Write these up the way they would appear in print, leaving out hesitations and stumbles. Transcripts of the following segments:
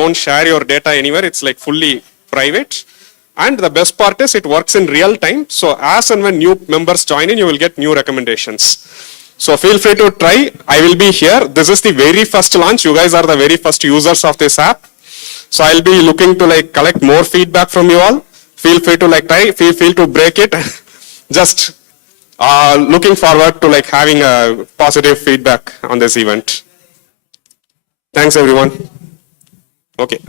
don't share your data anywhere. It's like fully private. And the best part is it works in real time. So as and when new members join in, you will get new recommendations. So feel free to try. I will be here. This is the very first launch. You guys are the very first users of this app. So I'll be looking to like collect more feedback from you all. Feel free to like try, feel free to break it. Just looking forward to like having a positive feedback on this event. Thanks everyone. Okay.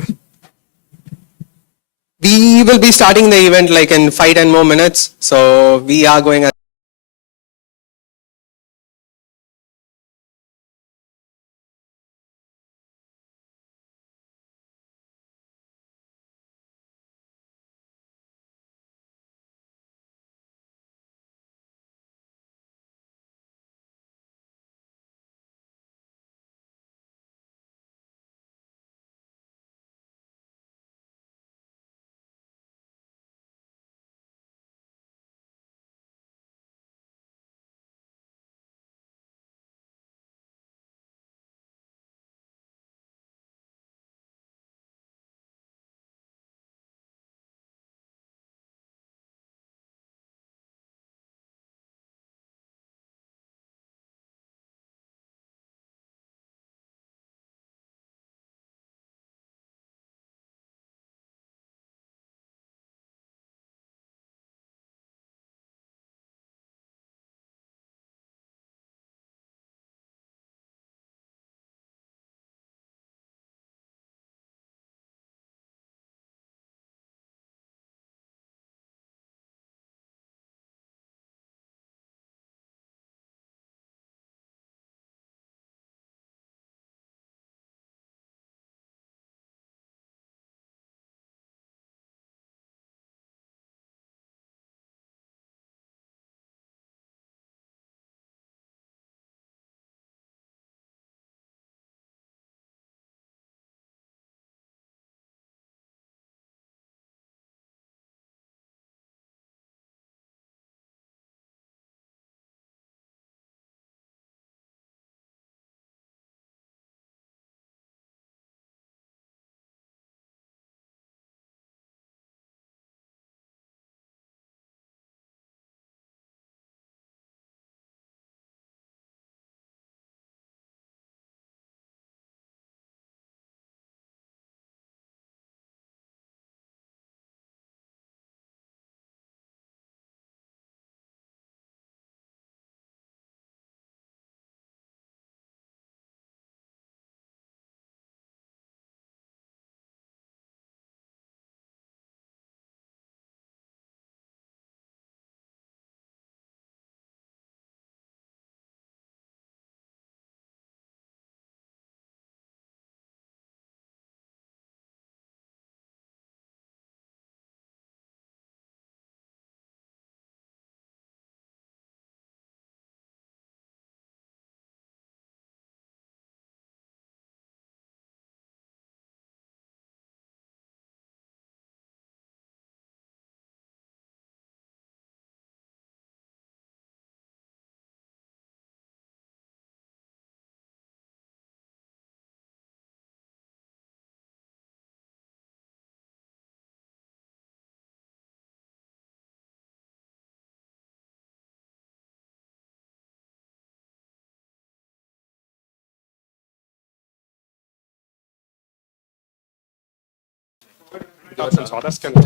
We will be starting the event like in 5-10 more minutes. So we are going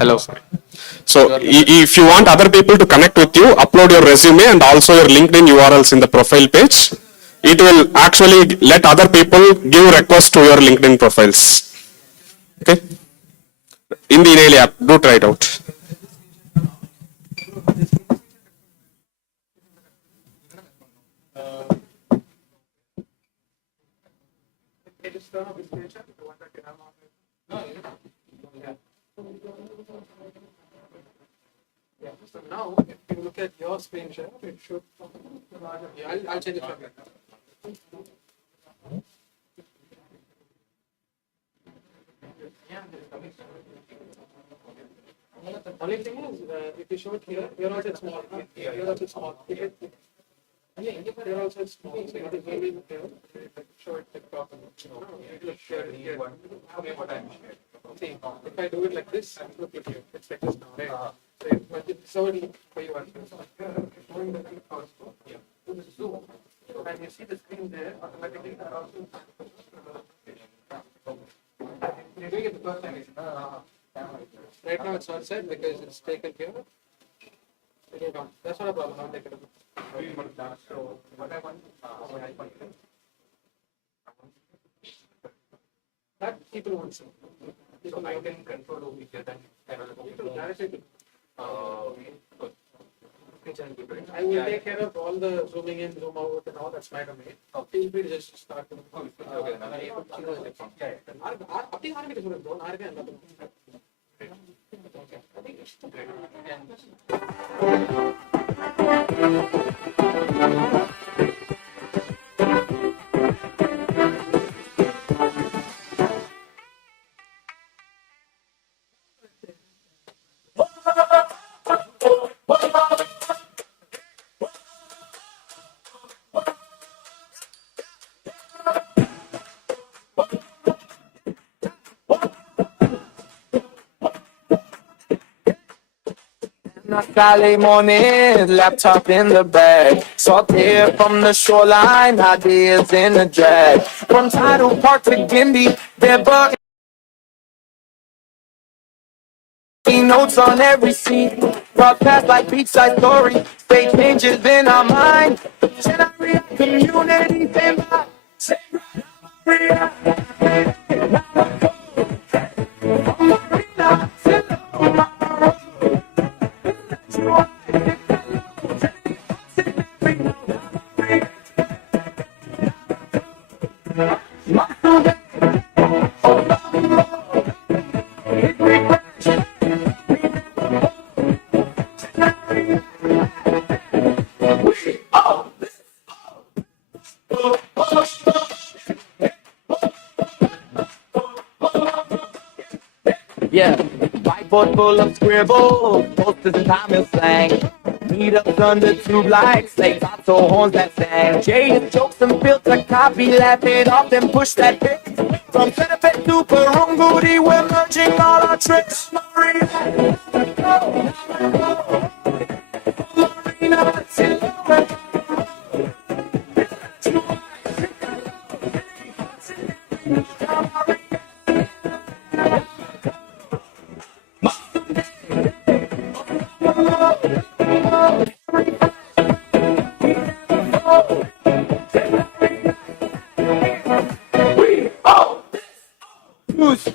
Hello. So if you want other people to connect with you, upload your resume and also your LinkedIn URLs in the profile page. It will actually let other people give requests to your LinkedIn profiles. Okay. In the email app, do try it out. So now, if you look at your screen share, it should. Yeah, I'll change it for you. The only thing is, if you show it here also it's small. Here also it's small. Yeah, here also it's small, so it is maybe show it like properly. Look here, here. See, if I do it like this, look at here. It's like this now, right? So it looks for you also. Showing the thing also. Yeah. So this zoom. And you see the screen there, automatically that also. You're doing it the first time. Right now it's not set because it's taken here. That's not a problem. I'll take it. So what I want, that people won't see. So I can control over here. Then people directly. I will take care of all the zooming in, zoom out, and all that's my domain. Feel free to just start. Friday morning, laptop in the bag. Salted from the shoreline, ideas in the drag. From Tidal Park to Gimby, they're bugging. Notes on every scene, broadcast like beachside story. Stay changes in our mind. Chennai community, stand by. Say right, yeah, whiteboard full of scribbles, posters and timeless slang. Meetups under tube lights, late so horns that sang. Jaded jokes and filter copy, laughing off and push that bit. From Centipede to Perunguti, we're merging all our tricks.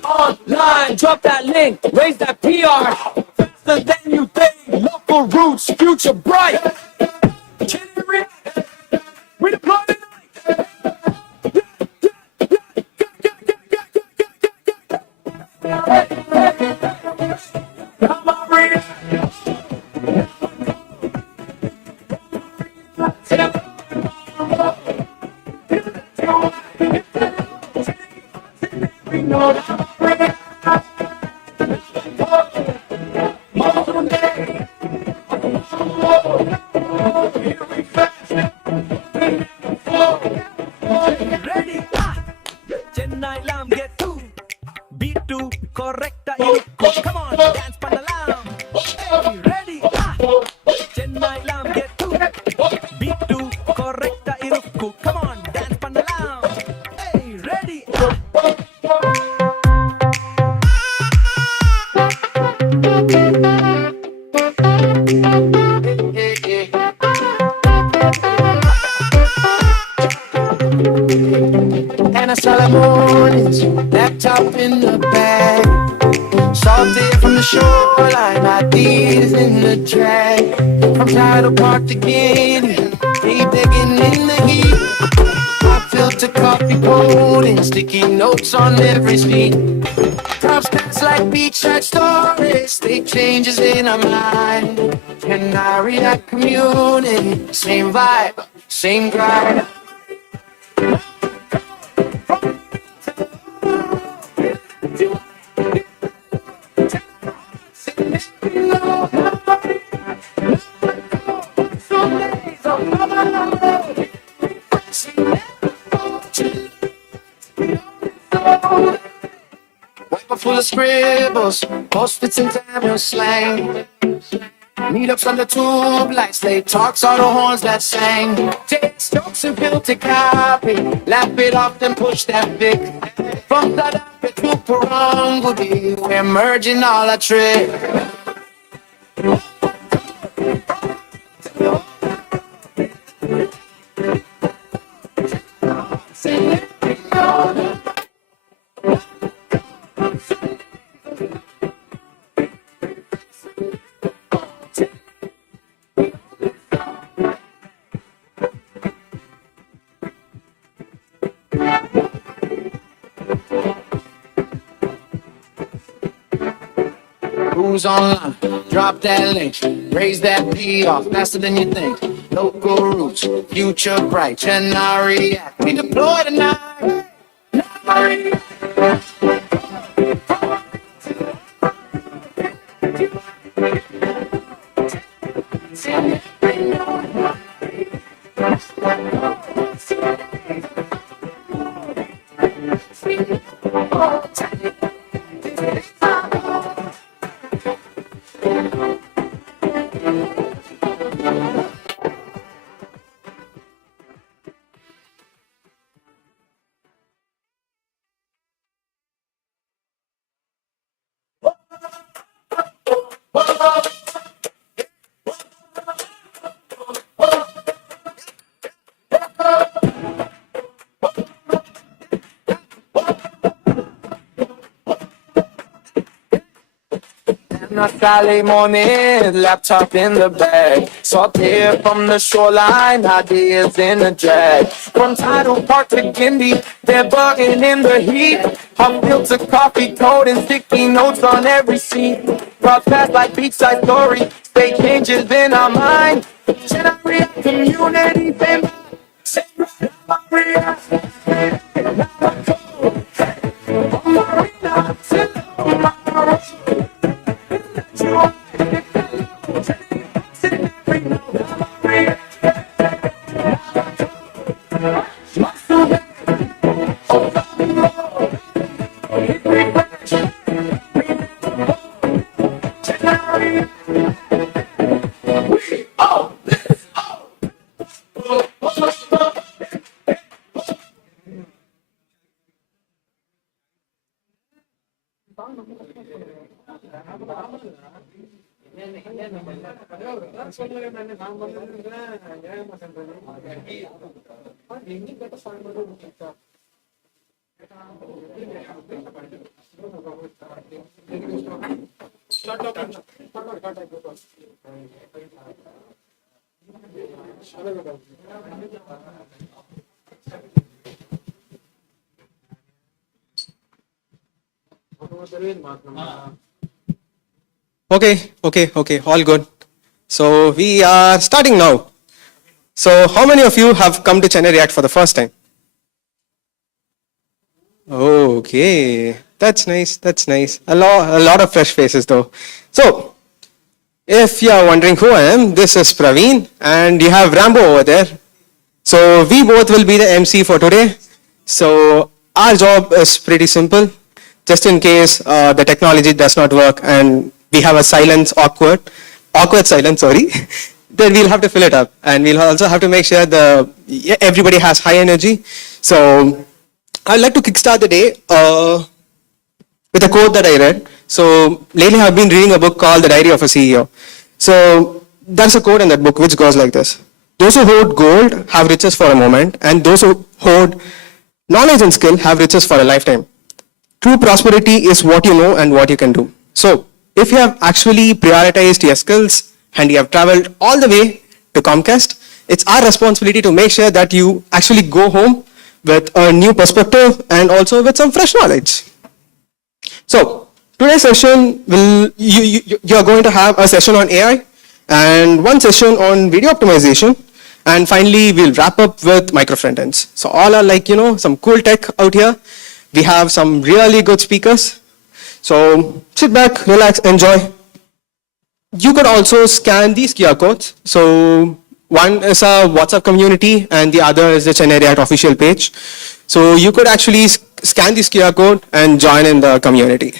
Online, drop that link, raise that PR. Faster than you think, local roots, future bright. Chennai, we deploy tonight. Come on, read it. Chennai lam get two, beat two, correcta iruku. Come on, dance pandalam. Hey, ready? Chennai lam get two, beat two, correcta iruku. Come on, dance pandalam. Hey, ready? Anna Solomon's laptop in the bag. Salted from the shoreline, ideas in the drag. From Tidal Park to Guinea, they begging in the heat. Hot filter coffee cold and sticky notes on every scene. Top stats like beachside stories, they changes in our mind. Can I react community? Same vibe, same grind. So full of scribbles, post-its and Tamil slang. Meetups under tube lights, late talks, all the horns that sang. Take strokes and filter copy, laugh it off then push that Vic. From Tadape to Parangudi, we're merging all our tricks. Who's online? Drop that link, raise that P off faster than you think. Local roots, future bright, Chennai react. We deploy tonight. A Saturday morning, laptop in the bag. Saute from the shoreline, ideas in the drag. From Tidal Park to Gimby, they're bugging in the heat. Hot filter coffee, code and sticky notes on every seat. Cross paths like beachside stories, stay changes in our mind. Chennai react community, fame. Say right, react. Okay, all good. So we are starting now. So how many of you have come to Chennai React for the first time? Okay, that's nice. A lot of fresh faces though. So, if you are wondering who I am, this is Praveen and you have Rambo over there. So we both will be the MC for today. So our job is pretty simple. Just in case the technology does not work and we have a awkward silence, sorry, then we'll have to fill it up. And we'll also have to make sure everybody has high energy. So I'd like to kickstart the day with a quote that I read. So lately I've been reading a book called The Diary of a CEO. So there's a quote in that book which goes like this. Those who hoard gold have riches for a moment, and those who hoard knowledge and skill have riches for a lifetime. True prosperity is what you know and what you can do. So if you have actually prioritized your skills and you have traveled all the way to Comcast, it's our responsibility to make sure that you actually go home with a new perspective and also with some fresh knowledge. So today's session, you're going to have a session on AI and one session on video optimization. And finally, we'll wrap up with micro frontends. So all are like, some cool tech out here. We have some really good speakers. So sit back, relax, enjoy. You could also scan these QR codes. So one is a WhatsApp community and the other is the Chennai React official page. So you could actually scan this QR code and join in the community.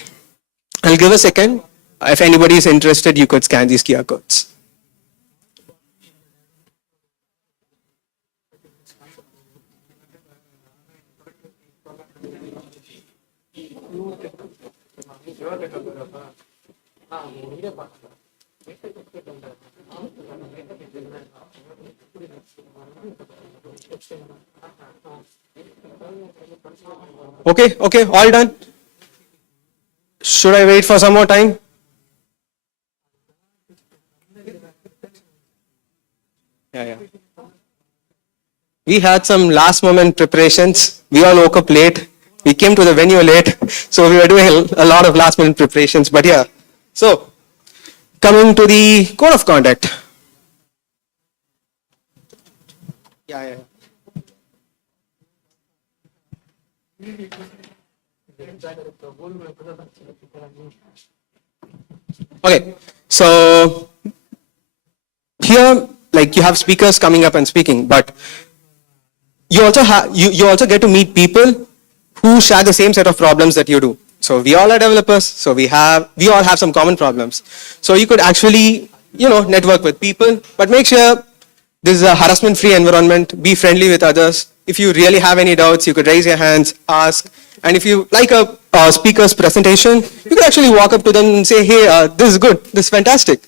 I'll give a second. If anybody is interested, you could scan these QR codes. Okay, okay, all done. Should I wait for some more time? Yeah. We had some last moment preparations. We all woke up late. We came to the venue late. So we were doing a lot of last minute preparations. But yeah, so coming to the code of conduct. Yeah. Okay, so here, like, you have speakers coming up and speaking, but you also have you also get to meet people who share the same set of problems that you do. So we all are developers, so we all have some common problems. So you could actually, network with people, but make sure this is a harassment-free environment. Be friendly with others. If you really have any doubts, you could raise your hands, ask. And if you like a speaker's presentation, you could actually walk up to them and say, hey, this is good, this is fantastic.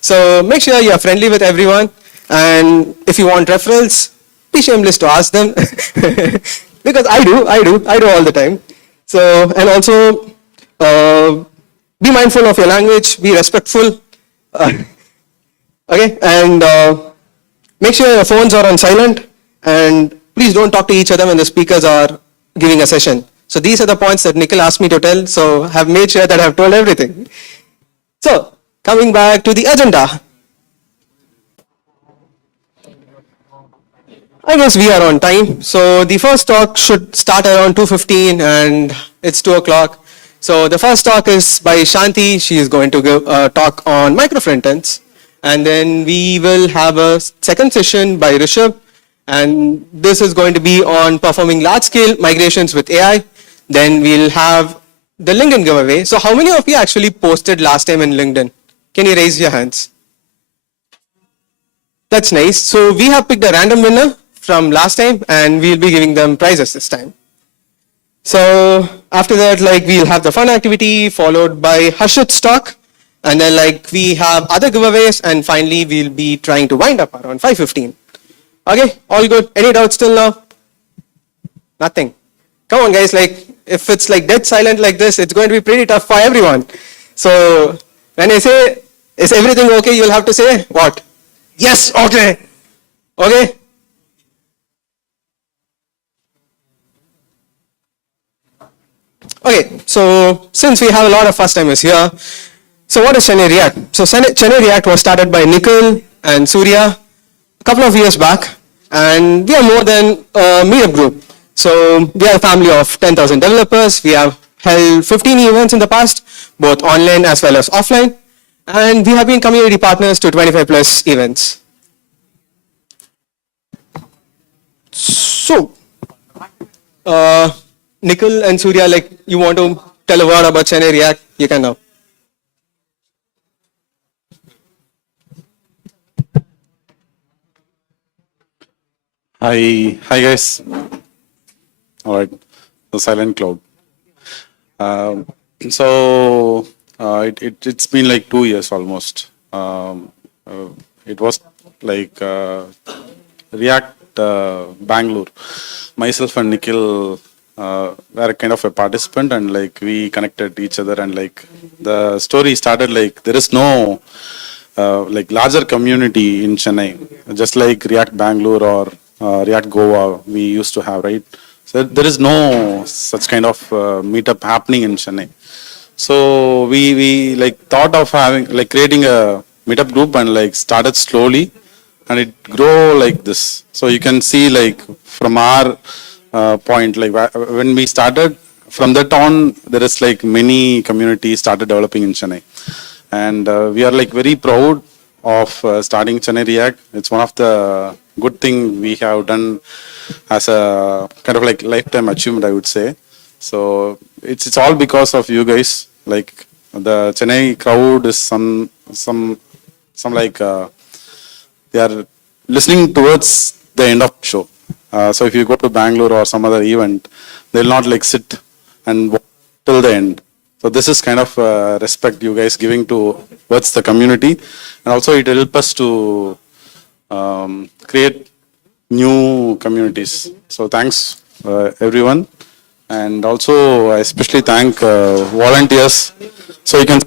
So make sure you're friendly with everyone. And if you want referrals, be shameless to ask them. Because I do all the time. So, and also, be mindful of your language, be respectful. Okay, and make sure your phones are on silent, and please don't talk to each other when the speakers are giving a session. So these are the points that Nikhil asked me to tell, so I've made sure that I've told everything. So, coming back to the agenda. I guess we are on time. So the first talk should start around 2:15 and it's 2 o'clock. So the first talk is by Shanthi. She is going to give a talk on micro-frontends. And then we will have a second session by Rishab. And this is going to be on performing large-scale migrations with AI. Then we'll have the LinkedIn giveaway. So how many of you actually posted last time in LinkedIn? Can you raise your hands? That's nice. So we have picked a random winner from last time and we'll be giving them prizes this time. So after that, we'll have the fun activity followed by Harshit's talk. And then we have other giveaways, and finally we'll be trying to wind up around 5:15. Okay, all good. Any doubts till now? Nothing. Come on guys, if it's dead silent like this, it's going to be pretty tough for everyone. So when I say, is everything okay, you'll have to say, what? Yes, okay. Okay? Okay, so since we have a lot of first timers here, so what is Chennai React? So Chennai React was started by Nikhil and Surya a couple of years back, and we are more than a meetup group. So we are a family of 10,000 developers. We have held 15 events in the past, both online as well as offline, and we have been community partners to 25 plus events. So, Nikhil and Surya, you want to tell a word about Chennai React? You can now. Hi guys. All right, the silent cloud. It's been 2 years almost. It was React Bangalore. Myself and Nikhil were kind of a participant, and we connected each other, and the story started there is no larger community in Chennai, just like React Bangalore or React Goa we used to have, right? So there is no such kind of meetup happening in Chennai. So we thought of having creating a meetup group, and started slowly, and it grow like this. So you can see from our point, when we started, from that on there is many communities started developing in Chennai, and we are very proud of starting Chennai React. It's one of the good thing we have done as a kind of lifetime achievement, I would say. So it's all because of you guys. the Chennai crowd is some like they are listening towards the end of the show. So if you go to Bangalore or some other event, they'll not like sit and watch till the end. So this is kind of respect you guys giving towards the community, and also it will help us to create new communities. So thanks everyone, and also I especially thank volunteers. So you can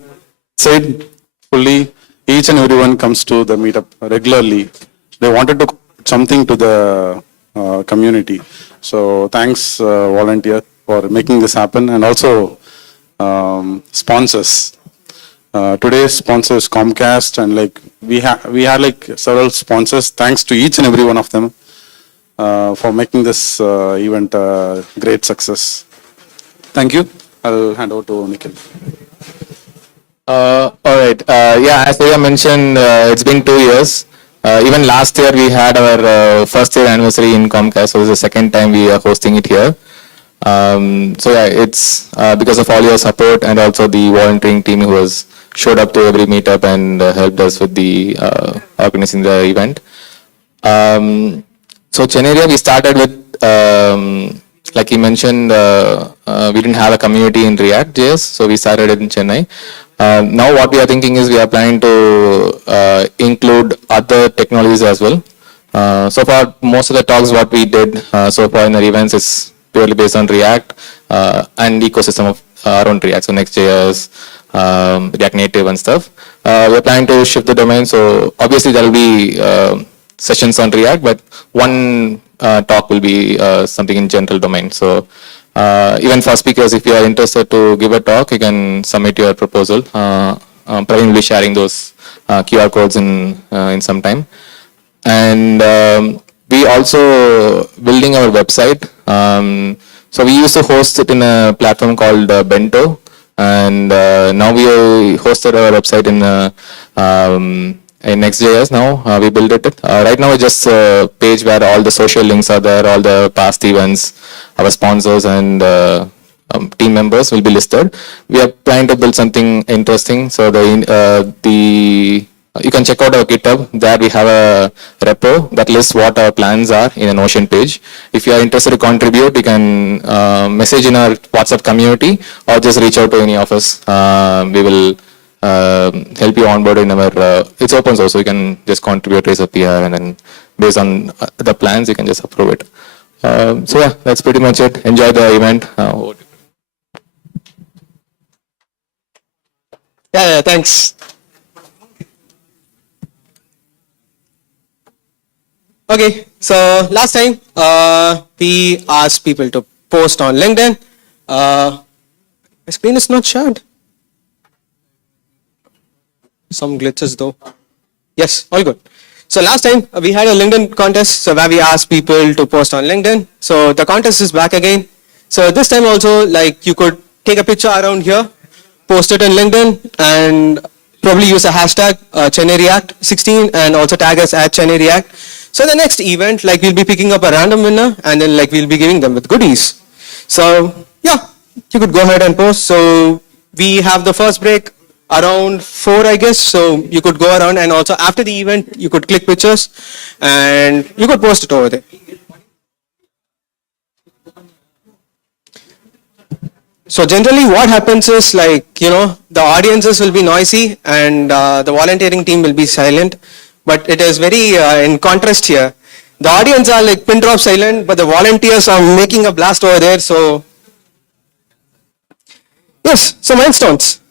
say it fully, each and everyone comes to the meetup regularly. They wanted to something to the community. So thanks volunteer for making this happen, and also sponsors. Today's sponsor is Comcast, and like we had like several sponsors. Thanks to each and every one of them for making this event a great success. Thank you. I'll hand over to Nikhil. All right. Yeah, as Priya mentioned, it's been 2 years. Even last year we had our first year anniversary in Comcast, so this is the second time we are hosting it here. So yeah, it's because of all your support and also the volunteering team who has showed up to every meetup and helped us with the organizing the event. So Chennai, we started with, like he mentioned, we didn't have a community in React.js, so we started it in Chennai. Now what we are thinking is we are planning to include other technologies as well. So far, most of the talks what we did so far in the events is purely based on React and ecosystem of around React, so Next.js, React Native and stuff. We're planning to shift the domain, so obviously there will be sessions on React, but one talk will be something in general domain. So even for speakers, if you are interested to give a talk, you can submit your proposal. Praveen will be sharing those QR codes in some time. And we also building our website. So we used to host it in a platform called Bento, and now we hosted our website in Next.js now. We built it. Right now it's just a page where all the social links are there, all the past events, our sponsors and team members will be listed. We are planning to build something interesting. So you can check out our GitHub. There we have a repo that lists what our plans are in a Notion page. If you are interested to contribute, you can message in our WhatsApp community or just reach out to any of us. We will help you onboard in our, it's open source, so you can just contribute, raise a PR, and then based on the plans, you can just approve it. So yeah, that's pretty much it. Enjoy the event. Yeah, thanks. Okay, so last time we asked people to post on LinkedIn. My screen is not shared. Some glitches though. Yes, all good. So last time we had a LinkedIn contest, so where we asked people to post on LinkedIn. So the contest is back again. So this time also, like, you could take a picture around here, post it on LinkedIn, and probably use a hashtag Chennai React 16 and also tag us at Chennai React. So the next event, like, we'll be picking up a random winner and then like we'll be giving them with goodies. So yeah, you could go ahead and post. So we have the first break around 4, I guess. So you could go around, and also after the event, you could click pictures and you could post it over there. So generally what happens is, like, you know, the audiences will be noisy and the volunteering team will be silent. But it is very in contrast here. The audience are like pin drop silent, but the volunteers are making a blast over there. So yes, so milestones.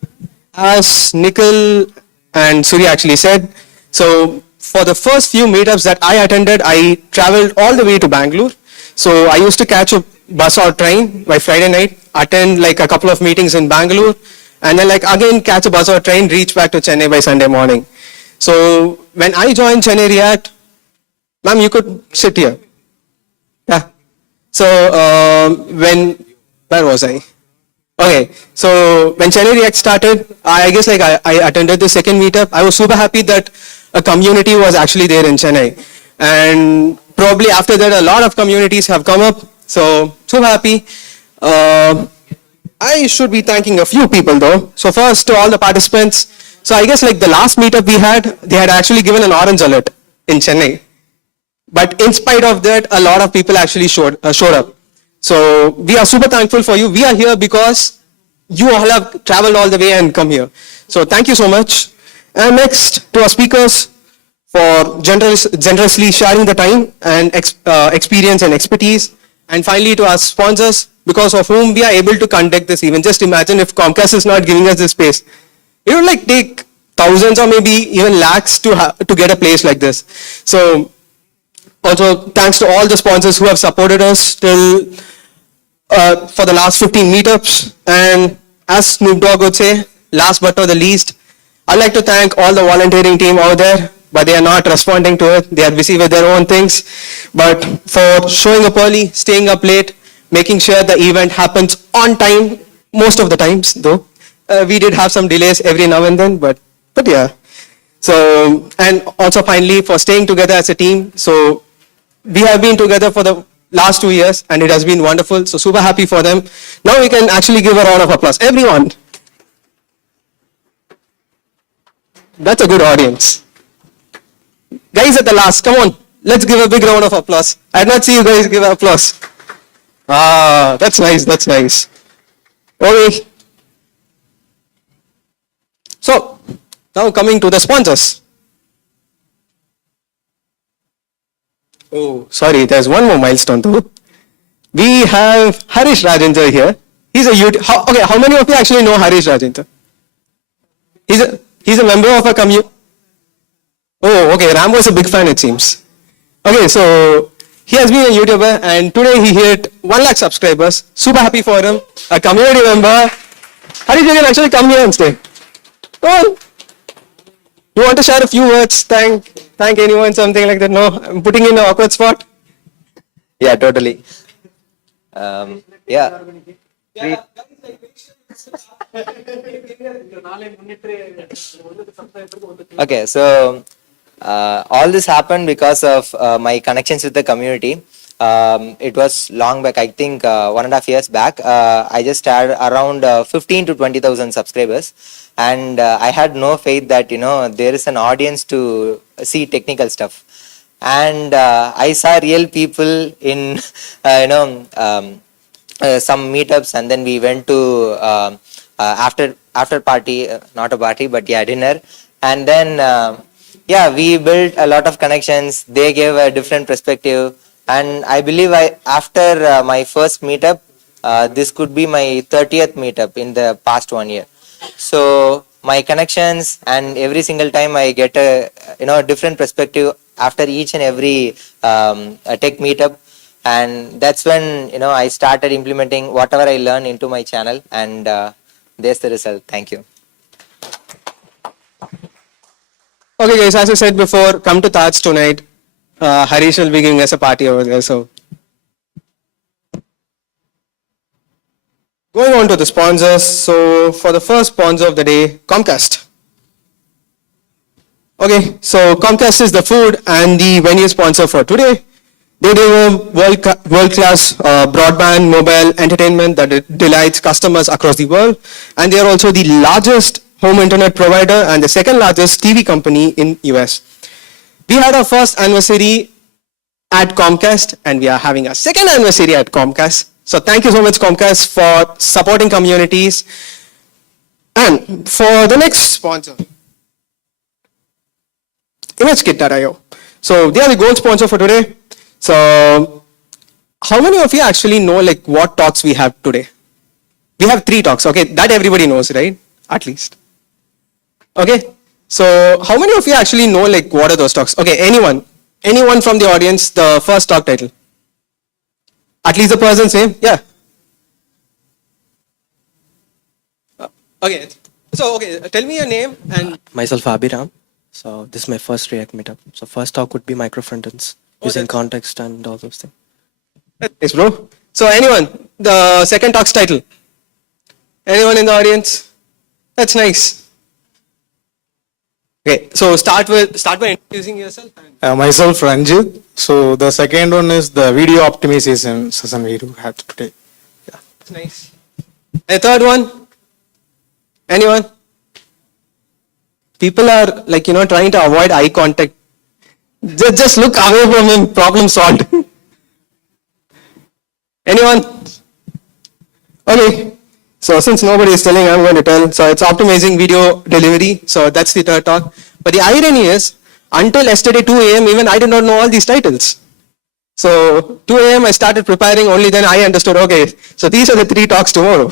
As Nikhil and Surya actually said, so for the first few meetups that I attended, I traveled all the way to Bangalore. So I used to catch a bus or train by Friday night, attend like a couple of meetings in Bangalore, and then like again catch a bus or train, reach back to Chennai by Sunday morning. So when I joined Chennai React, ma'am, you could sit here. Yeah. So where was I? Okay. So when Chennai React started, I guess like I attended the second meetup. I was super happy that a community was actually there in Chennai. And probably after that, a lot of communities have come up. So super happy. I should be thanking a few people though. So first to all the participants. So I guess like the last meetup we had, they had actually given an orange alert in Chennai. But in spite of that, a lot of people actually showed up. So we are super thankful for you. We are here because you all have traveled all the way and come here. So thank you so much. And next to our speakers for generously sharing the time and experience and expertise. And finally to our sponsors, because of whom we are able to conduct this event. Just imagine if Comcast is not giving us this space. It would like take thousands or maybe even lakhs to get a place like this. So also thanks to all the sponsors who have supported us till for the last 15 meetups. And as Snoop Dogg would say, last but not the least, I'd like to thank all the volunteering team out there, but they are not responding to it. They are busy with their own things. But for showing up early, staying up late, making sure the event happens on time, most of the times though. We did have some delays every now and then, but yeah. So, and also finally for staying together as a team. So we have been together for the last 2 years and it has been wonderful. So super happy for them. Now we can actually give a round of applause. Everyone. That's a good audience. Guys at the last, come on. Let's give a big round of applause. I did not see you guys give applause. Ah, that's nice, that's nice. Okay. So, now coming to the sponsors. Oh, sorry, there's one more milestone though. We have Harish Rajendra here. He's a okay, how many of you actually know Harish Rajendra? He's a member of a community. Oh, okay, Rambo is a big fan it seems. Okay, so he has been a YouTuber and today he hit 1 lakh subscribers. Super happy for him. A community member. Harish, you can actually come here and stay. Come on. You want to share a few words? Thank anyone, something like that? No, I'm putting in an awkward spot. Yeah, totally. Yeah. Okay, so all this happened because of my connections with the community. It was long back, I think 1.5 years back. I just had around 15 to 20,000 subscribers. And I had no faith that, there is an audience to see technical stuff. And I saw real people in, some meetups, and then we went to after party, not a party, but yeah, dinner. And then, we built a lot of connections. They gave a different perspective. And I believe after my first meetup, this could be my 30th meetup in the past 1 year. So my connections, and every single time I get a different perspective after each and every tech meetup, and that's when I started implementing whatever I learned into my channel, and there's the result. Thank you. Okay guys, as I said before, come to Taj tonight. Harish will be giving us a party over there. So going on to the sponsors. So for the first sponsor of the day, Comcast. Okay, so Comcast is the food and the venue sponsor for today. They deliver world-class broadband mobile entertainment that delights customers across the world. And they are also the largest home internet provider and the second largest TV company in US. We had our first anniversary at Comcast and we are having our second anniversary at Comcast. So thank you so much Comcast for supporting communities. And for the next sponsor, ImageKit.io. So they are the gold sponsor for today. So how many of you actually know like what talks we have today? We have 3 talks. Okay, that everybody knows, right? At least. Okay. So how many of you actually know like what are those talks? Okay, anyone from the audience, the first talk title? At least the person's name? Yeah. Okay. So, tell me your name and... Myself, Abhiram. So, this is my first React meetup. So, first talk would be microfrontends, using context and all those things. Yes, bro. So, anyone, the second talk's title? Anyone in the audience? That's nice. Okay, so start by introducing yourself. Myself, Ranjit. So the second one is the video optimization session we do have today. Yeah, it's nice. A third one? Anyone? People are like, trying to avoid eye contact. Just look away from him, problem solved. Anyone? Okay. So since nobody is telling, I'm going to tell. So it's optimizing video delivery. So that's the third talk. But the irony is, until yesterday 2 a.m., even I did not know all these titles. So 2 a.m. I started preparing, only then I understood, okay, so these are the 3 talks tomorrow.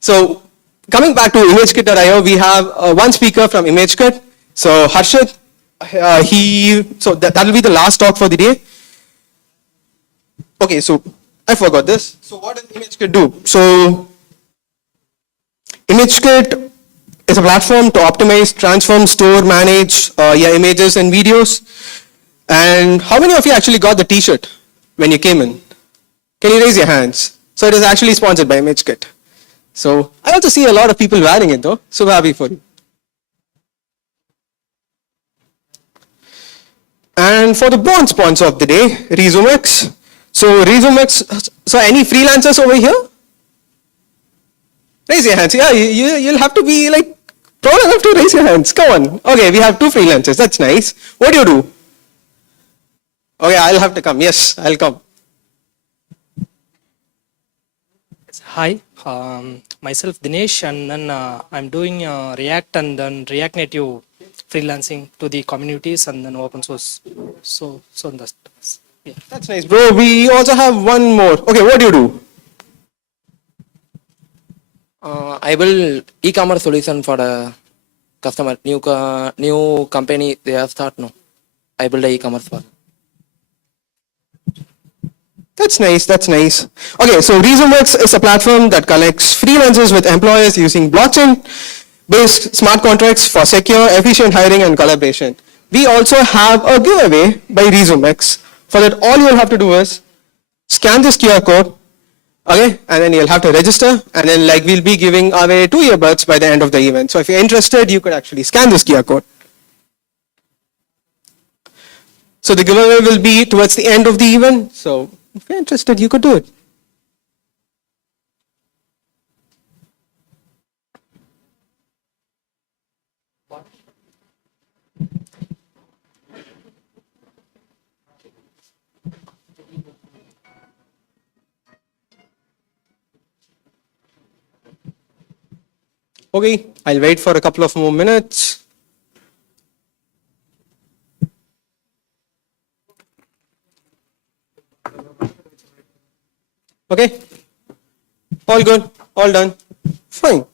So coming back to ImageKit.io, we have one speaker from ImageKit. So Harshit, that will be the last talk for the day. Okay, so I forgot this. So what does ImageKit do? So ImageKit is a platform to optimize, transform, store, manage your images and videos. And how many of you actually got the t-shirt when you came in? Can you raise your hands? So it is actually sponsored by ImageKit. So I also see a lot of people wearing it though. So happy for you. And for the bronze sponsor of the day, ResumeX. So ResumeX, so any freelancers over here? Raise your hands. Yeah, you'll have to be like pro enough to raise your hands. Come on. Okay, we have 2 freelancers. That's nice. What do you do? Okay, I'll have to come. Yes, I'll come. Hi, myself Dinesh, and then I'm doing React and then React Native freelancing to the communities and then open source. So that's yeah. That's nice, bro. We also have one more. Okay, what do you do? I build e-commerce solution for the customer. New company they have start no. I build a e-commerce for them. That's nice. That's nice. Okay, so ResumeX is a platform that connects freelancers with employers using blockchain-based smart contracts for secure, efficient hiring and collaboration. We also have a giveaway by ResumeX. For that, all you'll have to do is scan this QR code, okay, and then you'll have to register, and then like we'll be giving away 2 earbuds by the end of the event. So if you're interested, you could actually scan this QR code. So the giveaway will be towards the end of the event. So if you're interested, you could do it. Okay, I'll wait for a couple of more minutes. Okay, all good, all done, fine.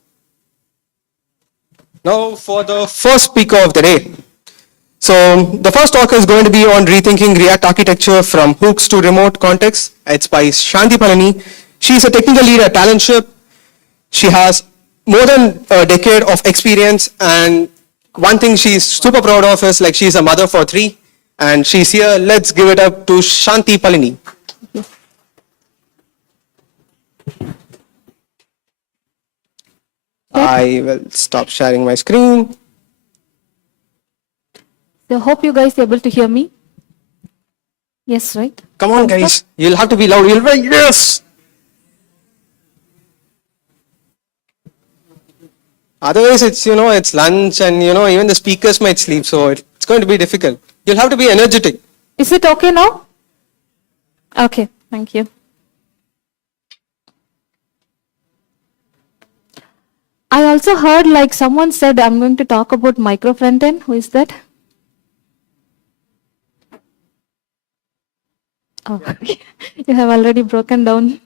Now for the first speaker of the day. So the first talk is going to be on rethinking React architecture from hooks to remote context. It's by Shanthi Palani. She's a technical lead at Talentship. She has more than a decade of experience, and one thing she's super proud of is like she's a mother for 3, and she's here. Let's give it up to Shanthi Palani. I will stop sharing my screen. So hope you guys are able to hear me. Yes, right? Come on, guys. You'll have to be loud. You'll be like, yes. Otherwise, it's, it's lunch and, even the speakers might sleep. So it's going to be difficult. You'll have to be energetic. Is it okay now? Okay, thank you. I also heard like someone said I'm going to talk about micro front end. Who is that? Oh, you have already broken down.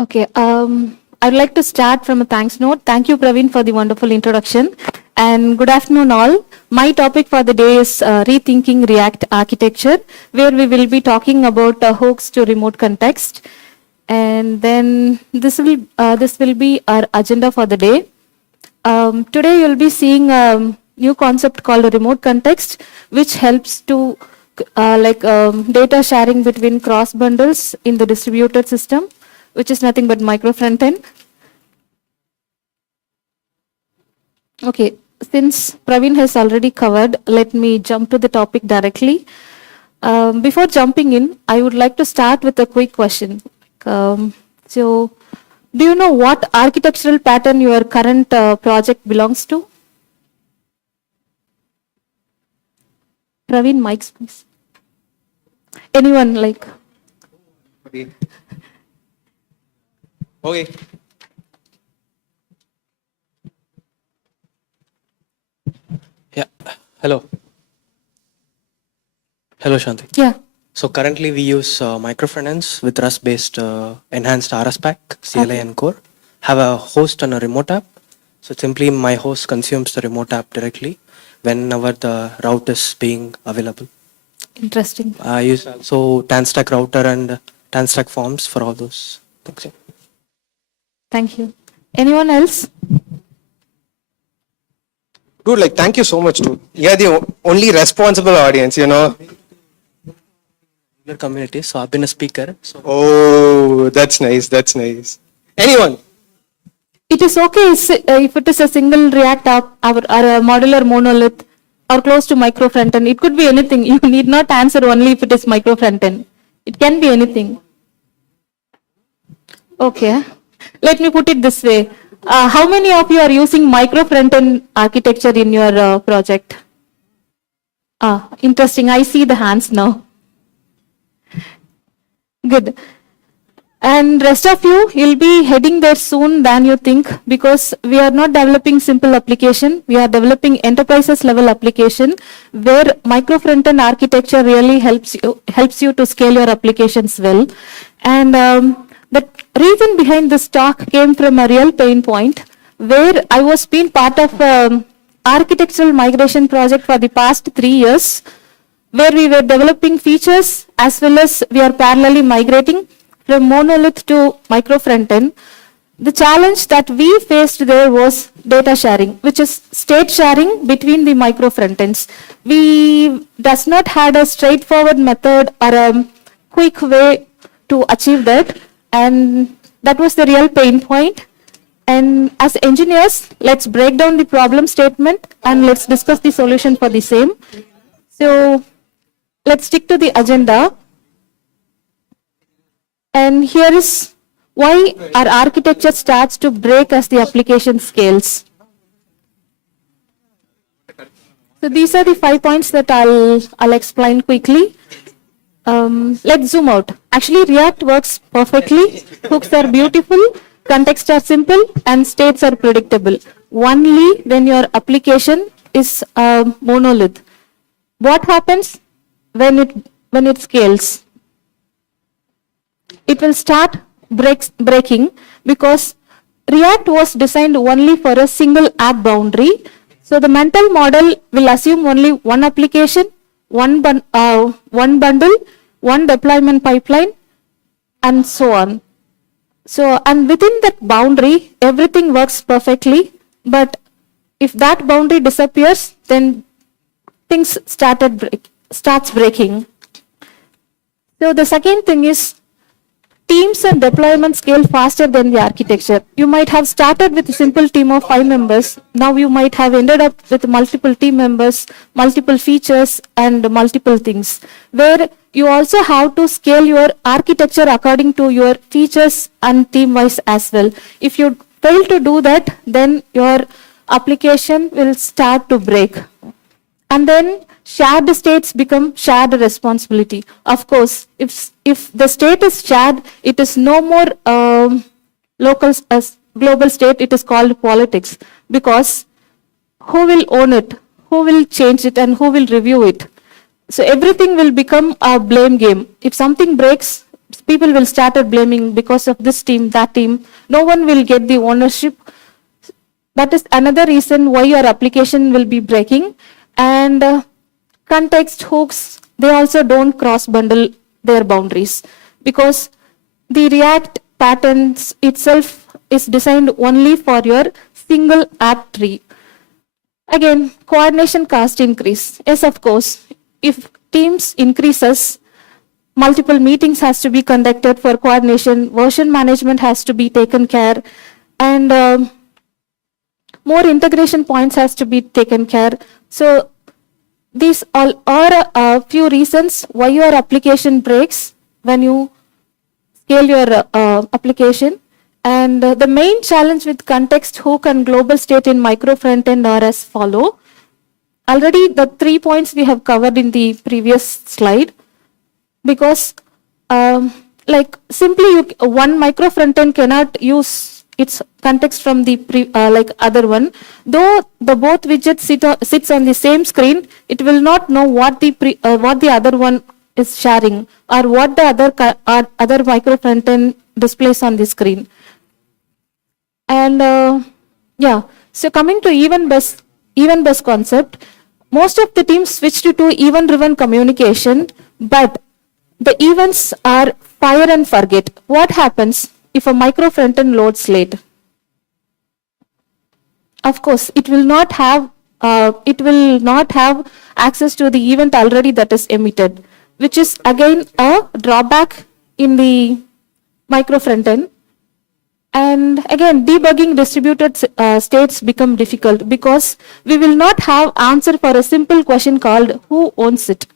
Okay, I'd like to start from a thanks note. Thank you, Praveen, for the wonderful introduction. And good afternoon, all. My topic for the day is rethinking React architecture, where we will be talking about hooks to remote context. And then this will be our agenda for the day. Today, you'll be seeing a new concept called a remote context, which helps to data sharing between cross bundles in the distributed system. which is nothing but micro front end. Okay, since Praveen has already covered, let me jump to the topic directly. Before jumping in, I would like to start with a quick question. So, do you know what architectural pattern your current project belongs to? Praveen, mics, please. Anyone like? Okay. Yeah. Hello. Hello, Shanthi. Yeah. So currently we use micro frontends with Rust-based enhanced RS pack, CLI and core. Have a host and a remote app. So simply my host consumes the remote app directly whenever the route is being available. Interesting. I use also TanStack router and TanStack forms for all those things. Yeah. Thank you. Anyone else? Dude, like, thank you so much, dude. You're the only responsible audience, you know. Your community. So I've been a speaker. So Oh, that's nice. That's nice. Anyone? It is okay if it is a single React app or a modular monolith or close to micro frontend. It could be anything. You need not answer only if it is micro frontend. It can be anything. Okay. Let me put it this way. How many of you are using micro frontend architecture in your project? Interesting. I see the hands now. Good. And rest of you, you'll be heading there soon than you think, because we are not developing simple application. We are developing enterprises level application where micro front-end architecture really helps you to scale your applications well. And the reason behind this talk came from a real pain point where I was being part of architectural migration project for the past 3 years, where we were developing features as well as we are parallelly migrating from monolith to micro frontend. The challenge that we faced there was data sharing, which is state sharing between the micro frontends. We does not had a straightforward method or a quick way to achieve that, and that was the real pain point. And as engineers, let's break down the problem statement and let's discuss the solution for the same. So let's stick to the agenda. And here is why our architecture starts to break as the application scales. So these are the 5 points that I'll explain quickly. Let's zoom out. Actually, React works perfectly. Hooks are beautiful, contexts are simple, and states are predictable. Only when your application is a monolith. What happens when it scales? It will start breaking because React was designed only for a single app boundary. So the mental model will assume only one application, one bundle, one deployment pipeline, and so on. So, and within that boundary, everything works perfectly. But if that boundary disappears, then things starts breaking. So the second thing is, teams and deployment scale faster than the architecture. You might have started with a simple team of 5 members. Now you might have ended up with multiple team members, multiple features, and multiple things, where you also have to scale your architecture according to your features and team-wise as well. If you fail to do that, then your application will start to break. And then shared states become shared responsibility. Of course, if the state is shared, it is no more local global state, it is called politics. Because who will own it, who will change it, and who will review it? So everything will become a blame game. If something breaks, people will start blaming because of this team, that team. No one will get the ownership. That is another reason why your application will be breaking. And context hooks, they also don't cross bundle their boundaries, because the React patterns itself is designed only for your single app tree. Again, coordination cost increase. Yes, of course, if teams increases, multiple meetings has to be conducted for coordination, version management has to be taken care, and more integration points has to be taken care. So these all are a few reasons why your application breaks when you scale your application. And the main challenge with context, hook, and global state in micro frontend are as follow. Already the 3 points we have covered in the previous slide, because like simply one micro frontend cannot use its context from the like other one. Though the both widgets sits on the same screen, it will not know what the other one is sharing or what the other micro frontend displays on the screen. And yeah, so coming to event-based concept, most of the teams switched to event-driven communication, but the events are fire and forget. What happens if a micro frontend loads late? Of course, it will not have access to the event already that is emitted, which is again a drawback in the micro frontend. And again, debugging distributed states become difficult because we will not have answer for a simple question called who owns it.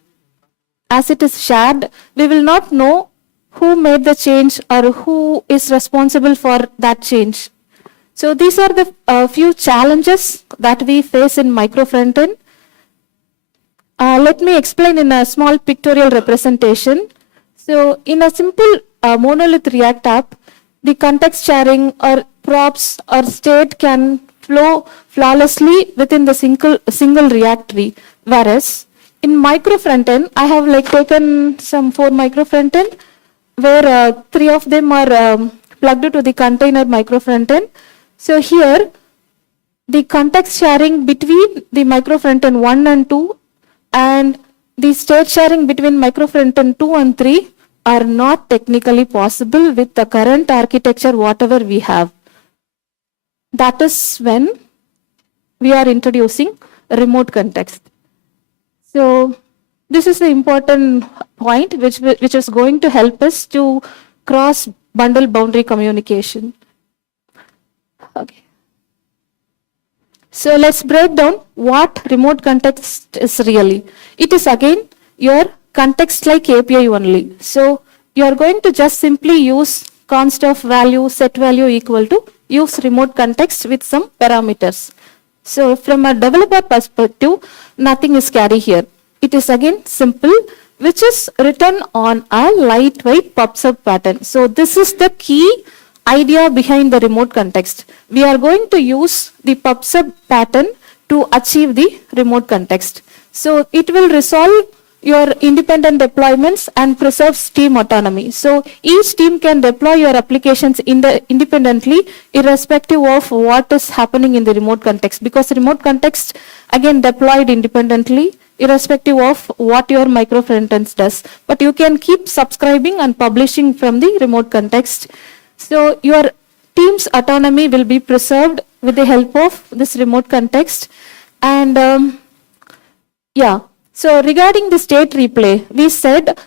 As it is shared, we will not know who made the change or who is responsible for that change. So these are the few challenges that we face in micro frontend. Let me explain in a small pictorial representation. So in a simple monolith React app, the context sharing or props or state can flow flawlessly within the single React tree. Whereas in micro frontend, I have like taken some 4 micro frontend where 3 of them are plugged to the container micro frontend. So here, the context sharing between the micro frontend 1 and 2 and the state sharing between micro frontend 2 and 3 are not technically possible with the current architecture, whatever we have. That is when we are introducing remote context. So this is the important point which is going to help us to cross bundle boundary communication. Okay. So let's break down what remote context is really. It is again your context like API only. So you are going to just simply use const of value, set value equal to use remote context with some parameters. So from a developer perspective, nothing is scary here. It is again simple, which is written on a lightweight pub/sub pattern. So this is the key idea behind the remote context. We are going to use the pub/sub pattern to achieve the remote context. So it will resolve your independent deployments and preserves team autonomy. So each team can deploy your applications independently, irrespective of what is happening in the remote context, because remote context again deployed independently, irrespective of what your micro frontend does. But you can keep subscribing and publishing from the remote context. So your team's autonomy will be preserved with the help of this remote context. And yeah, so regarding the state replay, we said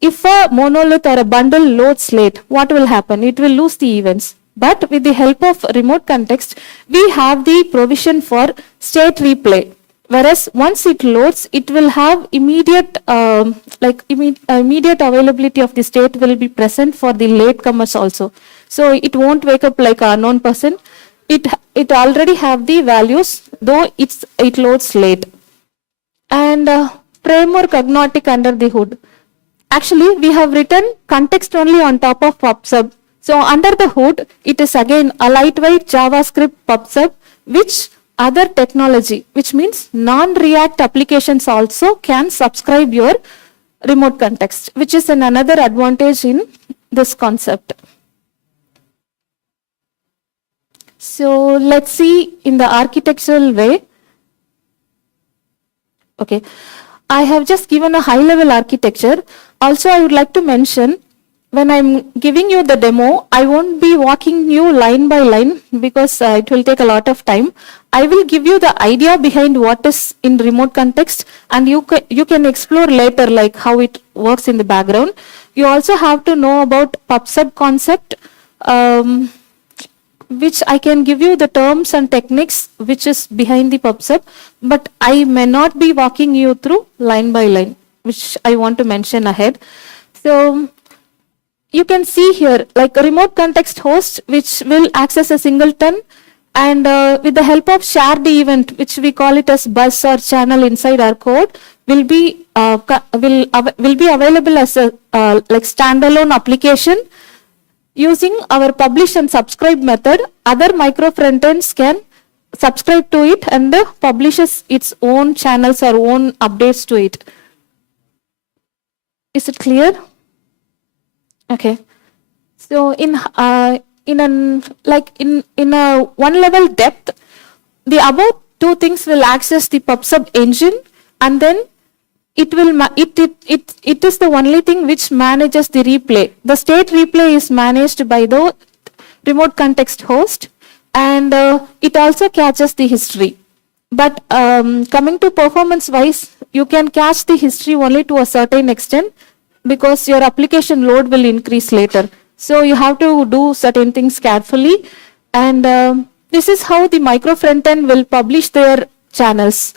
if a monolith or a bundle loads late, what will happen? It will lose the events. But with the help of remote context, we have the provision for state replay. Whereas once it loads, it will have immediate availability of the state will be present for the latecomers also. So it won't wake up like an unknown person. It already have the values, though it loads late. And framework agnostic under the hood. Actually, we have written context only on top of pub/sub. So under the hood, it is again a lightweight JavaScript pub/sub, which other technology, which means non-React applications also can subscribe your remote context, which is another advantage in this concept. So let's see in the architectural way. Okay, I have just given a high-level architecture. Also, I would like to mention, when I'm giving you the demo, I won't be walking you line by line because it will take a lot of time. I will give you the idea behind what is in remote context, and you can explore later like how it works in the background. You also have to know about PubSub concept, which I can give you the terms and techniques which is behind the PubSub, but I may not be walking you through line by line, which I want to mention ahead. So you can see here like a remote context host which will access a singleton, and with the help of shared event, which we call it as bus or channel inside our code, will be available as a like standalone application. Using our publish and subscribe method, other micro frontends can subscribe to it and publishes its own channels or own updates to it. Is it clear? Okay. So in a one level depth, the above two things will access the PubSub engine, and then it is the only thing which manages the replay. The state replay is managed by the remote context host, and it also catches the history. But coming to performance wise, you can catch the history only to a certain extent, because your application load will increase later. So you have to do certain things carefully, and this is how the micro frontend will publish their channels.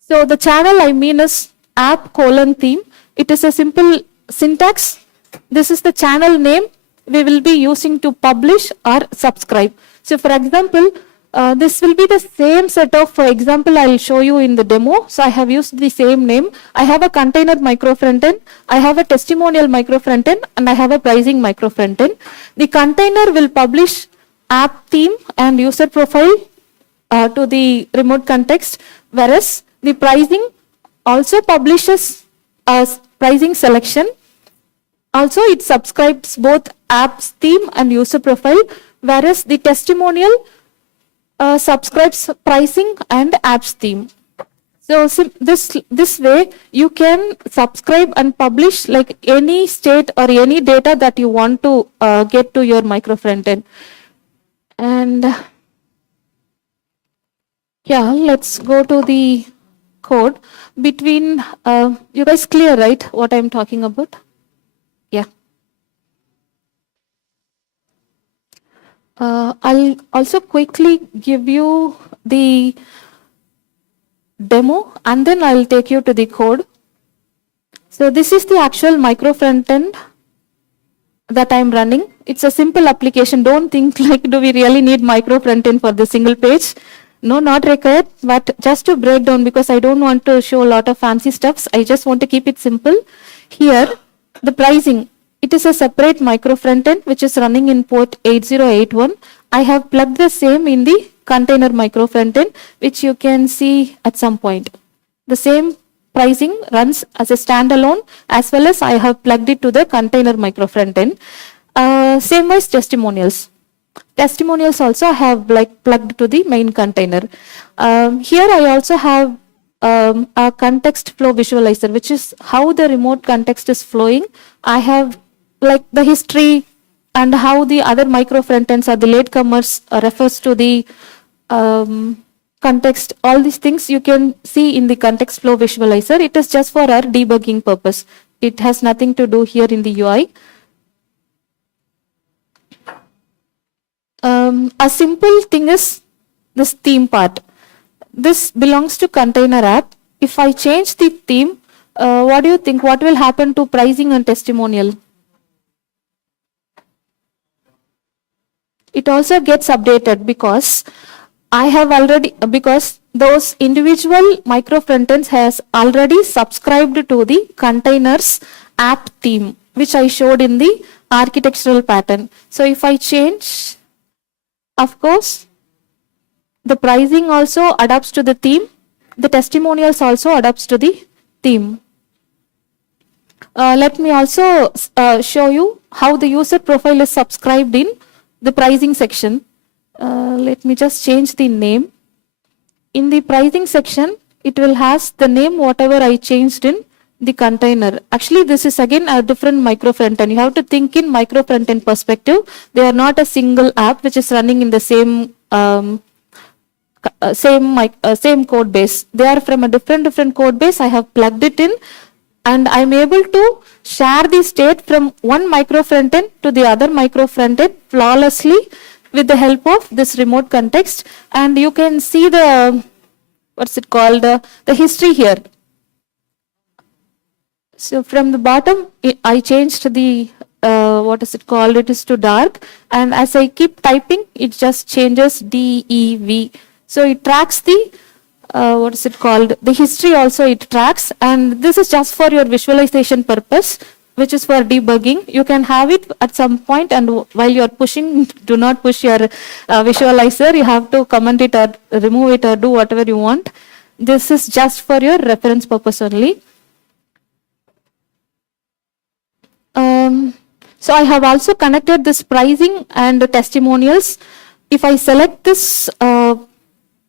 So the channel I mean is app:theme. It is a simple syntax. This is the channel name we will be using to publish or subscribe. So for example, this will be the same set of, for example, I will show you in the demo. So I have used the same name. I have a container micro frontend, I have a testimonial micro frontend, and I have a pricing micro frontend. The container will publish app theme and user profile to the remote context, whereas the pricing also publishes a pricing selection. Also, it subscribes both apps theme and user profile, whereas the testimonial subscribes pricing and apps theme. So this way you can subscribe and publish like any state or any data that you want to get to your micro frontend. And yeah, let's go to the code. Between you guys clear, right, what I'm talking about? Yeah. I'll also quickly give you the demo, and then I'll take you to the code. So this is the actual micro frontend that I'm running. It's a simple application. Don't think like, do we really need micro frontend for the single page? No, not required, but just to break down, because I don't want to show a lot of fancy stuffs. I just want to keep it simple. Here, the pricing, it is a separate micro frontend which is running in port 8081. I have plugged the same in the container micro frontend, which you can see at some point. The same pricing runs as a standalone, as well as I have plugged it to the container micro frontend. Same as testimonials. Testimonials also I have like plugged to the main container. Here I also have a context flow visualizer, which is how the remote context is flowing. I have like the history and how the other micro frontends or the latecomers refers to the context. All these things you can see in the context flow visualizer. It is just for our debugging purpose. It has nothing to do here in the UI. A simple thing is this theme part. This belongs to container app. If I change the theme, what do you think? What will happen to pricing and testimonial? It also gets updated because because those individual micro frontends has already subscribed to the containers app theme, which I showed in the architectural pattern. So if I change, of course, the pricing also adapts to the theme. The testimonials also adapts to the theme. Let me also show you how the user profile is subscribed in the pricing section. Let me just change the name. In the pricing section, it will has the name whatever I changed in the container. Actually, this is again a different micro frontend. You have to think in micro frontend perspective. They are not a single app which is running in the same same code base. They are from a different code base. I have plugged it in, and I'm able to share the state from one micro frontend to the other micro frontend flawlessly with the help of this remote context. And you can see the, what's it called, the history here. So from the bottom, I changed the, what is it called, it is to dark. And as I keep typing, it just changes DEV. So it tracks the, what is it called, the history also it tracks. And this is just for your visualization purpose, which is for debugging. You can have it at some point, and while you're pushing, do not push your visualizer. You have to comment it or remove it or do whatever you want. This is just for your reference purpose only. So I have also connected this pricing and testimonials. If I select this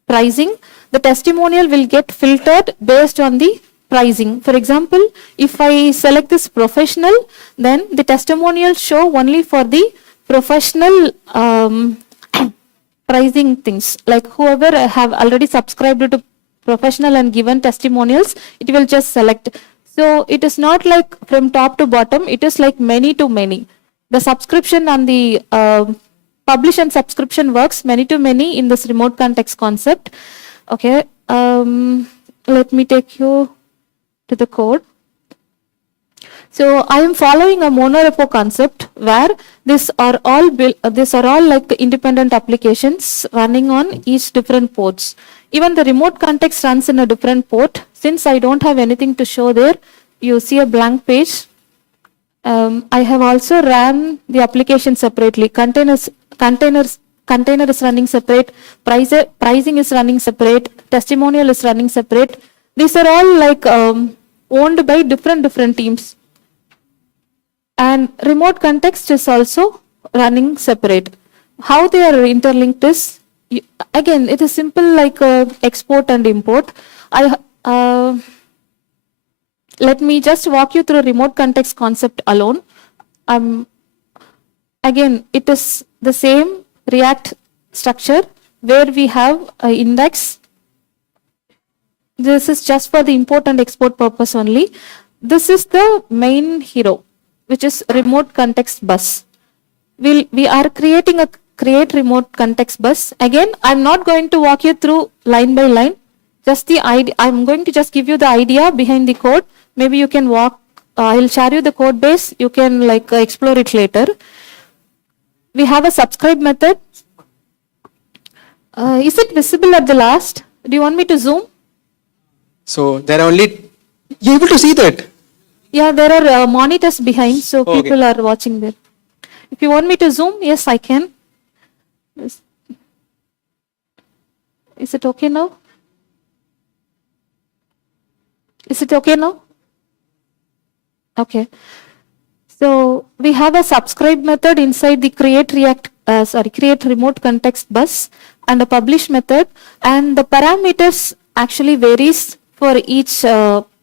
pricing, the testimonial will get filtered based on the pricing. For example, if I select this professional, then the testimonial show only for the professional pricing things. Like whoever have already subscribed to professional and given testimonials, it will just select. So it is not like from top to bottom, it is like many to many. The subscription and the publish and subscription works many to many in this remote context concept. Okay, let me take you to the code. So I am following a monorepo concept where these are all like independent applications running on each different ports. Even the remote context runs in a different port. Since I don't have anything to show there, you see a blank page. I have also ran the application separately. Container is running separate, pricing is running separate, testimonial is running separate. These are all like owned by different teams. And remote context is also running separate. How they are interlinked is, again, it is simple like export and import. Let me just walk you through remote context concept alone. Again, it is the same React structure where we have an index. This is just for the import and export purpose only. This is the main hero, which is remote context bus. We are creating a create remote context bus. Again, I'm not going to walk you through line by line. Just the idea. I'm going to just give you the idea behind the code. Maybe you can walk. I'll share you the code base. You can like explore it later. We have a subscribe method. Is it visible at the last? Do you want me to zoom? So there are only, you're able to see that? Yeah, there are monitors behind, so Okay. people are watching there. If you want me to zoom, yes, I can. Is it okay now? Is it okay now? Okay. So we have a subscribe method inside the create remote context bus and a publish method, and the parameters actually varies for each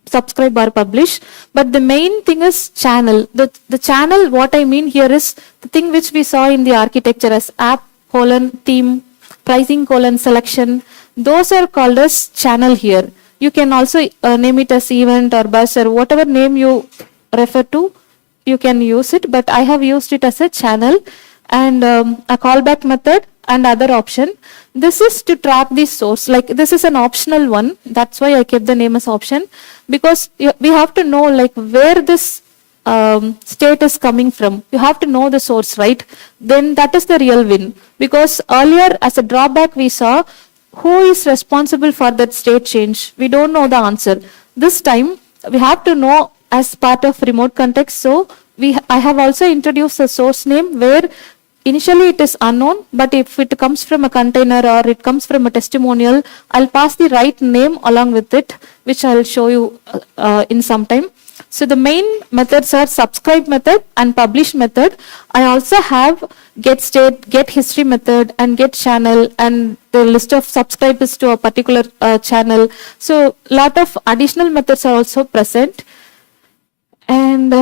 subscribe or publish, but the main thing is channel. The channel, what I mean here is the thing which we saw in the architecture as app, theme, pricing, selection. Those are called as channel here. You can also name it as event or bus or whatever name you refer to, you can use it, but I have used it as a channel and a callback method and other option. This is to track the source, like this is an optional one. That's why I kept the name as option, because we have to know like where this state is coming from. You have to know the source, right? Then that is the real win, because earlier as a drawback we saw who is responsible for that state change. We don't know the answer. This time we have to know as part of remote context. So I have also introduced a source name where initially it is unknown, but if it comes from a container or it comes from a testimonial, I'll pass the right name along with it, which I'll show you in some time. So the main methods are subscribe method and publish method. I also have get state, get history method and get channel, and the list of subscribers to a particular channel. So lot of additional methods are also present. And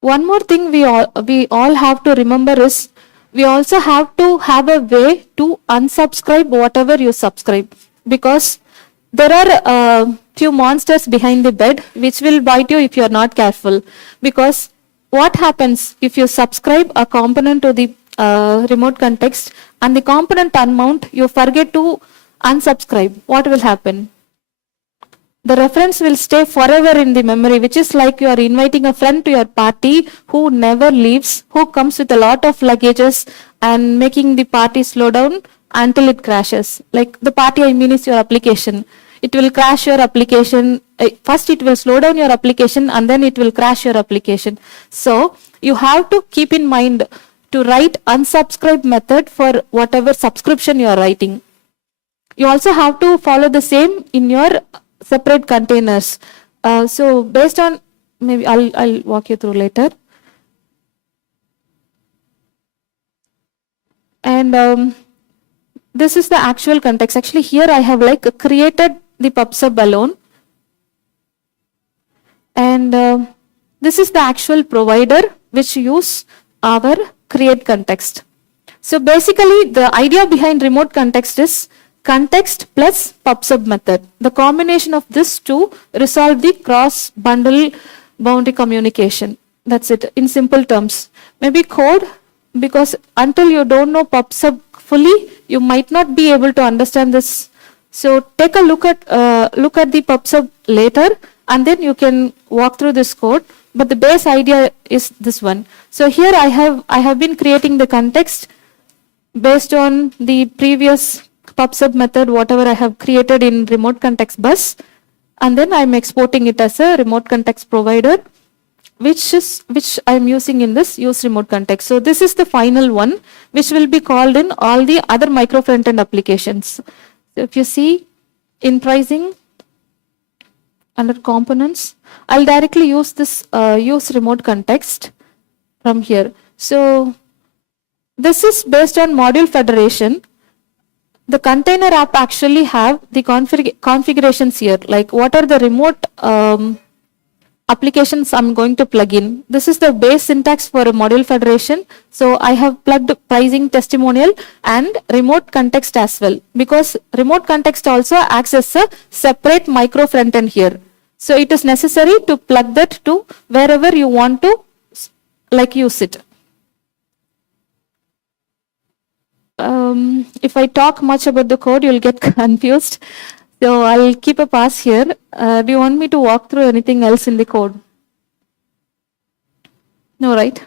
one more thing we all have to remember is we also have to have a way to unsubscribe whatever you subscribe, because there are few monsters behind the bed which will bite you if you are not careful. Because what happens if you subscribe a component to the remote context and the component unmount, you forget to unsubscribe, what will happen? The reference will stay forever in the memory, which is like you are inviting a friend to your party who never leaves, who comes with a lot of luggages and making the party slow down until it crashes. Like the party, I mean, is your application. It will crash your application. First, it will slow down your application and then it will crash your application. So you have to keep in mind to write unsubscribe method for whatever subscription you are writing. You also have to follow the same in your separate containers. So based on, maybe I'll walk you through later. And this is the actual context. Actually, here I have like created the PubSub alone. And this is the actual provider which use our create context. So basically, the idea behind remote context is context plus PubSub method. The combination of this two resolve the cross bundle boundary communication. That's it in simple terms. Maybe code, because until you don't know PubSub fully, you might not be able to understand this. So take a look at the PubSub later, and then you can walk through this code. But the base idea is this one. So here I have been creating the context based on the previous PubSub method, whatever I have created in remote context bus, and then I'm exporting it as a remote context provider, which I'm using in this use remote context. So this is the final one, which will be called in all the other micro front-end applications. So if you see in pricing, under components, I'll directly use this use remote context from here. So this is based on module federation. The container app actually have the configurations here, like what are the remote applications I'm going to plug in. This is the base syntax for a module federation. So I have plugged pricing, testimonial and remote context as well, because remote context also acts as a separate micro front end here. So it is necessary to plug that to wherever you want to like use it. If I talk much about the code, you'll get confused. So I'll keep a pass here. Do you want me to walk through anything else in the code? No, right?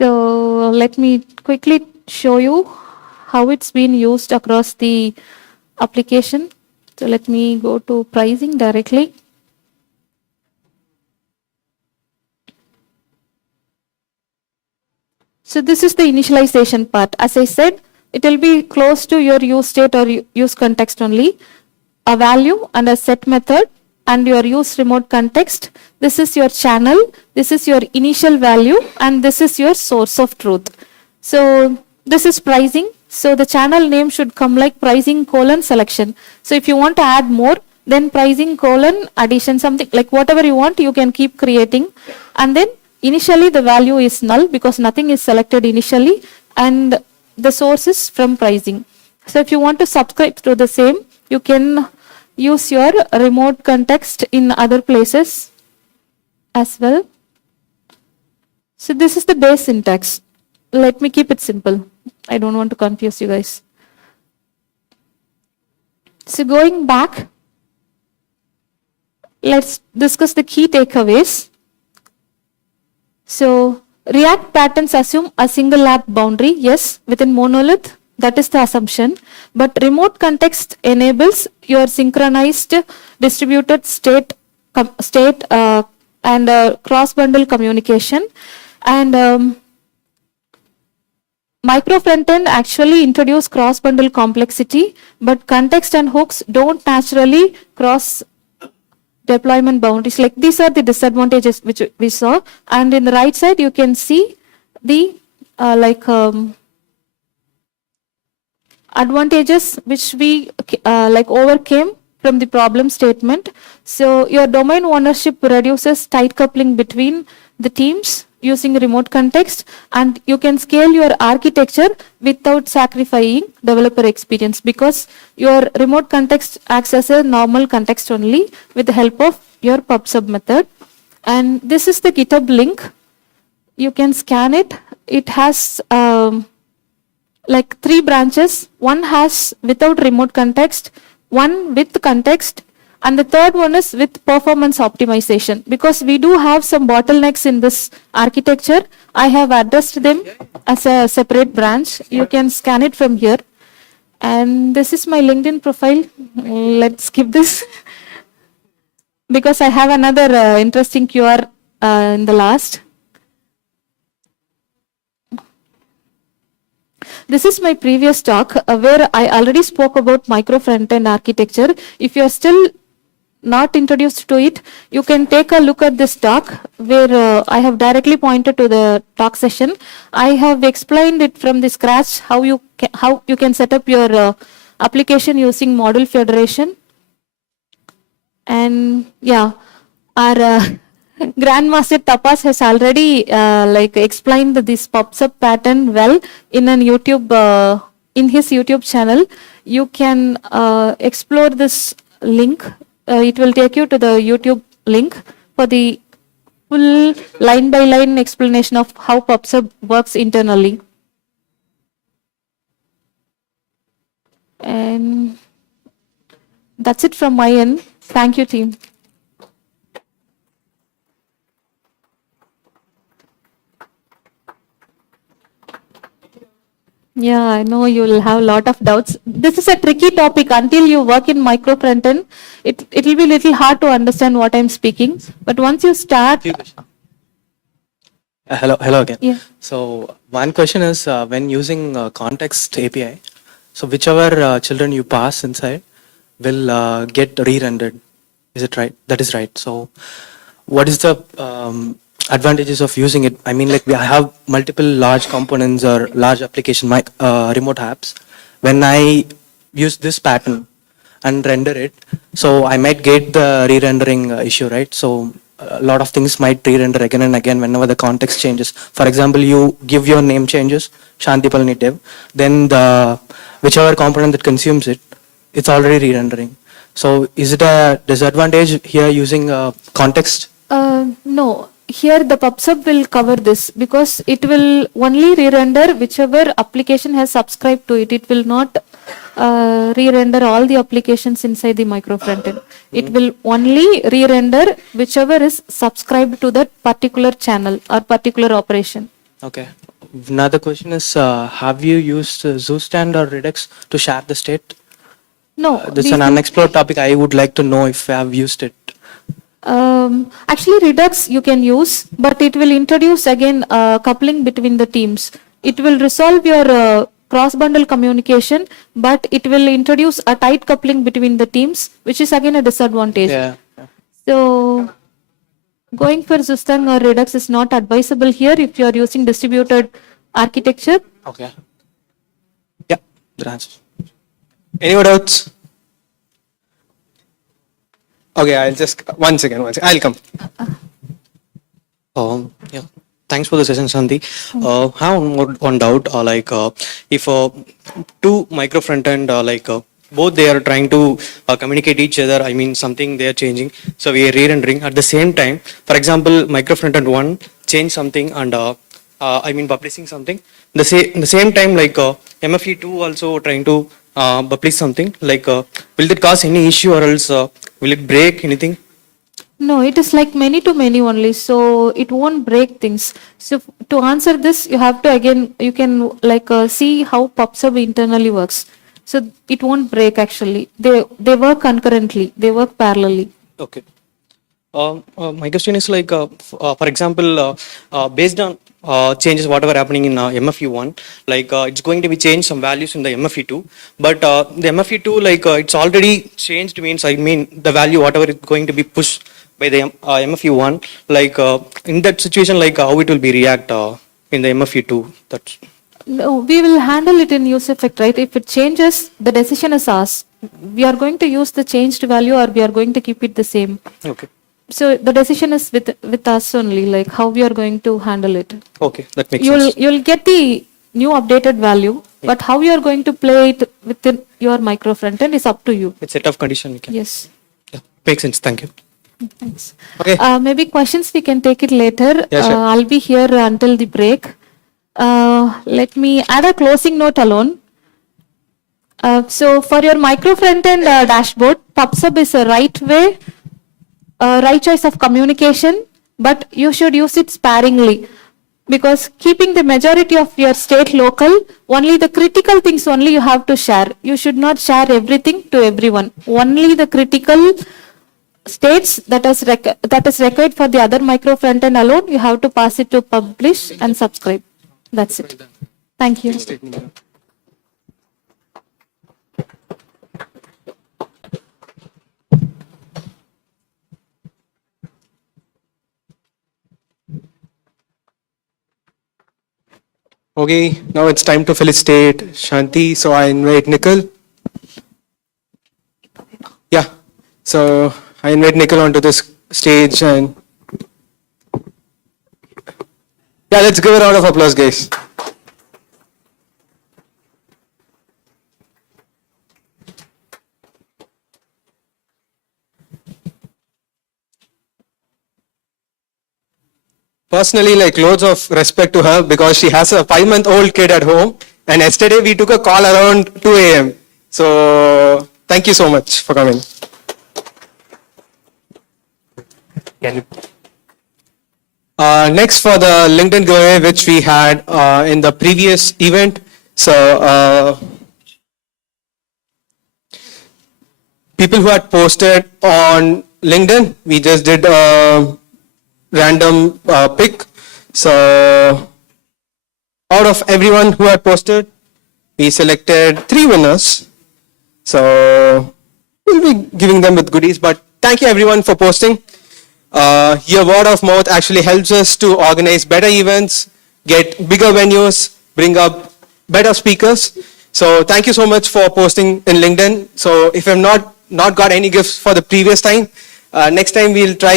So let me quickly show you how it's been used across the application. So let me go to pricing directly. So this is the initialization part. As I said, it will be close to your use state or use context only. A value and a set method and your use remote context. This is your channel. This is your initial value and this is your source of truth. So this is pricing. So the channel name should come like pricing : selection. So if you want to add more, then pricing : addition, something like whatever you want, you can keep creating. And then initially the value is null because nothing is selected initially, and the source is from pricing. So if you want to subscribe to the same, you can use your remote context in other places as well. So this is the base syntax. Let me keep it simple. I don't want to confuse you guys. So going back, let's discuss the key takeaways. So React patterns assume a single app boundary, yes, within monolith, that is the assumption. But remote context enables your synchronized distributed state and cross-bundle communication. And micro frontend actually introduce cross-bundle complexity, but context and hooks don't naturally cross deployment boundaries. Like these are the disadvantages which we saw. And in the right side, you can see the advantages which we overcame from the problem statement. So your domain ownership reduces tight coupling between the teams. using remote context, and you can scale your architecture without sacrificing developer experience, because your remote context acts as a normal context only with the help of your pub/sub method. And this is the GitHub link. You can scan it. It has like 3 branches. One has without remote context, one with context, and the third one is with performance optimization. Because we do have some bottlenecks in this architecture, I have addressed them as a separate branch. You can scan it from here. And this is my LinkedIn profile. Let's skip this because I have another interesting QR in the last. This is my previous talk where I already spoke about micro front-end architecture. If you are still not introduced to it, you can take a look at this talk where I have directly pointed to the talk session. I have explained it from the scratch how you can set up your application using model federation. And yeah, our Grandmaster Tapas has already explained this pub/sub pattern well in an YouTube in his YouTube channel. You can explore this link. It will take you to the YouTube link for the full line-by-line explanation of how pub/sub works internally. And that's it from my end. Thank you, team. Yeah, I know you will have a lot of doubts. This is a tricky topic. Until you work in micro front end, it will be a little hard to understand what I'm speaking. But once you start, Hello again. Yeah. So one question is when using context API, so whichever children you pass inside will get re-rendered. Is it right? That is right. So what is the advantages of using it? I mean, like we have multiple large components or large application remote apps. When I use this pattern and render it, so I might get the re-rendering issue, right? So a lot of things might re-render again and again whenever the context changes. For example, you give your name changes, Shanthi Palani dev, then the whichever component that consumes it, it's already re-rendering. So is it a disadvantage here using context? no. Here the pub/sub will cover this because it will only re-render whichever application has subscribed to it. It will not re-render all the applications inside the micro frontend. It will only re-render whichever is subscribed to that particular channel or particular operation. Okay. Another question is, have you used ZooStand or Redux to share the state? No. That's an unexplored topic. I would like to know if I have used it. Actually, Redux you can use, but it will introduce again coupling between the teams. It will resolve your cross-bundle communication, but it will introduce a tight coupling between the teams, which is again a disadvantage. Yeah. So, going for ZooStand or Redux is not advisable here if you are using distributed architecture. Okay. Yeah, that answers. Any more doubts? Okay, I'll just one second. I'll come. Yeah. Thanks for the session, Shanthi. I have one doubt. If two micro front end, both they are trying to communicate each other. I mean, something they are changing. So we are re-rendering at the same time. For example, micro front end one change something and publishing something. The same time, MFE2 also trying to publish something. Will that cause any issue or else will it break anything? No, it is like many to many only, so it won't break things. So to answer this, you have to again, you can see how pub/sub internally works. So it won't break actually. They work concurrently. They work parallelly. Okay. My question is for example, based on changes whatever happening in MFE1, it's going to be changed some values in the MFE2, but the MFE2 it's already changed means the value whatever is going to be pushed by the MFE1, in that situation how it will be react in the MFE2. That's No, we will handle it in use effect, right? If it changes, the decision is ours. We are going to use the changed value or we are going to keep it the same. okay. so the decision is with us only, like how we are going to handle it. Okay, that makes sense. You'll get the new updated value, but how you are going to play it within your micro front end is up to you. With set of condition, we can. Yes. Yeah, makes sense. Thank you. Thanks. Okay. Maybe questions we can take it later. Yeah, sure. I'll be here until the break. Let me add a closing note alone. So for your micro front end dashboard, PubSub is a right way, right choice of communication, but you should use it sparingly, because keeping the majority of your state local, only the critical things only you have to share. You should not share everything to everyone. Only the critical states that is required for the other micro front end alone, you have to pass it to publish and subscribe. That's it. Thank you. Okay, now it's time to felicitate Shanti. So I invite Nikhil. Yeah, so I invite Nikhil onto this stage and yeah, let's give a round of applause, guys. Personally, like loads of respect to her because she has a 5-month-old kid at home, and yesterday we took a call around 2 a.m. So thank you so much for coming. Next for the LinkedIn giveaway, which we had in the previous event. So people who had posted on LinkedIn, we just did a random pick. So out of everyone who had posted, we selected 3 winners. So we'll be giving them with goodies, but thank you everyone for posting. Your word of mouth actually helps us to organize better events, get bigger venues, bring up better speakers. So thank you so much for posting in LinkedIn. So if I've not got any gifts for the previous time, next time we'll try,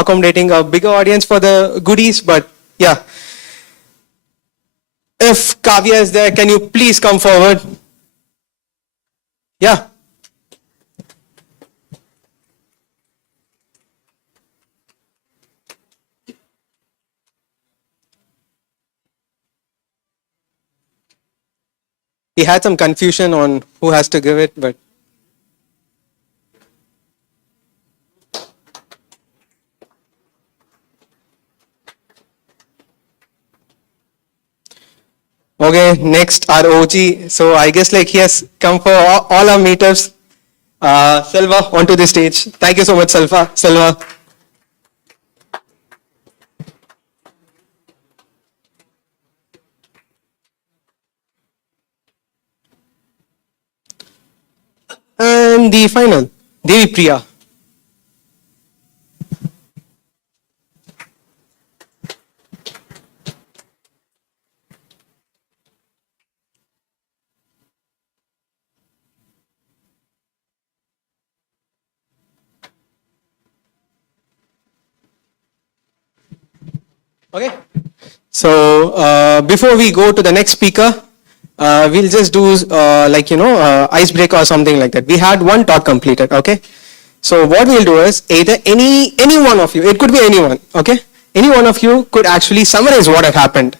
accommodating a bigger audience for the goodies. But yeah, if Kavya is there, can you please come forward? Yeah. He had some confusion on who has to give it, but okay, next our OG. So I guess like he has come for all our meetups. Selva, onto the stage. Thank you so much, Selva. And the final, Devi Priya. Okay. So before we go to the next speaker, we'll just do icebreaker or something like that. We had one talk completed. Okay. So what we'll do is either any one of you, it could be anyone. Okay. Any one of you could actually summarize what had happened.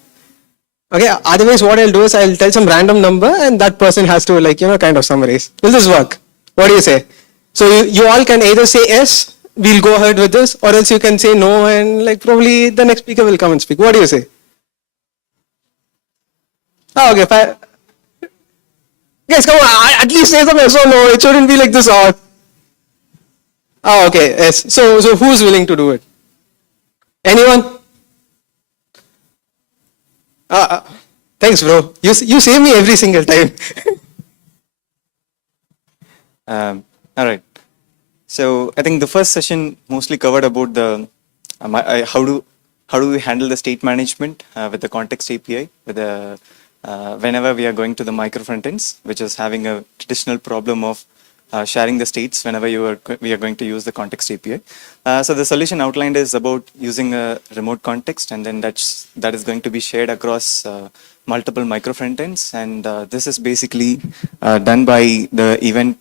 Okay. Otherwise, what I'll do is I'll tell some random number and that person has to kind of summarize. Will this work? What do you say? So you all can either say yes, we'll go ahead with this, or else you can say no, and probably the next speaker will come and speak. What do you say? Oh, okay, fine. Guys, come on, at least say some yes or no. It shouldn't be like this odd. Oh, okay, yes. So who's willing to do it? Anyone? Thanks, bro. You save me every single time. All right. So I think the first session mostly covered about the how do we handle the state management with the context API with whenever we are going to the micro frontends, which is having a traditional problem of sharing the states whenever we are going to use the context API. So the solution outlined is about using a remote context, and then that is going to be shared across multiple micro frontends, and this is basically done by the event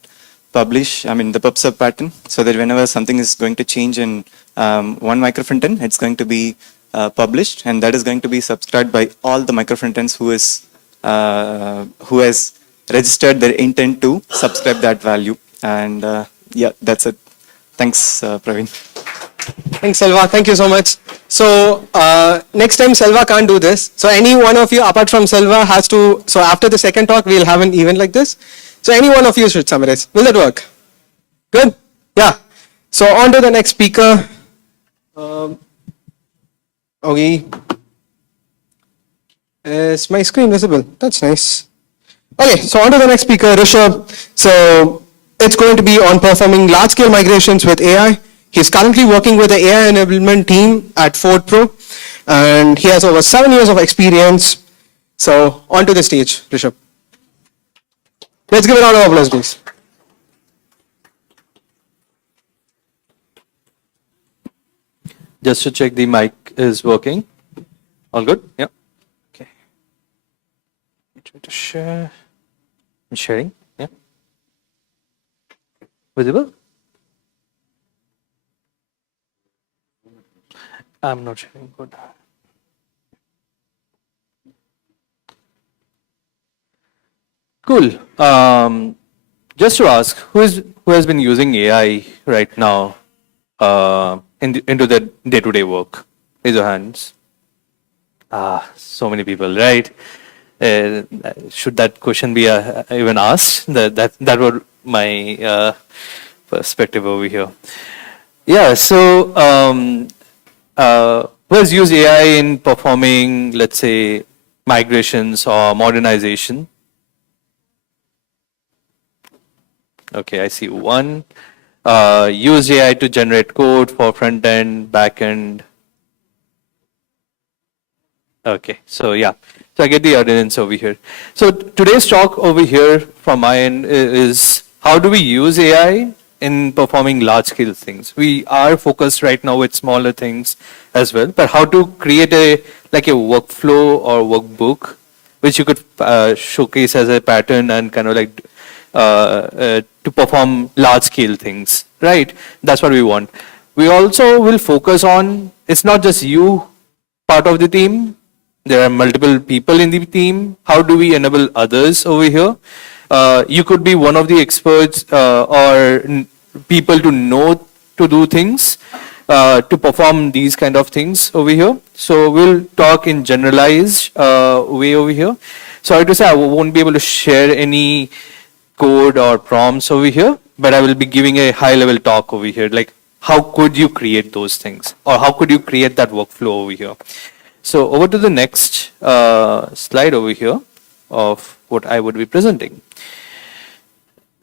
the pub sub pattern, so that whenever something is going to change in one micro frontend, it's going to be published, and that is going to be subscribed by all the micro frontends who has registered their intent to subscribe that value. And yeah, that's it. Thanks, Praveen. Thanks, Selva. Thank you so much. So next time Selva can't do this. So any one of you apart from Selva has to, so after the second talk, we'll have an event like this. So any one of you should summarize. Will that work? Good? Yeah. So on to the next speaker. Okay. Is my screen visible? That's nice. Okay, so on to the next speaker, Rishab. So it's going to be on performing large-scale migrations with AI. He's currently working with the AI enablement team at Ford Pro, and he has over 7 years of experience. So on to the stage, Rishab. Let's give a round of applause, please. Just to check the mic is working. All good? Yeah. Okay. Try to share. I'm sharing. Yeah. Visible? I'm not sharing. Good. Cool. Just to ask, who has been using AI right now into their day-to-day work? Raise your hands. So many people, right? Should that question be even asked? That was my perspective over here. Yeah. So, who has used AI in performing, let's say, migrations or modernization? Okay, I see one. Use AI to generate code for front end, back end. Okay, so yeah. So I get the audience over here. So today's talk over here from my end is how do we use AI in performing large scale things? We are focused right now with smaller things as well, but how to create a workflow or workbook which you could showcase as a pattern and kind of like to perform large scale things, right? That's what we want. We also will focus on, it's not just you part of the team, there are multiple people in the team. How do we enable others over here? You could be one of the experts or people to know to do things, to perform these kind of things over here. So we'll talk in generalized way over here. Sorry to say I won't be able to share any code or prompts over here, but I will be giving a high level talk over here, like how could you create those things or how could you create that workflow over here. So over to the next slide over here of what I would be presenting.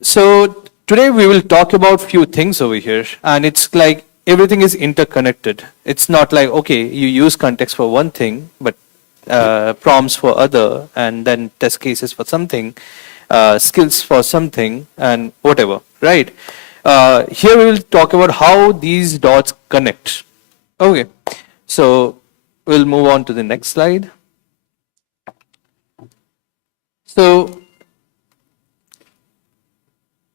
So today we will talk about few things over here, and it's like everything is interconnected. It's not like, okay, you use context for one thing, but prompts for other, and then test cases for something, skills for something, and whatever, right? Here we will talk about how these dots connect. Okay, so we'll move on to the next slide. So,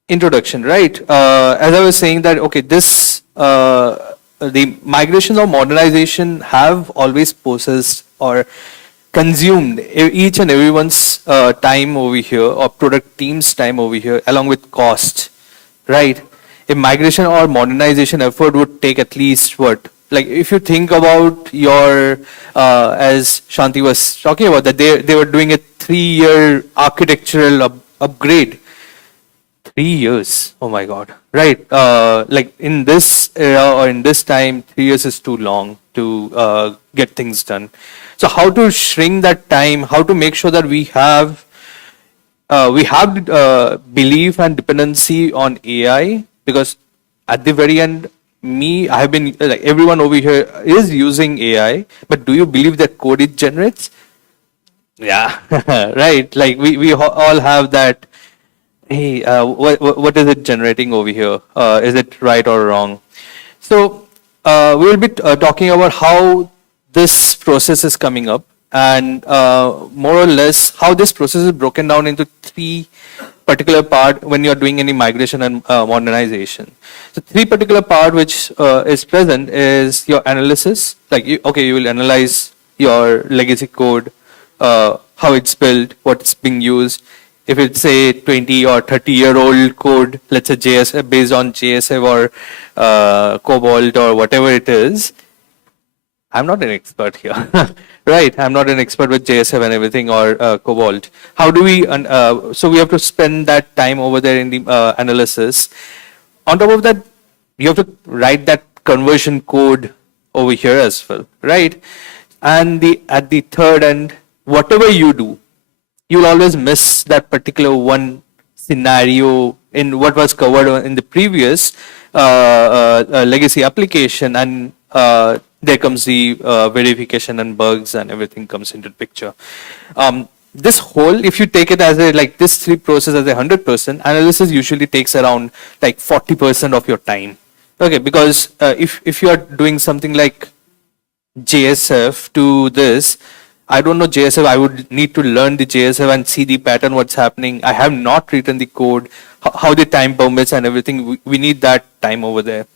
introduction, right? As I was saying that, okay, this, the migration or modernization have always possessed or consumed each and everyone's time over here, or product team's time over here, along with cost, right? A migration or modernization effort would take at least what? Like if you think about your, as Shanthi was talking about, that they were doing a 3-year architectural upgrade. 3 years, oh my God, right? Like in this era or in this time, 3 years is too long to get things done. So how to shrink that time, how to make sure that we have belief and dependency on AI, because at the very end, I have been, like everyone over here is using AI, but do you believe that code it generates? Yeah, right. Like we all have that, hey, what is it generating over here? Is it right or wrong? So we will be talking about how this process is coming up, and more or less how this process is broken down into three particular part when you're doing any migration and modernization. So three particular part which is present is your analysis, like you will analyze your legacy code, how it's built, what's being used. If it's a 20 or 30-year-old code, let's say JS based on JSF or Cobalt or whatever it is, I'm not an expert here, right? I'm not an expert with JSF and everything or Cobalt. How do we? So we have to spend that time over there in the analysis. On top of that, you have to write that conversion code over here as well, right? And at the third end, whatever you do, you'll always miss that particular one scenario in what was covered in the previous legacy application, and there comes the verification and bugs and everything comes into the picture. This whole, if you take it as this three process as 100%, analysis usually takes around like 40% of your time. Okay, because if you are doing something like JSF to this, I don't know JSF, I would need to learn the JSF and see the pattern, what's happening. I have not written the code, how the time permits and everything. We need that time over there.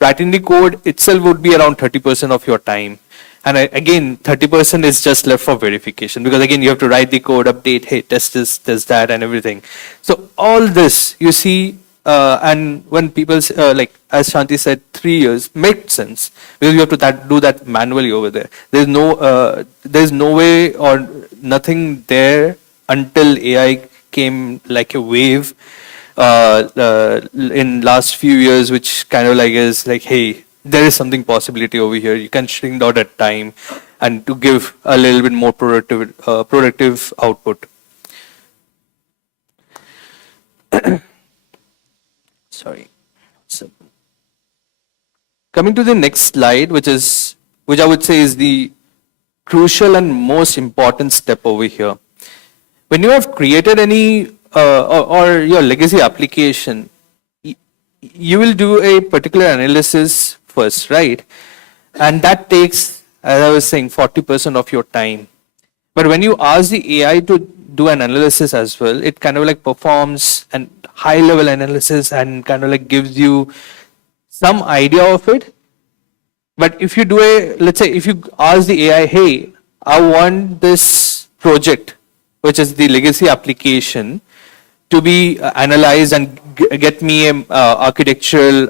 Writing the code itself would be around 30% of your time. And again, 30% is just left for verification, because again, you have to write the code, update, hey, test this, test that, and everything. So all this, you see, and when people, like as Shanthi said, 3 years makes sense, because you have to do that manually over there. There's no way or nothing there until AI came like a wave in last few years, which kind of like is like, hey, there is something possibility over here. You can shrink down that time and to give a little bit more productive output. Sorry. So, coming to the next slide, which I would say is the crucial and most important step over here. When you have created any or your legacy application, you will do a particular analysis first, right? And that takes, as I was saying, 40% of your time. But when you ask the AI to do an analysis as well, it kind of like performs an high level analysis and kind of like gives you some idea of it. But if you do let's say if you ask the AI, hey, I want this project, which is the legacy application, to be analyzed and get me a architectural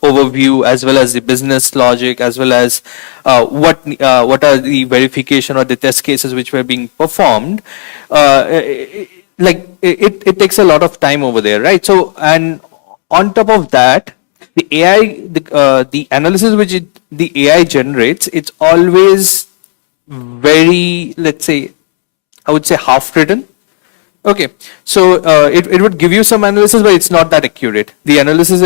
overview, as well as the business logic, as well as what are the verification or the test cases which were being performed. It takes a lot of time over there, right? So, and on top of that, the AI, the analysis which the AI generates, it's always very, let's say, I would say half written. Okay, so it would give you some analysis, but it's not that accurate. The analysis,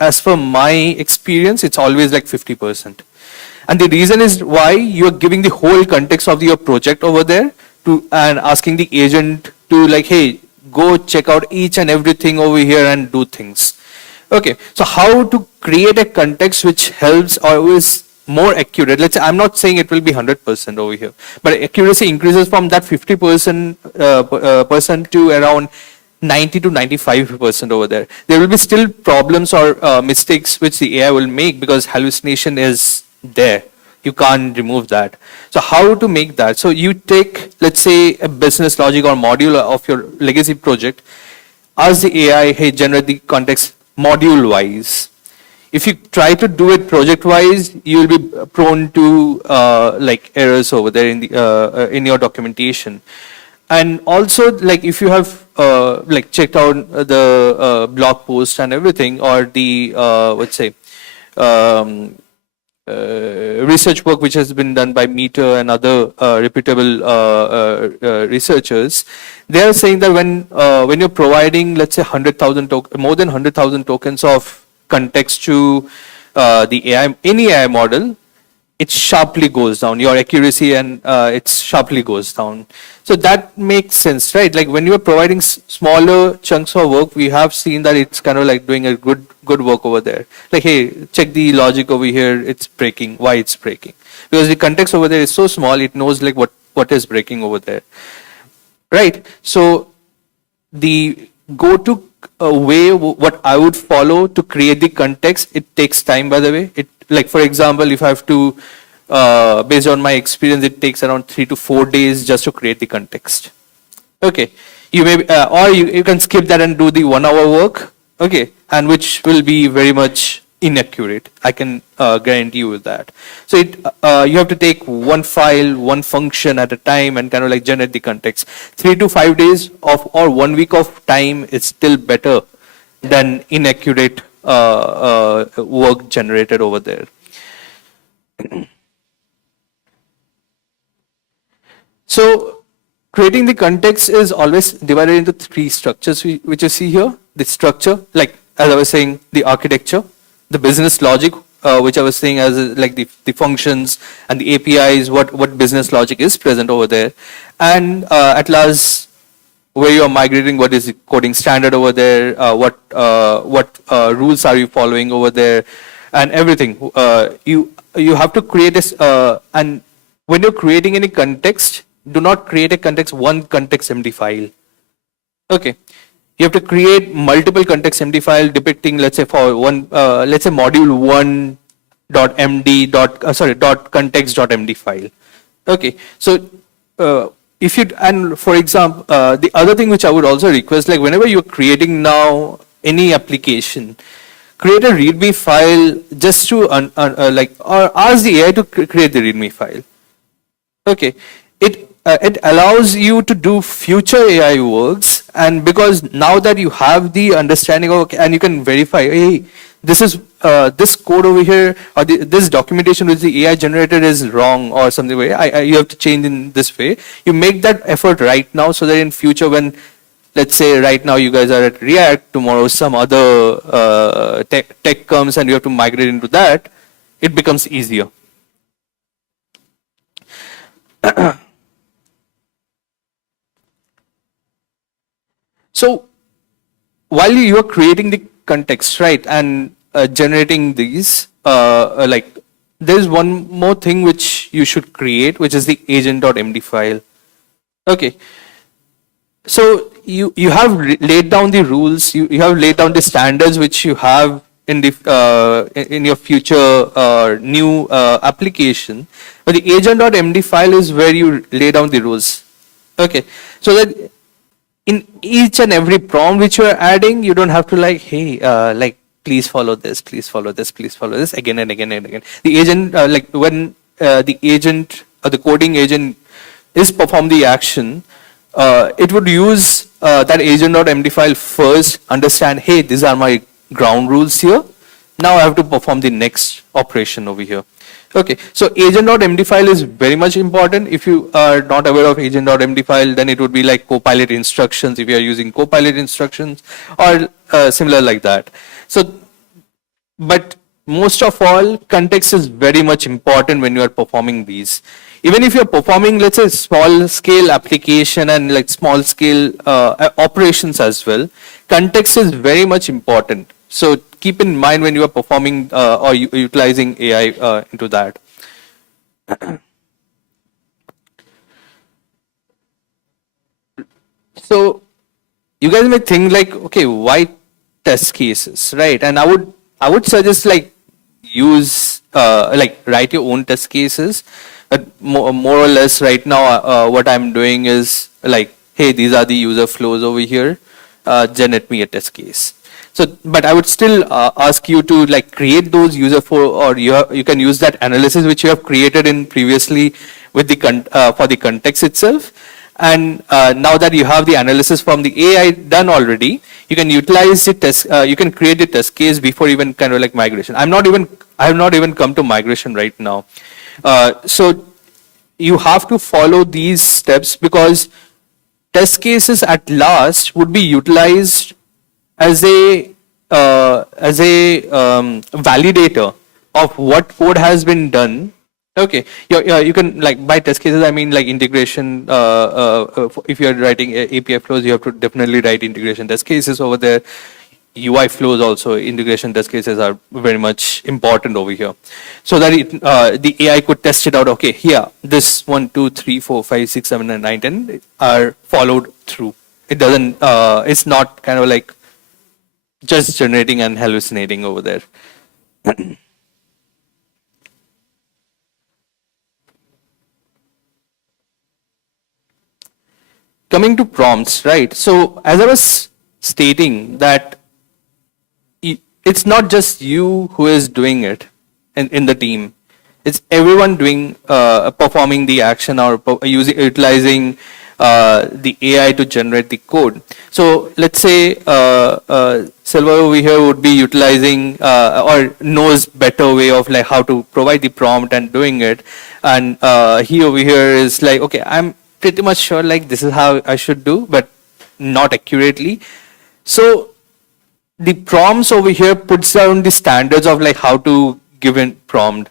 as per my experience, it's always like 50%. And the reason is why you're giving the whole context of your project over there and asking the agent to like, hey, go check out each and everything over here and do things. Okay, so how to create a context which helps or is more accurate. Let's say, I'm not saying it will be 100% over here, but accuracy increases from that 50% to around 90 to 95% over there. There will be still problems or mistakes which the AI will make, because hallucination is there. You can't remove that. So how to make that? So you take, let's say, a business logic or module of your legacy project, ask the AI, hey, generate the context module wise. If you try to do it project wise, you will be prone to like errors over there in the in your documentation. And also, like if you have like checked out the blog post and everything, or the let's say research work which has been done by Meetup and other reputable researchers, they are saying that when you're providing, let's say, 100,000 more than 100,000 tokens of context to the AI, any AI model, it sharply goes down. Your accuracy and it sharply goes down. So that makes sense, right? Like when you are providing smaller chunks of work, we have seen that it's kind of like doing a good work over there. Like, hey, check the logic over here. It's breaking. Why it's breaking? Because the context over there is so small, it knows like what is breaking over there, right? So the go-to way what I would follow to create the context, it takes time, by the way. It, like for example, if I have to based on my experience, it takes around 3 to 4 days just to create the context. Okay, you may or you can skip that and do the 1 hour work. Okay, and which will be very much inaccurate. I can guarantee you with that. So it you have to take one file, one function at a time, and kind of like generate the context. 3 to 5 days of or 1 week of time is still better than inaccurate work generated over there. So creating the context is always divided into 3 structures, which you see here. The structure, like as I was saying, the architecture, the business logic, which I was saying as like the functions and the APIs, what business logic is present over there. And at last, where you are migrating, what is the coding standard over there, what rules are you following over there, and everything. You have to create this, and when you're creating any context, do not create a context, one context empty file. Okay. You have to create multiple context empty file depicting, let's say for one, let's say module 1 dot md dot context dot md file. Okay. So, if you, and for example, the other thing which I would also request, like whenever you're creating now any application, create a README file just to, or ask the AI to create the README file. Okay. It allows you to do future AI works, and because now that you have the understanding of, and you can verify, hey, this is this code over here, or this documentation which the AI generated is wrong or something. Way you have to change in this way. You make that effort right now, so that in future, when let's say right now you guys are at React, tomorrow some other tech comes and you have to migrate into that, it becomes easier. So while you are creating the context, right, and generating these, like there's one more thing which you should create, which is the agent.md file. Okay. So you have laid down the rules, you have laid down the standards which you have in the in your future new application, but the agent.md file is where you lay down the rules. Okay. So that in each and every prompt which you are adding, you don't have to like, hey, like, please follow this, please follow this, please follow this again and again and again. The agent, like when the agent or the coding agent is perform the action, it would use that agent.md file first, understand, hey, these are my ground rules here. Now I have to perform the next operation over here. Okay, so agent.md file is very much important. If you are not aware of agent.md file, then it would be like Copilot instructions if you are using Copilot instructions or similar like that. So, but most of all, context is very much important when you are performing these. Even if you're performing, let's say, small scale application and like small scale operations as well, context is very much important. So keep in mind when you are performing or utilizing AI into that. So you guys may think like, okay, why test cases, right? And I would suggest like use like write your own test cases. But more or less right now, what I'm doing is like, hey, these are the user flows over here. Generate me a test case. So, but I would still ask you to like create those user flow, or you can use that analysis which you have created in previously with the for the context itself. And now that you have the analysis from the AI done already, you can utilize the test. You can create the test case before even kind of like migration. I have not even come to migration right now. So you have to follow these steps because test cases at last would be utilized as a validator of what code has been done Okay, you can like by test cases. I mean like integration. If you're writing API flows, you have to definitely write integration test cases over there. UI flows also integration test cases are very much important over here, so that the AI could test it out. Okay, here this 1, 2, 3, 4, 5, 6, 7, and 9, 10 are followed through. It doesn't. It's not kind of like just generating and hallucinating over there. Coming to prompts, right? So as I was stating that it's not just you who is doing it in the team. It's everyone doing, performing the action or utilizing the AI to generate the code. So let's say Silva over here would be utilizing or knows better way of like how to provide the prompt and doing it. And he over here is like, okay, I'm pretty much sure like this is how I should do, but not accurately. So the prompts over here puts down the standards of like how to give a prompt.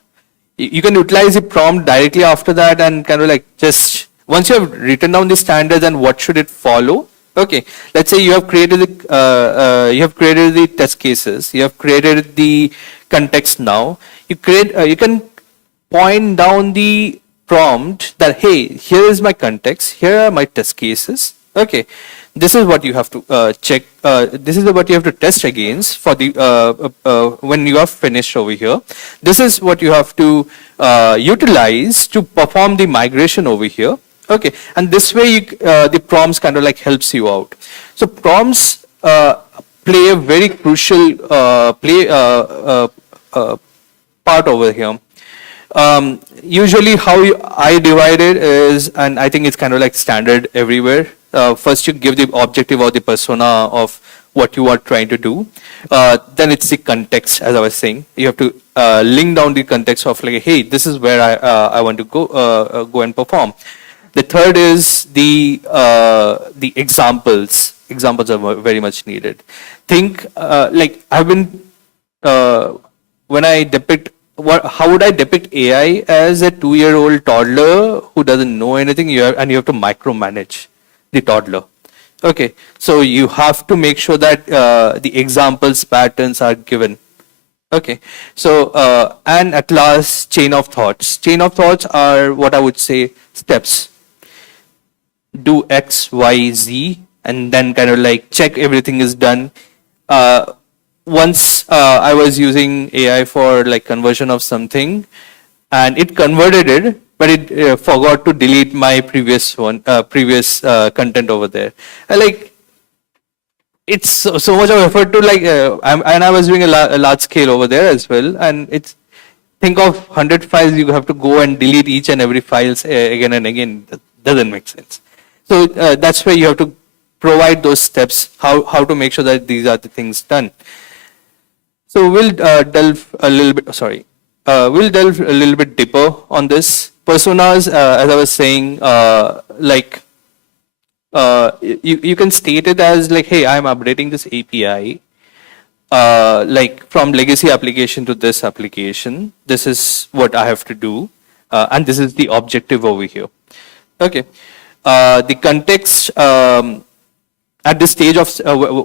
You can utilize the prompt directly after that and kind of like just once you have written down the standards and what should it follow. Okay, let's say you have created the test cases, you have created the context. Now you can point down the prompt that hey, here is my context, here are my test cases. Okay, this is what you have to check. This is what you have to test against for the when you are finished over here. This is what you have to utilize to perform the migration over here. Okay, and this way the prompts kind of like helps you out. So prompts play a very crucial part over here. Usually how I divide it is, and I think it's kind of like standard everywhere. First you give the objective or the persona of what you are trying to do. Then it's the context, as I was saying. You have to link down the context of like, hey, this is where I want to go and perform. The third is the examples. Examples are very much needed. Think like I've been when I depict how would I depict AI as a 2-year-old toddler who doesn't know anything? You have to micromanage the toddler. Okay, so you have to make sure that the examples patterns are given. Okay, so and at last, chain of thoughts. Chain of thoughts are what I would say steps. Do X, Y, Z, and then kind of like check everything is done. Once I was using AI for like conversion of something, and it converted it, but it forgot to delete my previous content over there. Like it's so much of effort to like, and I was doing a large scale over there as well, and it's think of 100 files, you have to go and delete each and every files again and again. That doesn't make sense. So that's where you have to provide those steps, how to make sure that these are the things done. So we'll delve a little bit, we'll delve a little bit deeper on this. Personas, as I was saying, like you can state it as like, hey, I'm updating this API, like from legacy application to this application. This is what I have to do, and this is the objective over here. Okay, the context at this stage of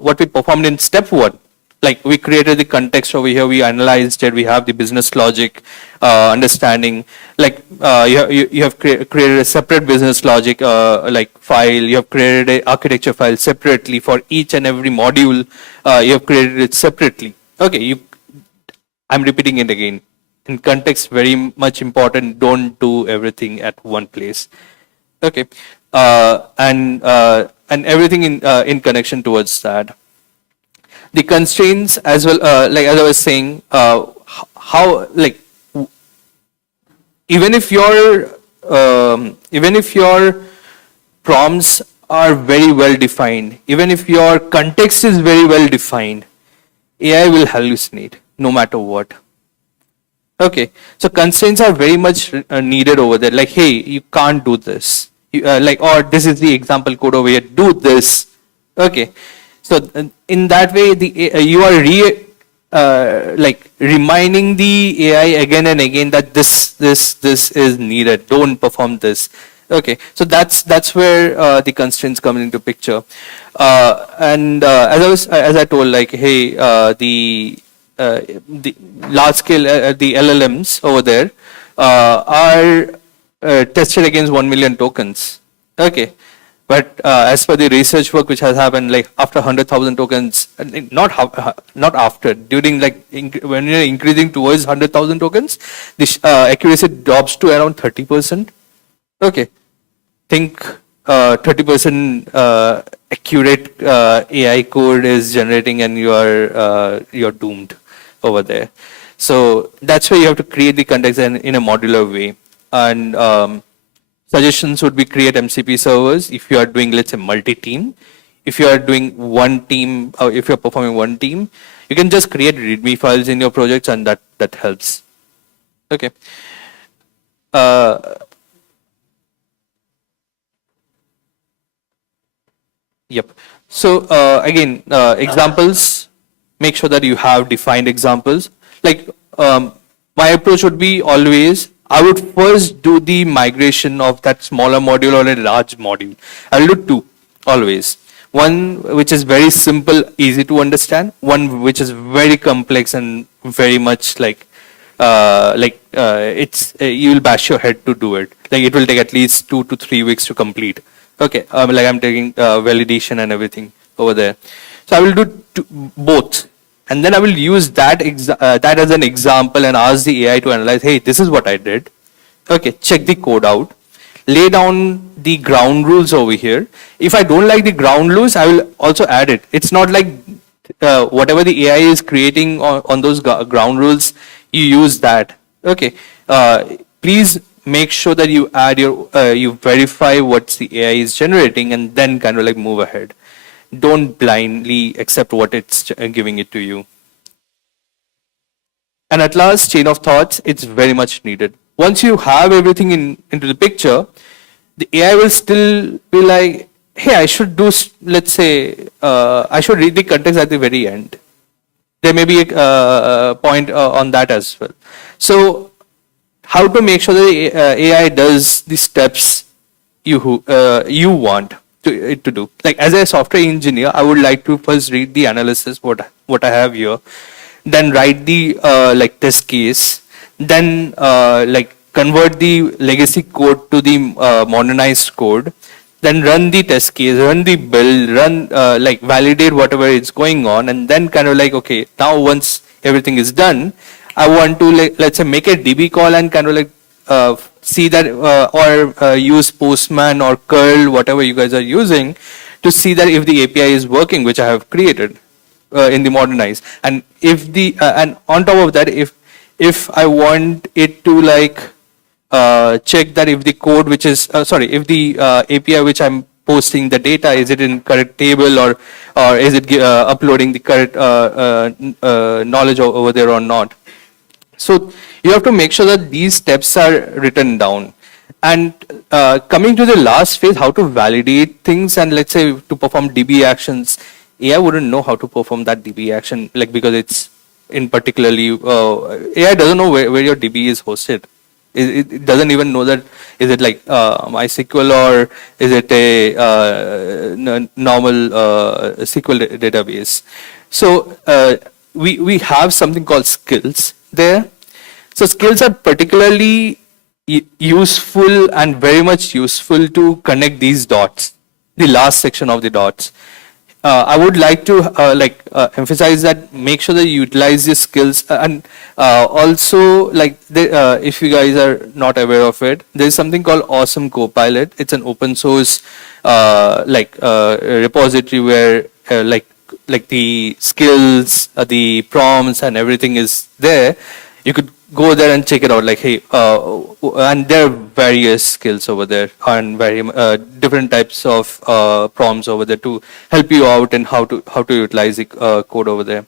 what we performed in step 1. Like we created the context over here, we analyzed it, we have the business logic understanding. Like you have created a separate business logic like file. You have created an architecture file separately for each and every module. You have created it separately. Okay, I'm repeating it again. In context, very much important. Don't do everything at one place. Okay, and everything in connection towards that. The constraints as well, like as I was saying, how like even if your prompts are very well defined, even if your context is very well defined, AI will hallucinate no matter what. Okay, so constraints are very much needed over there. Like, hey, you can't do this. Like, or this is the example code over here. Do this. Okay. So in that way, you are like reminding the AI again and again that this is needed. Don't perform this. Okay, so that's where the constraints come into picture. And as I told, like, hey, the large scale the LLMs over there are tested against 1 million tokens. Okay. But as per the research work which has happened, like after 100,000 tokens, not after, during like when you're increasing towards 100,000 tokens, the accuracy drops to around 30%. Okay, think 30% accurate AI code is generating, and you're doomed over there. So that's why you have to create the context in a modular way. And suggestions would be create MCP servers if you are doing, let's say, multi-team. If you are doing one team, or if you're performing one team, you can just create README files in your projects, and that helps. Okay. Yep. So again, examples, make sure that you have defined examples. Like my approach would be always, I would first do the migration of that smaller module or a large module. I'll do two always. One which is very simple, easy to understand. One which is very complex and very much like it's you will bash your head to do it. Like it will take at least 2 to 3 weeks to complete. Okay, like I'm taking validation and everything over there. So I will do both. And then I will use that as an example and ask the AI to analyze, hey, this is what I did. Okay, check the code out. Lay down the ground rules over here. If I don't like the ground rules, I will also add it. It's not like whatever the AI is creating on those ground rules, you use that. Okay, please make sure that you add you verify what the AI is generating, and then kind of like move ahead. Don't blindly accept what it's giving it to you. And at last, chain of thoughts, it's very much needed. Once you have everything into the picture, the AI will still be like, hey, I should do, let's say, I should read the context at the very end. There may be a point on that as well. So how to make sure the AI does the steps you want it to do. Like as a software engineer, I would like to first read the analysis, what I have here, then write the like test case, then like convert the legacy code to the modernized code, then run the test case, run the build, run like validate whatever is going on, and then kind of like, okay, now once everything is done, I want to, like, let's say, make a DB call and kind of like see that or use Postman or curl, whatever you guys are using, to see that if the API is working, which I have created in the modernized. And if the and on top of that, if I want it to like check that if the code which is if the API which I'm posting the data, is it in correct table, or is it uploading the correct knowledge over there or not. So you have to make sure that these steps are written down. And coming to the last phase, how to validate things, and let's say to perform DB actions, AI wouldn't know how to perform that DB action, like, because it's in particularly, AI doesn't know where your DB is hosted. It doesn't even know that, is it like MySQL, or is it a normal SQL database. So we have something called skills there. So skills are particularly useful and very much useful to connect these dots, the last section of the dots. I would like to emphasize that, make sure that you utilize these skills, and also, like, if you guys are not aware of it, there is something called Awesome Copilot. It's an open source repository where like the skills, the prompts and everything is there. You could go there and check it out, like, hey, and there are various skills over there, and very different types of prompts over there to help you out and how to utilize the code over there.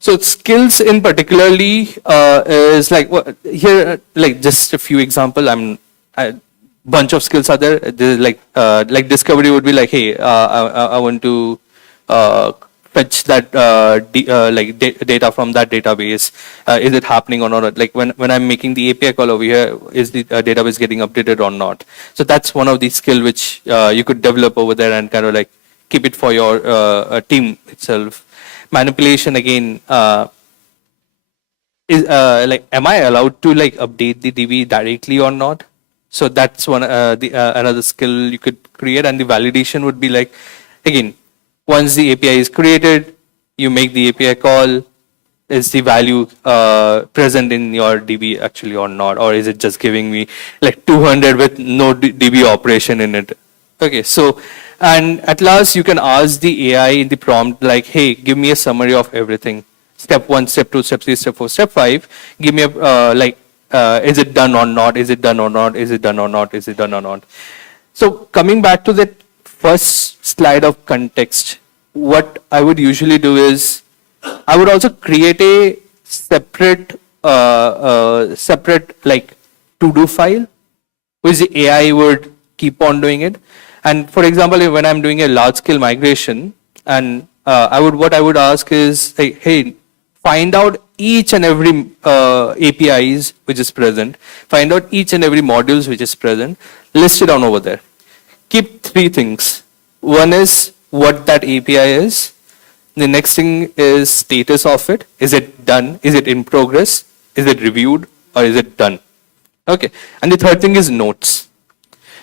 So skills in particularly is like, here, like, just a few example. A bunch of skills are there. There's like discovery would be like, hey, I want to fetch that data from that database. Is it happening or not? Like when I'm making the API call over here, is the database getting updated or not? So that's one of the skill which you could develop over there and kind of like keep it for your team itself. Manipulation again. Is am I allowed to like update the DB directly or not? So that's one another skill you could create, and the validation would be like, again, once the API is created, you make the API call. Is the value present in your DB actually or not, or is it just giving me like 200 with no DB operation in it? Okay, so and at last you can ask the AI in the prompt like, hey, give me a summary of everything. Step 1, step 2, step 3, step 4, step 5. Give me a is it done or not? Is it done or not? Is it done or not? Is it done or not? So coming back to that first slide of context, what I would usually do is I would also create a separate like to-do file, which the AI would keep on doing it. And for example, when I'm doing a large-scale migration, and what I would ask is, hey, find out each and every APIs which is present, find out each and every modules which is present, list it down over there. Keep 3 things. One is what that API is. The next thing is status of it. Is it done? Is it in progress? Is it reviewed? Or is it done? Okay. And the third thing is notes.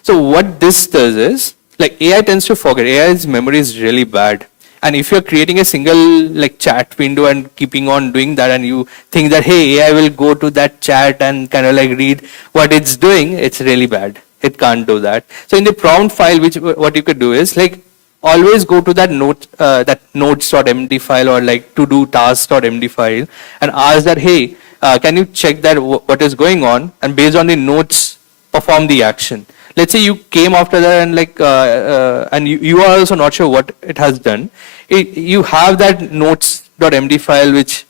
So what this does is, like AI tends to forget. AI's memory is really bad. And if you're creating a single like chat window and keeping on doing that, and you think that, hey, AI will go to that chat and kind of like read what it's doing, it's really bad. It can't do that. So in the prompt file, what you could do is like always go to that notes.md file or like to do task.md file and ask that, hey, can you check that what is going on, and based on the notes, perform the action. Let's say you came after that and like and you are also not sure what it has done. You have that notes.md file which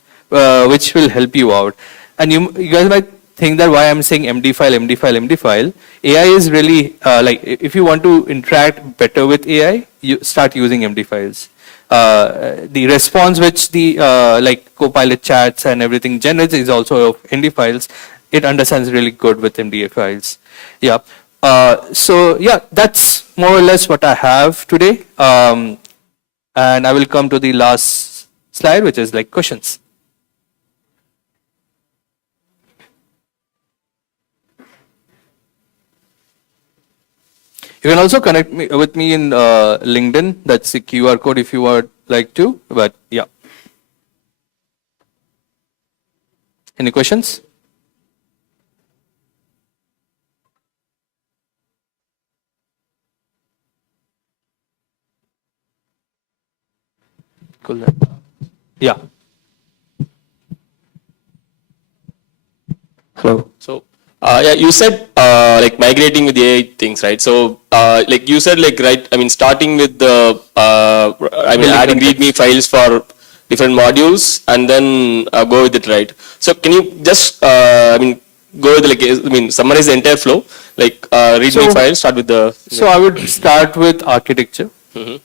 will help you out. And you guys might think that why I'm saying MD file. AI is really like if you want to interact better with AI, you start using MD files. The response which the like Copilot chats and everything generates is also of MD files. It understands really good with MD files. Yeah. So yeah, that's more or less what I have today. And I will come to the last slide, which is like questions. You can also connect with me in LinkedIn. That's the QR code if you would like to. But yeah. Any questions? Cool. Yeah. Hello. So, yeah, you said like migrating with AI things, right? So, like you said, like right. I mean, starting with the adding README files for different modules, and then go with it, right? So, can you just go with summarize the entire flow, like README files, start with the. So I would start with architecture.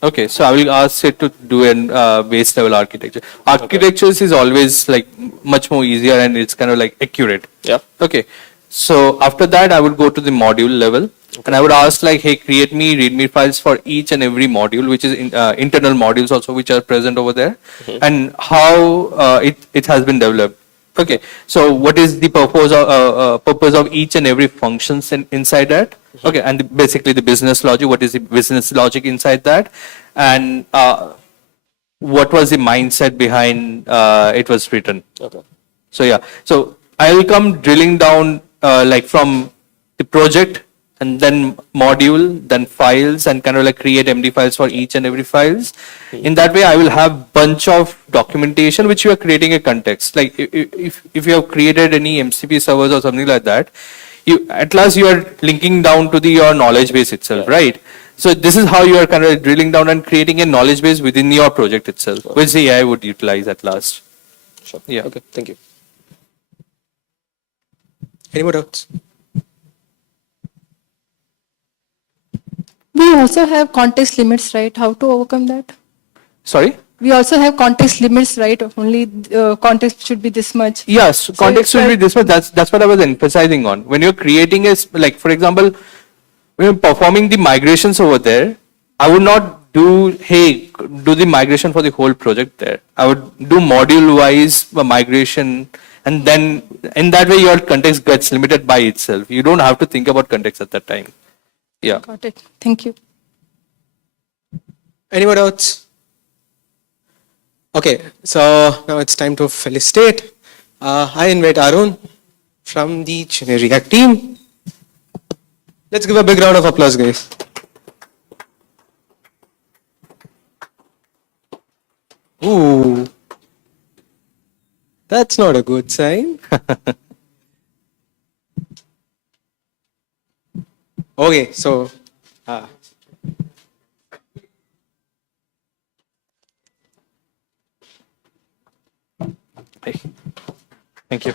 Okay, so I will ask it to do a base level architecture. Architectures is always like much more easier and it's kind of like accurate. Yeah. Okay, so after that I would go to the module level, and I would ask like, hey, create me README files for each and every module, which is internal modules also which are present over there, and how it has been developed. Okay, so what is the purpose of each and every functions inside that? Okay, and basically the business logic. What is the business logic inside that? And what was the mindset behind it was written? Okay. So yeah, so I will come drilling down like from the project, and then module, then files, and kind of like create MD files for each and every files. In that way, I will have bunch of documentation which you are creating a context. Like if you have created any MCP servers or something like that, at last you are linking down to your knowledge base itself, right? So this is how you are kind of drilling down and creating a knowledge base within your project itself, which the AI would utilize at last. Sure. Yeah. Okay. Thank you. Any more doubts? We also have context limits, right? How to overcome that? Sorry? we also have context limits, right? Only context should be this much. Yes, So context it's should be this much. That's what I was emphasizing on. When you're creating a like, for example, when you're performing the migrations over there, I would not do do the migration for the whole project there. I would do module wise migration, and then in that way your context gets limited by itself. You don't have to think about context at that time. Yeah. Got it. Thank you. Anyone else? Okay, so now it's time to felicitate. I invite Arun from the Chennai React team. Let's give a big round of applause, guys. Ooh, that's not a good sign. Okay, so Thank you.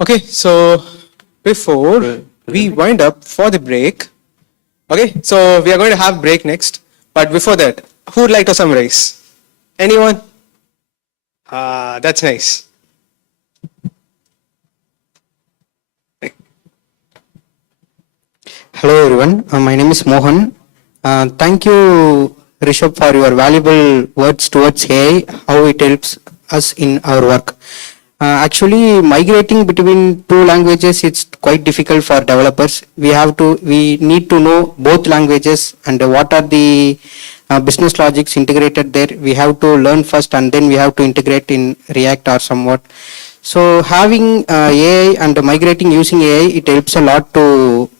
okay, so before we wind up for the break, okay, so we are going to have break next. But before that, who would like to summarize? Anyone? That's nice. Hello everyone, my name is Mohan. Thank you Rishab for your valuable words towards AI, how it helps us in our work. Actually migrating between two languages it's quite difficult for developers. We need to know both languages and what are the business logics integrated there. We have to learn first and then we have to integrate in React or somewhat. So having AI and migrating using AI, it helps a lot to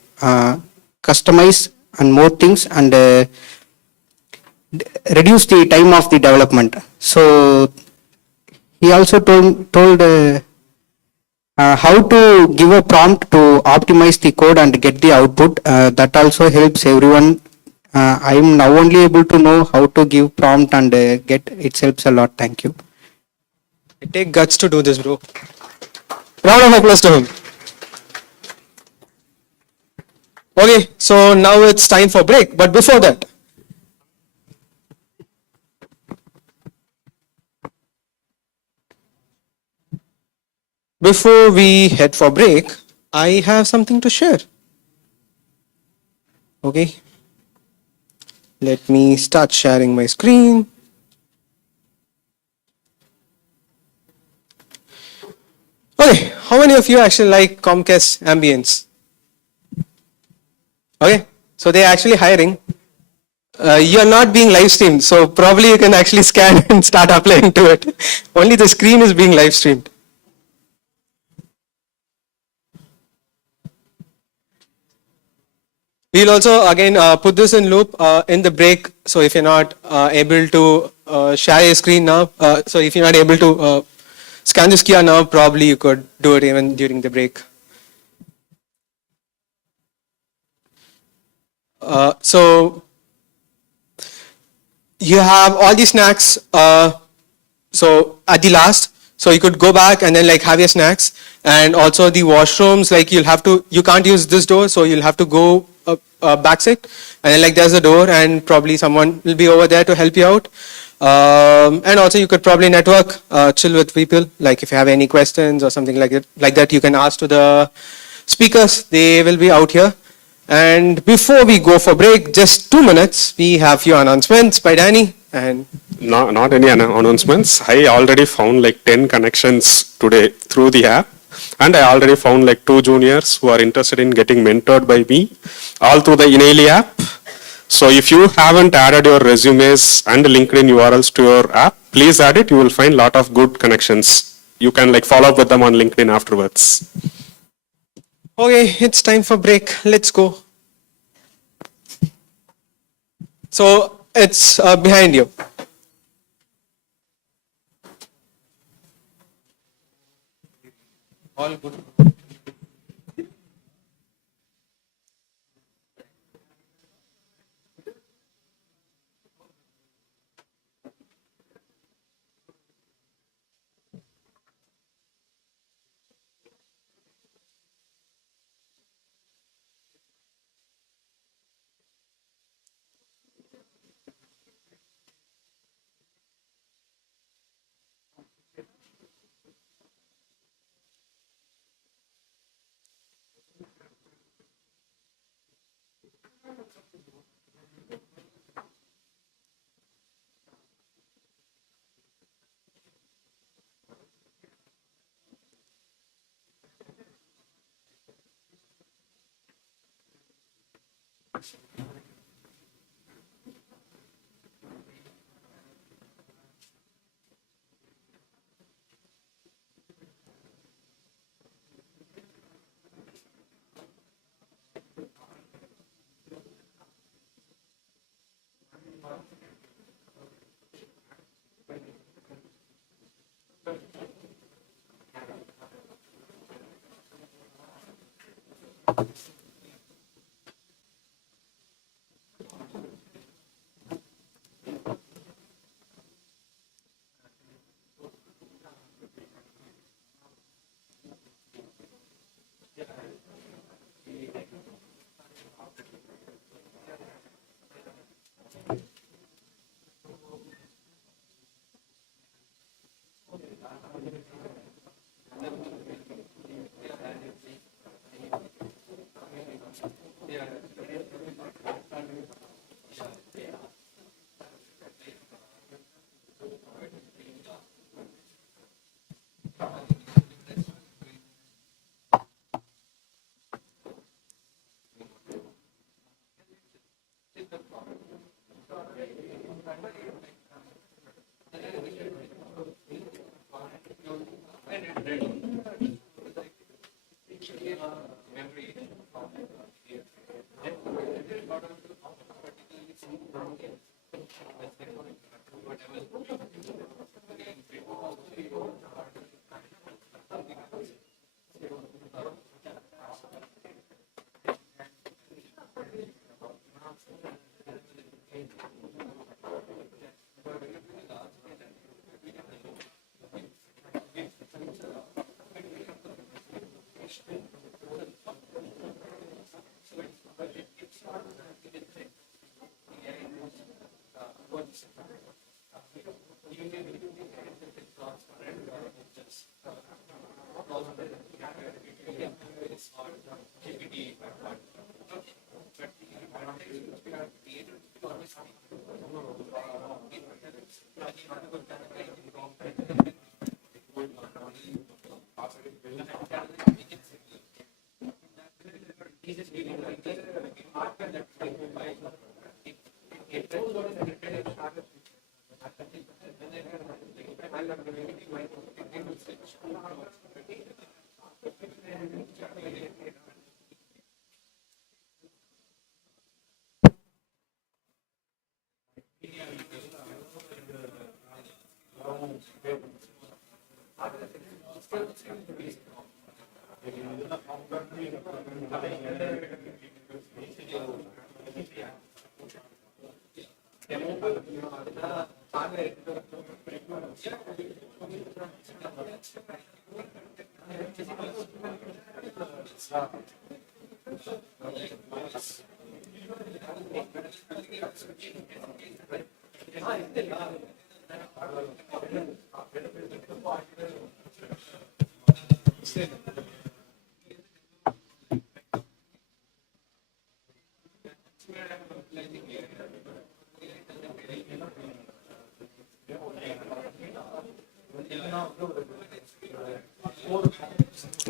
customize and more things and reduce the time of the development. So he also told how to give a prompt to optimize the code and get the output. That also helps everyone. I am now only able to know how to give prompt and get it helps a lot. Thank you. It takes guts to do this, bro. Round of applause to him. Okay, so now it's time for break. But before that, before we head for break, I have something to share. Okay, let me start sharing my screen. Okay, how many of you actually like Comcast ambience? Okay, so they're actually hiring. You're not being live streamed, so probably you can actually scan and start applying to it. Only the screen is being live streamed. We'll also again put this in loop in the break. So if you're not able to share your screen now, so if you're not able to scan this QR now, probably you could do it even during the break. So you have all these snacks. So at the last, so you could go back and then like have your snacks, and also the washrooms. Like you can't use this door, so you'll have to go backside, and then like there's a door, and probably someone will be over there to help you out. And also you could probably network, chill with people. Like if you have any questions or something like that, you can ask to the speakers. They will be out here. And before we go for break, just 2 minutes, we have few announcements by Danny. And not any announcements. I already found like 10 connections today through the app. And I already found like 2 juniors who are interested in getting mentored by me, all through the Inali app. So if you haven't added your resumes and LinkedIn URLs to your app, please add it. You will find a lot of good connections. You can like follow up with them on LinkedIn afterwards. okay, it's time for break. Let's go. So it's behind you. All good.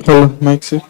Hello, Mike, sir.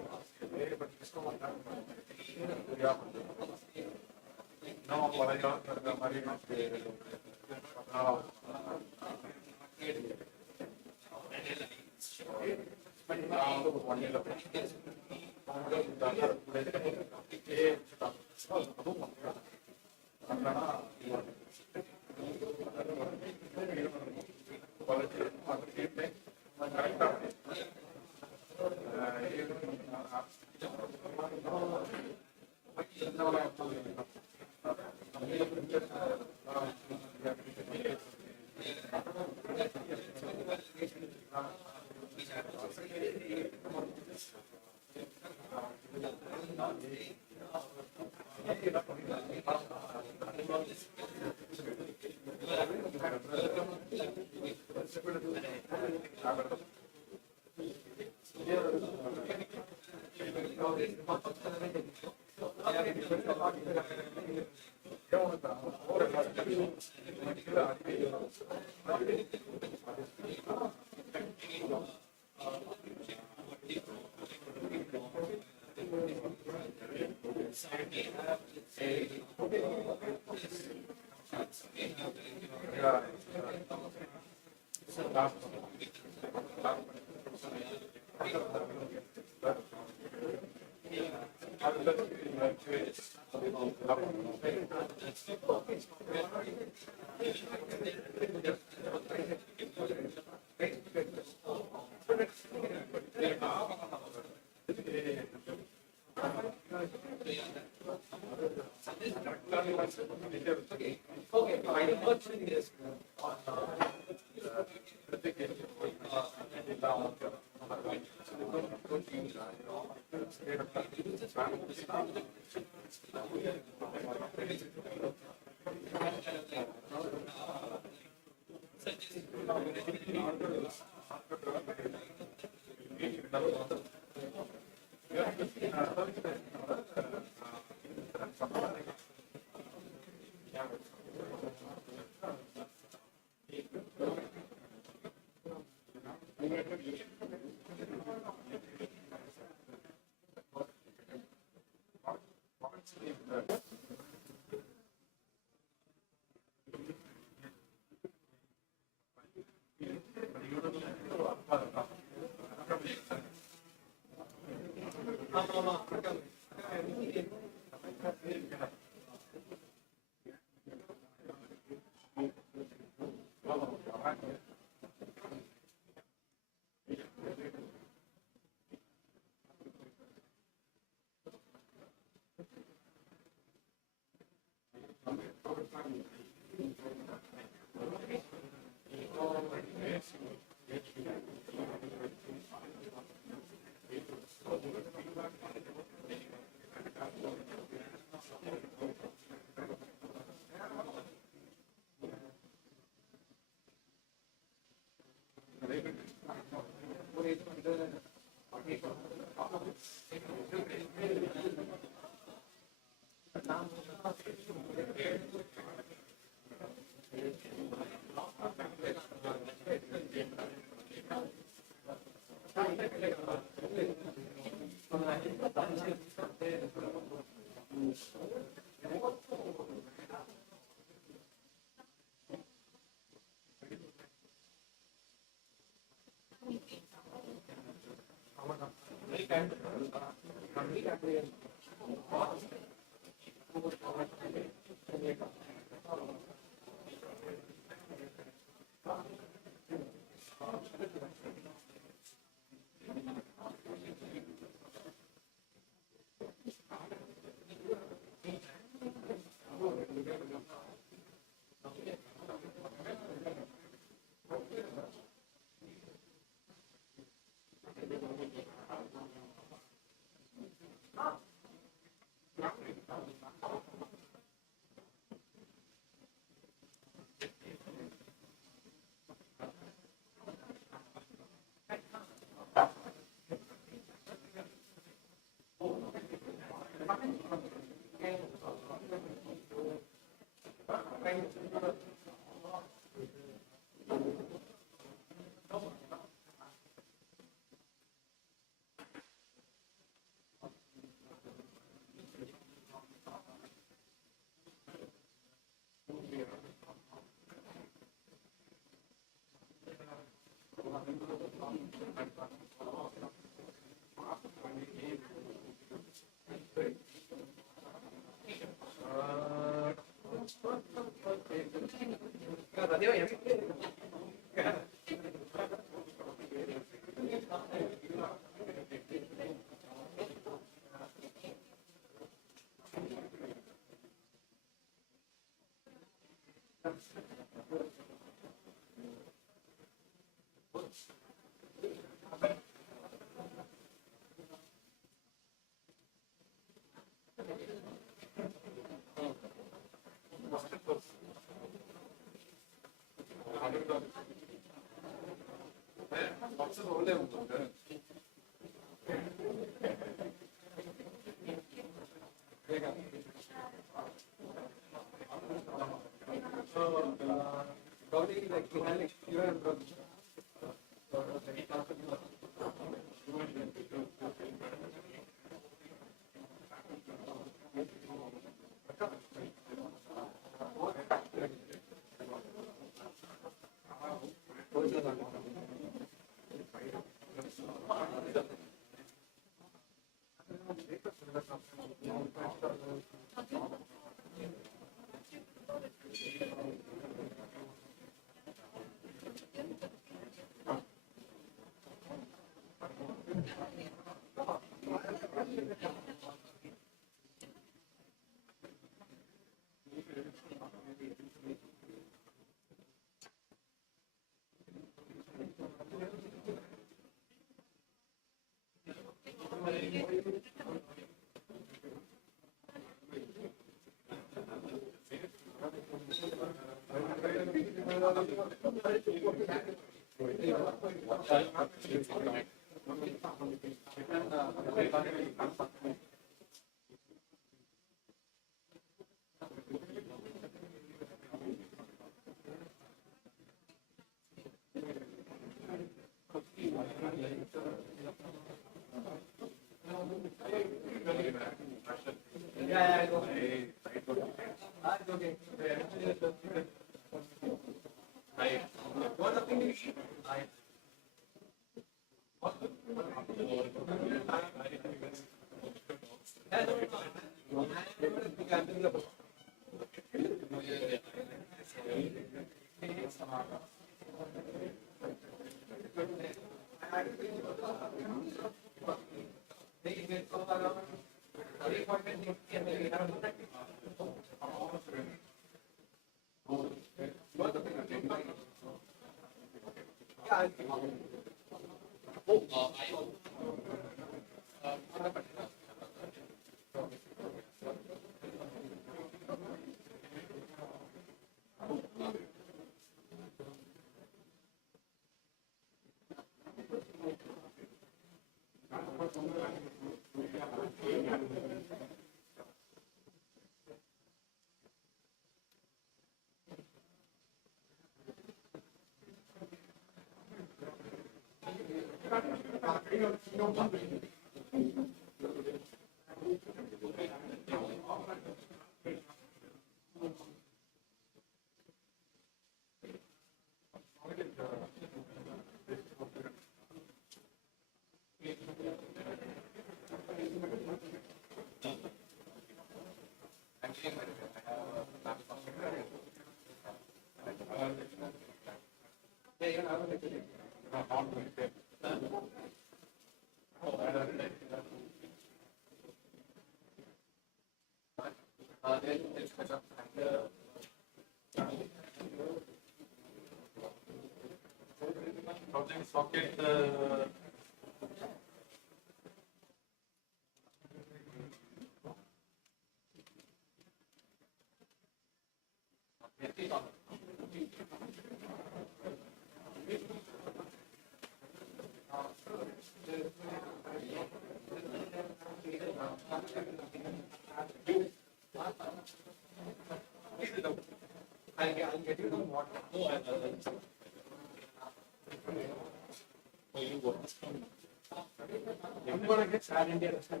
I'm gonna get sad India this time.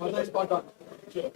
Although spot on. Sure.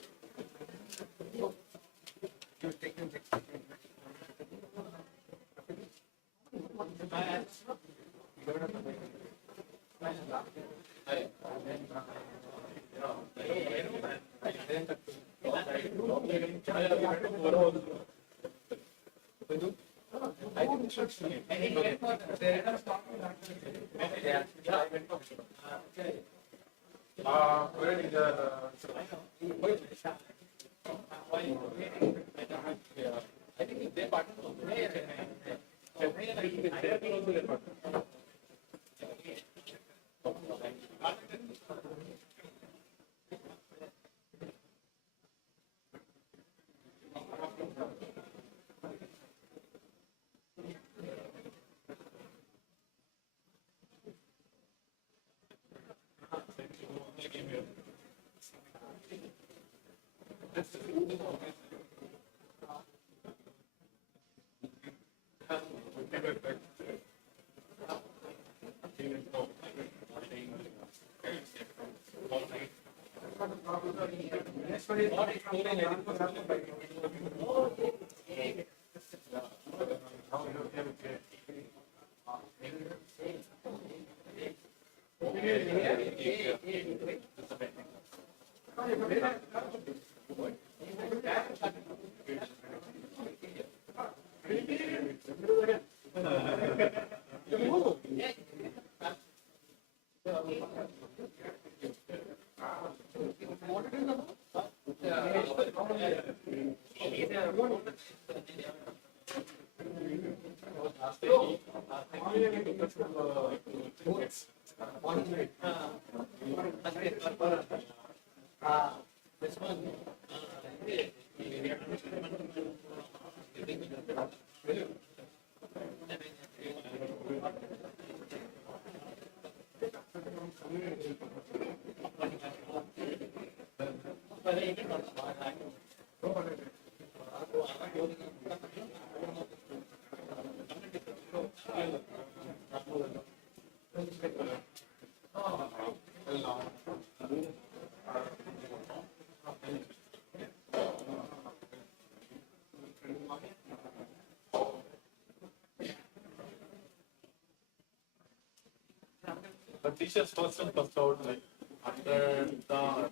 The teachers first and first out, like, under the,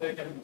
they can,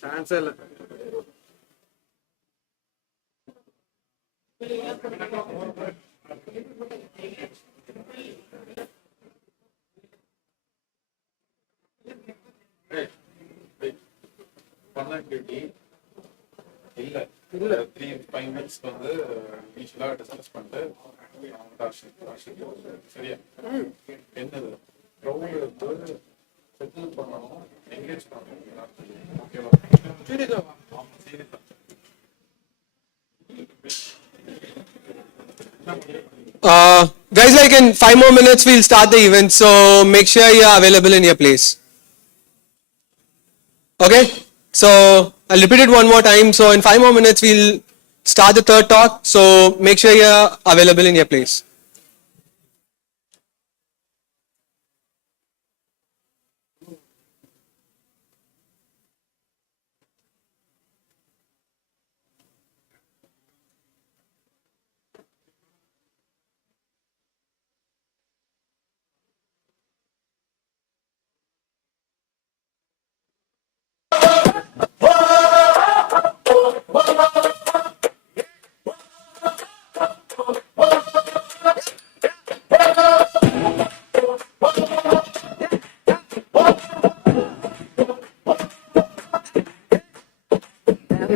chance இல்ல. இல்ல 3-5 minutes வந்து இனிஷியலா discuss பண்ணிட்டு சரியா என்னது crowd எடுத்து settle பண்ணணும் engage பண்ணணும் ஓகேவா சீரியஸா சீரியஸா Guys, like in 5 more minutes, we'll start the event. So make sure you're available in your place. Okay? So I'll repeat it one more time. So in 5 more minutes, we'll start the third talk. So make sure you're available in your place.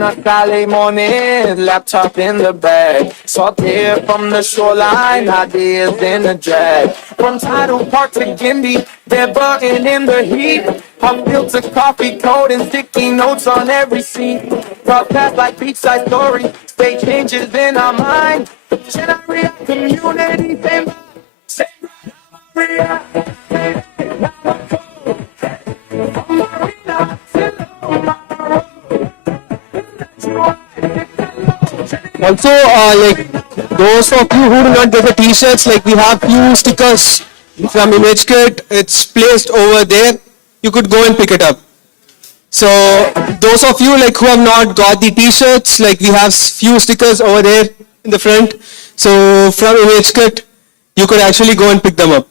a Saturday morning, laptop in the bag. Saute from the shoreline, ideas in the drag. From Tidal Park to Gimby, they're bugging in the heat. I'm built to coffee code and sticky notes on every seat. Broadcast like beachside stories, state changes in our mind. Chennai react community, same Also, like those of you who do not get the t-shirts, like we have few stickers from ImageKit. It's placed over there. You could go and pick it up. So those of you like who have not got the t-shirts, like we have few stickers over there in the front. So from ImageKit, you could actually go and pick them up.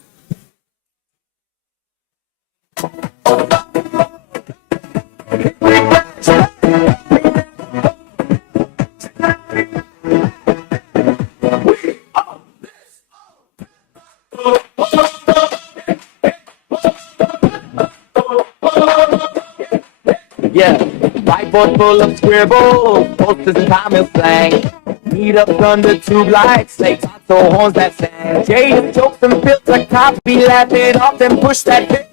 Yeah, whiteboard full of scribbles, posters and comic slang. Meetups under tube lights, like so horns that sang. Jaded jokes and filter copy, laugh it off and push that pick.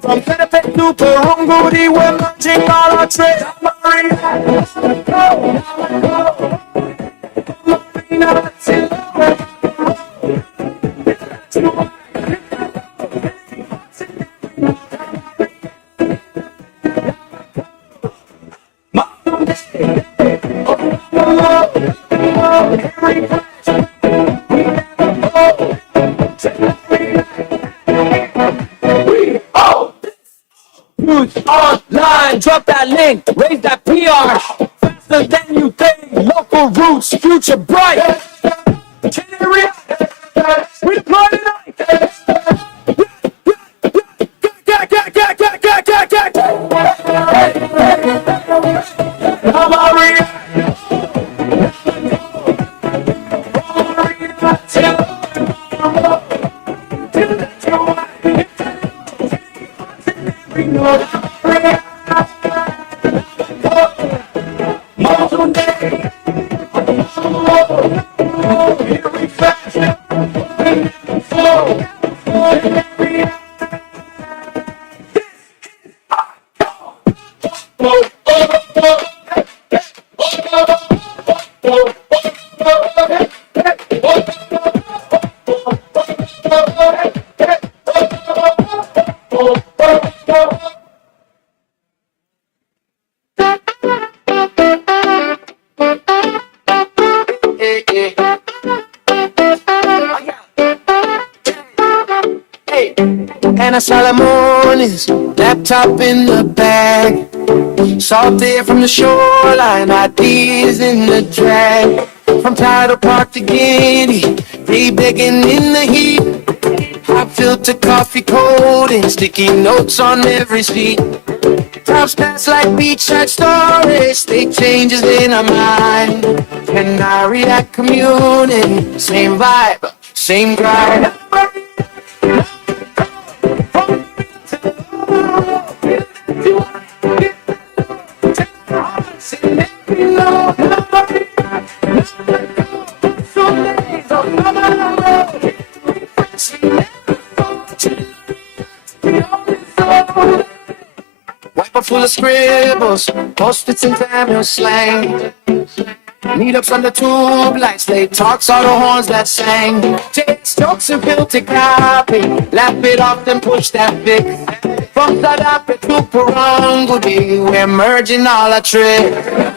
From Petapet to Perungudi, we're merging all our tricks. Huge online, drop that link, raise that PR, faster than you think. Local roots, future bright. Chennai, we deploy tonight. Come on, react. Anna Solomon's laptop in the bag. Salted from the shoreline, ideas in the drag. From Tidal Park to Giddy, they begging in the heat. Hot filter coffee cold and sticky notes on every seat. Times pass like beachside stories, they changes in our mind. And I react community, same vibe, same grind. Wiper full of scribbles, post-its and Tamil slang. Meetups under tube lights, they talks all the horns that sang. Takes jokes and filter copy, laugh it off and push that fix. From Sadape to Perungudi, we're merging all our tricks.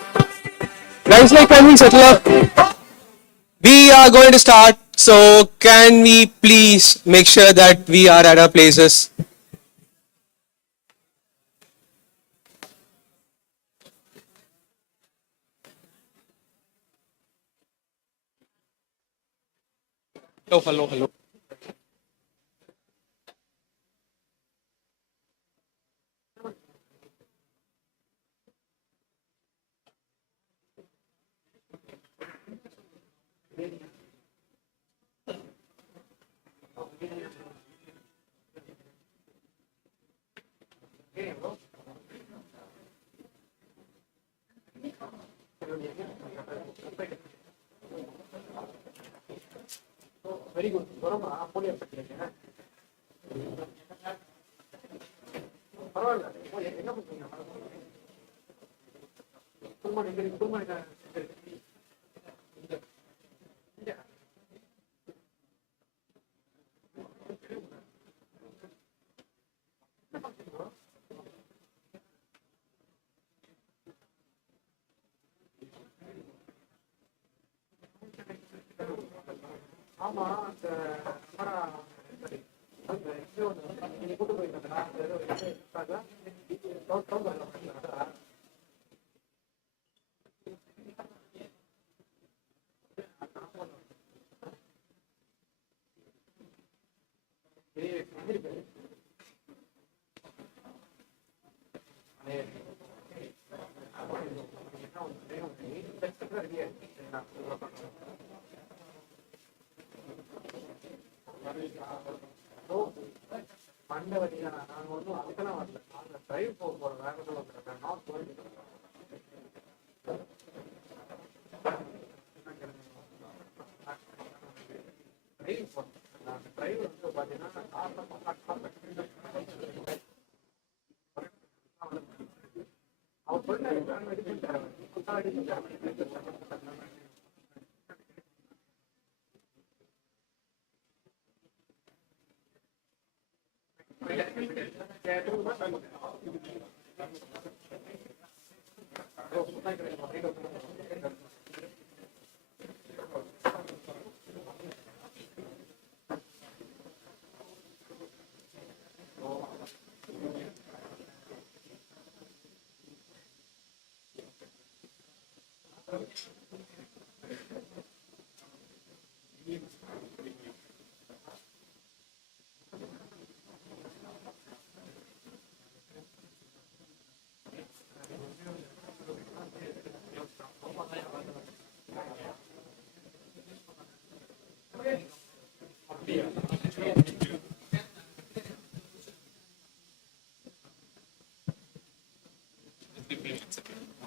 Guys, like when we settle up, we are going to start. So can we please make sure that we are at our places? Hello. Very good ரொம்ப polio பட்டிருக்கேன் பரவாயில்ல என்ன பண்ணுறீங்க குடும்பம் ஆமா அந்த நீங்க கூட்டு போயிருந்தா மண்டை வழியா நாங்க ஒன்றும் அதுக்கெல்லாம் வரல நாங்க டிரைவ் போக போறோம் வேற எதுவும் வந்துருக்கேன் நாட் போயிட்டு டிரைவ் போறோம் நாங்க டிரைவ் வந்து பாத்தீங்கன்னா அவர்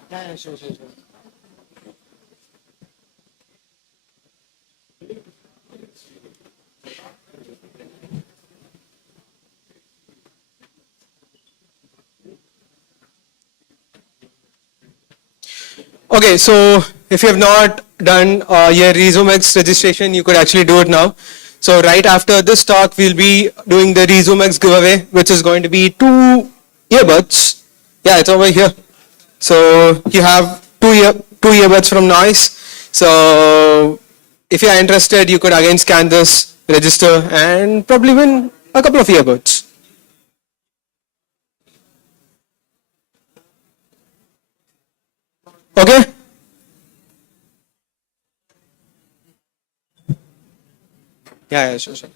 Yeah, sure. Okay, so if you have not done your ResumeX registration, you could actually do it now. So right after this talk, we'll be doing the ResumeX giveaway, which is going to be 2 earbuds. Yeah, it's over here. So you have two earbuds from Noise. So if you are interested, you could again scan this, register, and probably win a couple of earbuds. Okay? Yeah, sure.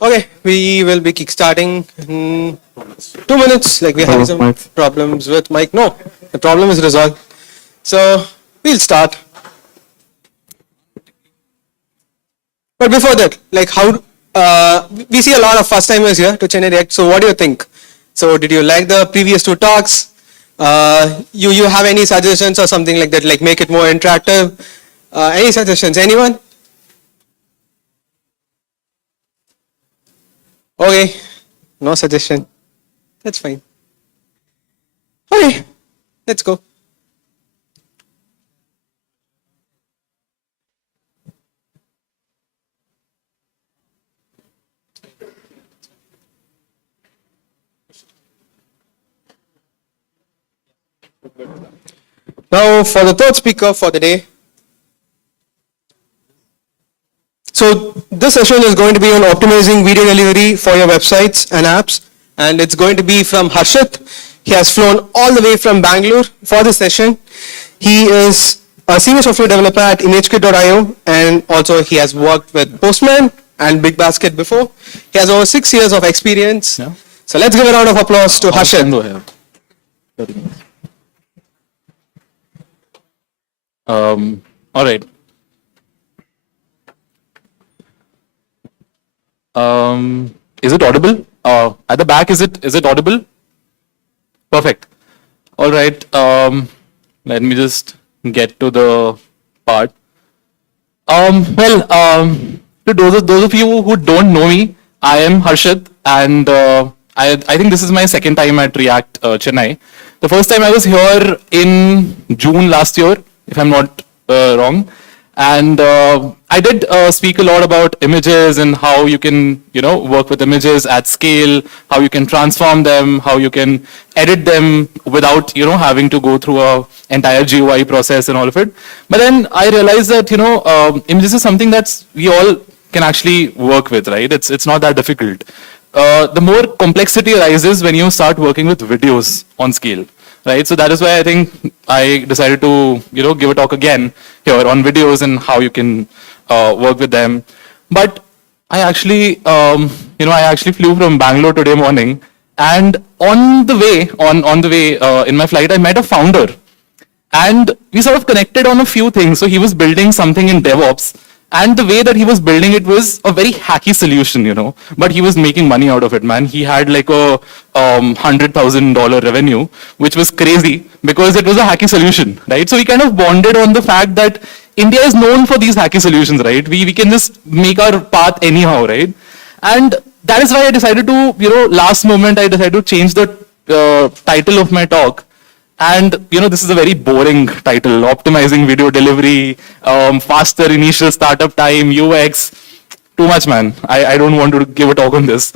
Okay, we will be kickstarting in 2 minutes. Like we have some problems with mic. No, the problem is resolved. So we'll start. But before that, like how we see a lot of first timers here to Chennai React. So what do you think? So did you like the previous 2 talks? You have any suggestions or something like that? Like make it more interactive. Any suggestions? Anyone? Okay, no suggestion. That's fine. Okay, let's go. Now for the third speaker for the day. So this session is going to be on optimizing video delivery for your websites and apps, and it's going to be from Harshit. He has flown all the way from Bangalore for this session. He is a senior software developer at ImageKit.io, and also he has worked with Postman and Big Basket before. He has over 6 years of experience. Yeah. So let's give a round of applause to Harshit. All right. Is it audible? At the back, is it audible? Perfect. All right. Let me just get to the part. To those of you who don't know me, I am Harshit, and I think this is my second time at React Chennai. The first time I was here in June last year, if I'm not wrong. And I did speak a lot about images and how you can, work with images at scale, how you can transform them, how you can edit them without, having to go through a entire GUI process and all of it. But then I realized that, images is something that we all can actually work with, right? It's not that difficult. The more complexity arises when you start working with videos on scale. Right, so that is why I think I decided to, give a talk again here on videos and how you can work with them. But I actually, I actually flew from Bangalore today morning, and on the way, in my flight, I met a founder, and we sort of connected on a few things. So he was building something in DevOps. And the way that he was building it was a very hacky solution, but he was making money out of it, man. He had like a $100,000 revenue, which was crazy because it was a hacky solution, right? So we kind of bonded on the fact that India is known for these hacky solutions, right? We can just make our path anyhow, right? And that is why I decided to, last moment, I decided to change the title of my talk. And, this is a very boring title, optimizing video delivery, faster initial startup time, UX, too much, man. I don't want to give a talk on this.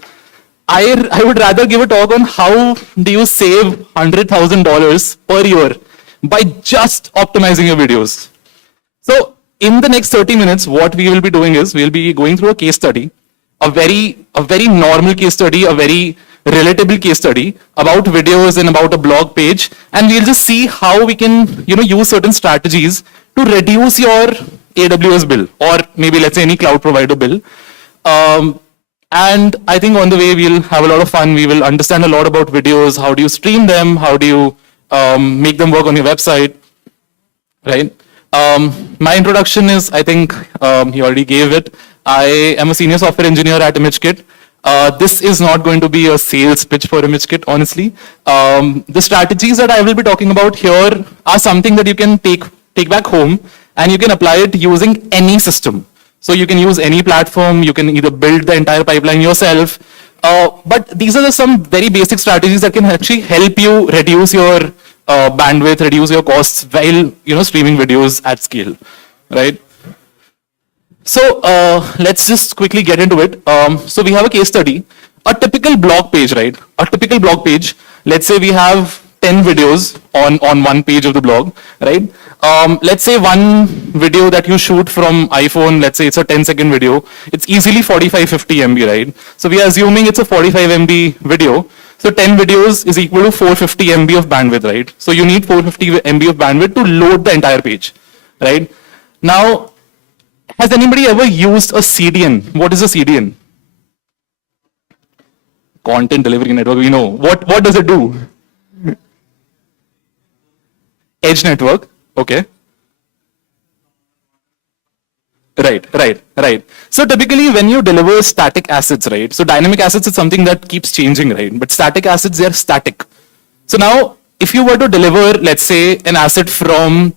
I would rather give a talk on how do you save $100,000 per year by just optimizing your videos. So in the next 30 minutes, what we will be doing is we'll be going through a case study, a very normal case study, a very relatable case study about videos and about a blog page, and we'll just see how we can use certain strategies to reduce your AWS bill, or maybe let's say any cloud provider bill. And I think on the way we'll have a lot of fun. We will understand a lot about videos. How do you stream them? How do you make them work on your website, right? My introduction is, I think he already gave it. I am a senior software engineer at ImageKit. This is not going to be a sales pitch for ImageKit, honestly. The strategies that I will be talking about here are something that you can take back home, and you can apply it using any system. So you can use any platform, you can either build the entire pipeline yourself, but these are some very basic strategies that can actually help you reduce your bandwidth, reduce your costs while streaming videos at scale, right? So let's just quickly get into it. So we have a case study, a typical blog page, right? A typical blog page. Let's say we have 10 videos on one page of the blog, right? Let's say one video that you shoot from iPhone, let's say it's a 10-second video. It's easily 45-50 MB, right? So we are assuming it's a 45 MB video. So 10 videos is equal to 450 MB of bandwidth, right? So you need 450 MB of bandwidth to load the entire page, right? Now, has anybody ever used a CDN? What is a CDN? Content Delivery Network, we know. What does it do? Edge network, okay. Right. So typically when you deliver static assets, right? So dynamic assets is something that keeps changing, right? But static assets, they're static. So now if you were to deliver, let's say, an asset from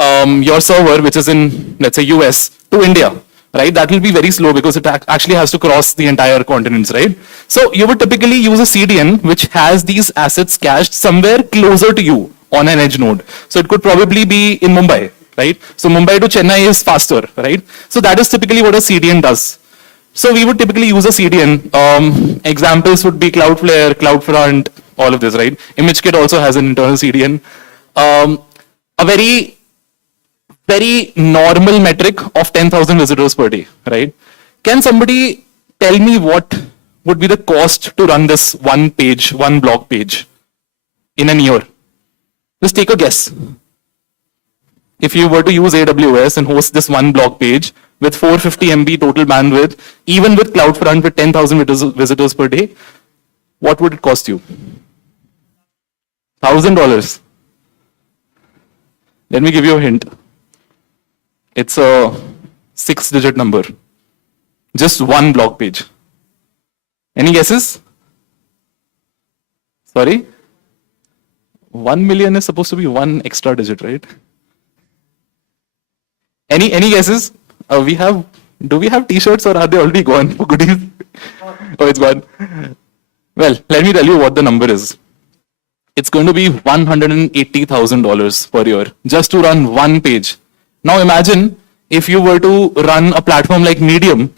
your server, which is in, let's say, US to India, right? That will be very slow because it actually has to cross the entire continents, right? So you would typically use a CDN which has these assets cached somewhere closer to you on an edge node. So it could probably be in Mumbai, right? So Mumbai to Chennai is faster, right? So that is typically what a CDN does. So we would typically use a CDN. Examples would be Cloudflare, CloudFront, all of this, right? ImageKit also has an internal CDN. a very normal metric of 10,000 visitors per day, right? Can somebody tell me what would be the cost to run this one blog page in a year? Just take a guess. If you were to use AWS and host this one blog page with 450 MB total bandwidth, even with CloudFront with 10,000 visitors per day, what would it cost you? $1,000. Let me give you a hint. It's a 6-digit number. Just one blog page. Any guesses? Sorry? 1 million is supposed to be one extra digit, right? Any guesses? Do we have t-shirts or are they already gone for goodies? Oh, it's gone. Well, let me tell you what the number is. It's going to be $180,000 per year just to run one page. Now imagine if you were to run a platform like Medium,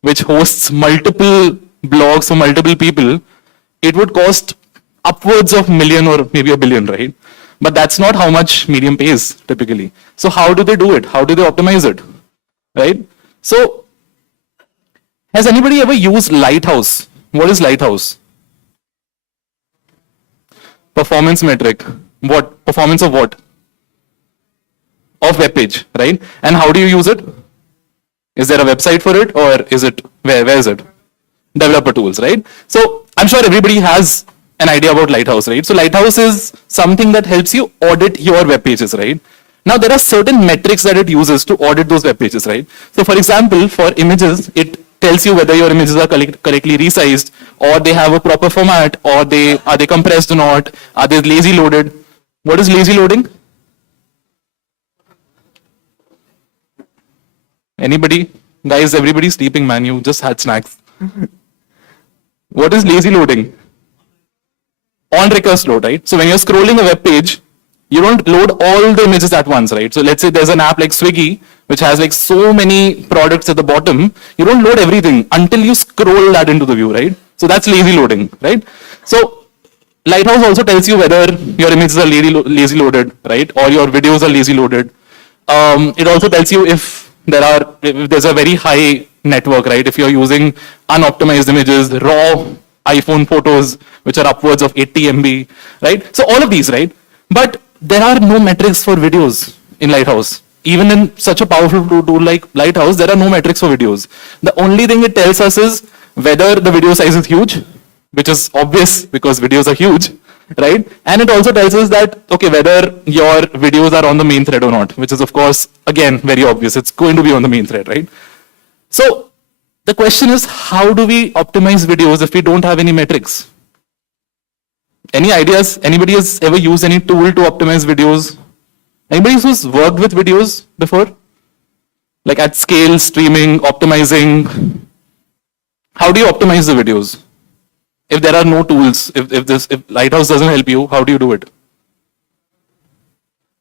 which hosts multiple blogs for multiple people, it would cost upwards of $1 million or maybe $1 billion, right? But that's not how much Medium pays typically. So how do they do it? How do they optimize it? Right? So has anybody ever used Lighthouse? What is Lighthouse? Performance metric. What? Performance of what? Of web page, right? And how do you use it? Is there a website for it or is it, where is it? Developer tools, right? So I'm sure everybody has an idea about Lighthouse, right? So Lighthouse is something that helps you audit your web pages, right? Now there are certain metrics that it uses to audit those web pages, right? So for example, for images, it tells you whether your images are correctly resized or they have a proper format or are they compressed or not, are they lazy loaded? What is lazy loading? Anybody? Guys, everybody's sleeping, man. You just had snacks. What is lazy loading? On recurse load, right? So when you're scrolling a web page, you don't load all the images at once, right? So let's say there's an app like Swiggy, which has like so many products at the bottom. You don't load everything until you scroll that into the view, right? So that's lazy loading, right? So Lighthouse also tells you whether your images are lazy loaded, right? Or your videos are lazy loaded. It also tells you if there's a very high network, right? If you're using unoptimized images, raw iPhone photos, which are upwards of 80 MB, right? So all of these, right? But there are no metrics for videos in Lighthouse. Even in such a powerful tool like Lighthouse, there are no metrics for videos. The only thing it tells us is whether the video size is huge, which is obvious because videos are huge, right? And it also tells us that, okay, whether your videos are on the main thread or not, which is of course, again, very obvious. It's going to be on the main thread, right? So the question is, how do we optimize videos if we don't have any metrics? Any ideas? Anybody has ever used any tool to optimize videos? Anybody who's worked with videos before? Like at scale, streaming, optimizing. How do you optimize the videos? If there are no tools, if Lighthouse doesn't help you, how do you do it?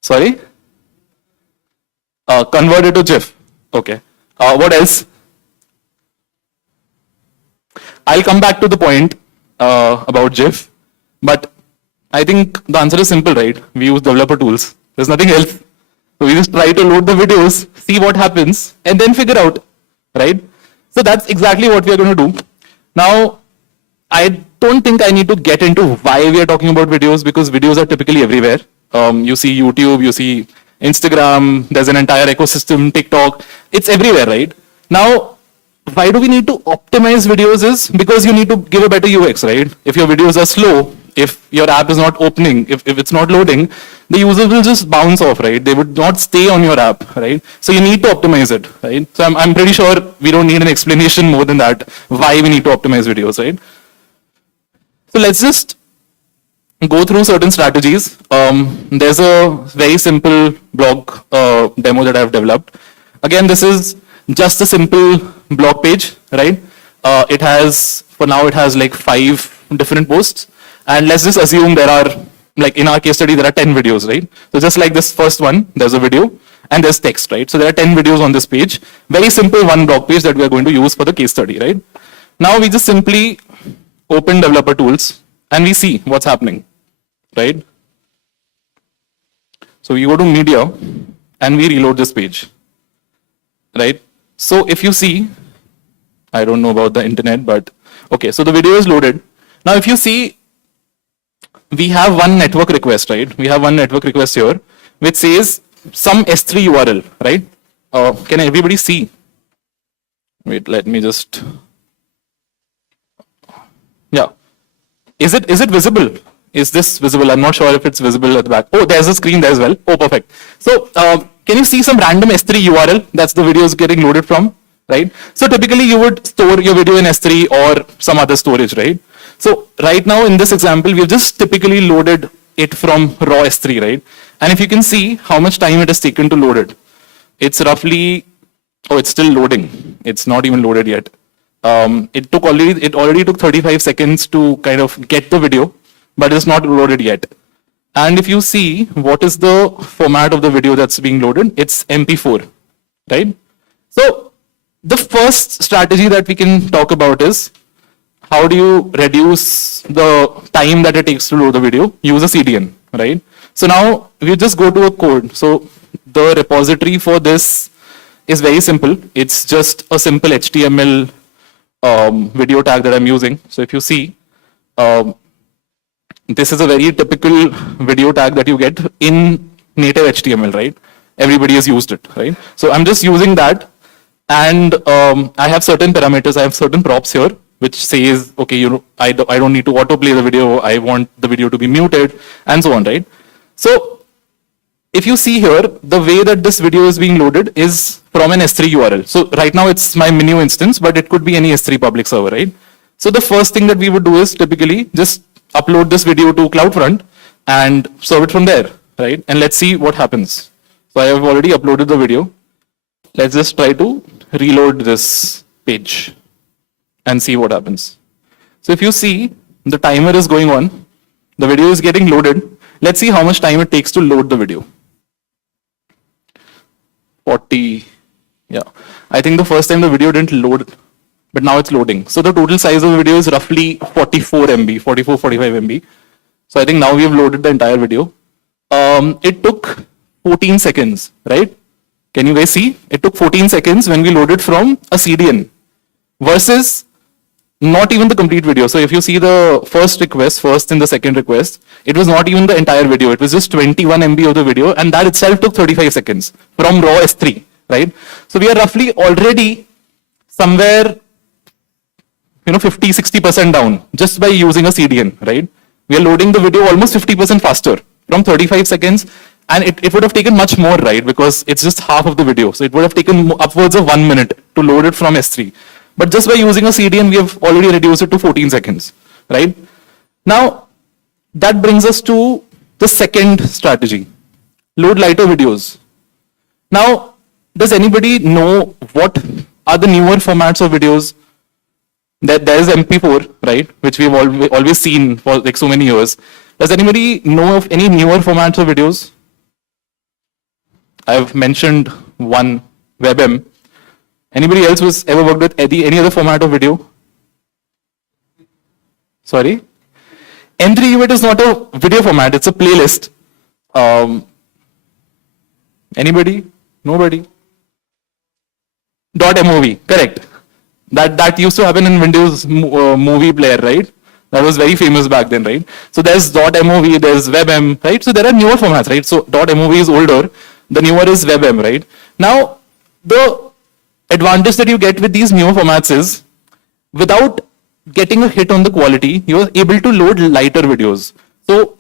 Sorry? Convert it to GIF. Okay. What else? I'll come back to the point about GIF, but I think the answer is simple, right? We use developer tools. There's nothing else. So we just try to load the videos, see what happens, and then figure out, right? So that's exactly what we are going to do. Now, I don't think I need to get into why we are talking about videos, because videos are typically everywhere. You see YouTube, you see Instagram, there's an entire ecosystem, TikTok, it's everywhere, right? Now, why do we need to optimize videos is because you need to give a better UX, right? If your videos are slow, if your app is not opening, if it's not loading, the user will just bounce off, right? They would not stay on your app, right? So you need to optimize it, right? So I'm pretty sure we don't need an explanation more than that, why we need to optimize videos, right? So let's just go through certain strategies. There's a very simple blog demo that I've developed. Again, this is just a simple blog page, right? It has, for now, it has like 5 different posts. And let's just assume there are, like in our case study, there are 10 videos, right? So just like this first one, there's a video and there's text, right? So there are 10 videos on this page. Very simple one blog page that we are going to use for the case study, right? Now we just simply open developer tools and we see what's happening, right? So we go to media and we reload this page, right? So if you see, I don't know about the internet, but okay, so the video is loaded. Now if you see, we have one network request, right? We have one network request here, which says some S3 URL, right? Can everybody see? Wait, let me just, yeah. Is it visible? Is this visible? I'm not sure if it's visible at the back. Oh, there's a screen there as well. Oh, perfect. So can you see some random S3 URL? That's the video is getting loaded from, right? So typically you would store your video in S3 or some other storage, right? So right now in this example, we've just typically loaded it from raw S3, right? And if you can see how much time it has taken to load it, it's roughly, oh, it's still loading. It's not even loaded yet. It already took 35 seconds to kind of get the video, but it's not loaded yet. And if you see what is the format of the video that's being loaded, it's MP4, right? So the first strategy that we can talk about is how do you reduce the time that it takes to load the video? Use a CDN, right? So now we just go to a code. So the repository for this is very simple. It's just a simple HTML video tag that I'm using. So if you see, this is a very typical video tag that you get in native HTML, right? Everybody has used it, right? So I'm just using that, and I have certain parameters. I have certain props here, which says, okay, I don't need to autoplay the video. I want the video to be muted, and so on, right? So if you see here, the way that this video is being loaded is from an S3 URL. So right now it's my menu instance, but it could be any S3 public server, right? So the first thing that we would do is typically just upload this video to CloudFront and serve it from there, right? And let's see what happens. So I have already uploaded the video. Let's just try to reload this page and see what happens. So if you see, the timer is going on, the video is getting loaded. Let's see how much time it takes to load the video. 40, yeah. I think the first time the video didn't load, but now it's loading. So the total size of the video is roughly 44 MB, 44, 45 MB. So I think now we have loaded the entire video. It took 14 seconds, right? Can you guys see? It took 14 seconds when we loaded from a CDN versus not even the complete video. So if you see the first and the second request, it was not even the entire video. It was just 21 MB of the video, and that itself took 35 seconds from raw S3, right? So we are roughly already somewhere, 50, 60% down just by using a CDN, right? We are loading the video almost 50% faster from 35 seconds, and it would have taken much more, right? Because it's just half of the video. So it would have taken upwards of 1 minute to load it from S3. But just by using a CDN, we have already reduced it to 14 seconds, right? Now, that brings us to the second strategy, load lighter videos. Now, does anybody know what are the newer formats of videos? There is MP4, right, which we've always seen for like so many years. Does anybody know of any newer formats of videos? I've mentioned one, WebM. Anybody else was ever worked with any other format of video? Sorry? M3U is not a video format, it's a playlist. Anybody? Nobody? .mov, correct. That used to happen in Windows movie player, right? That was very famous back then, right? So there's .mov, there's WebM, right? So there are newer formats, right? So .mov is older, the newer is WebM, right? Now, the advantage that you get with these newer formats is, without getting a hit on the quality, you're able to load lighter videos. So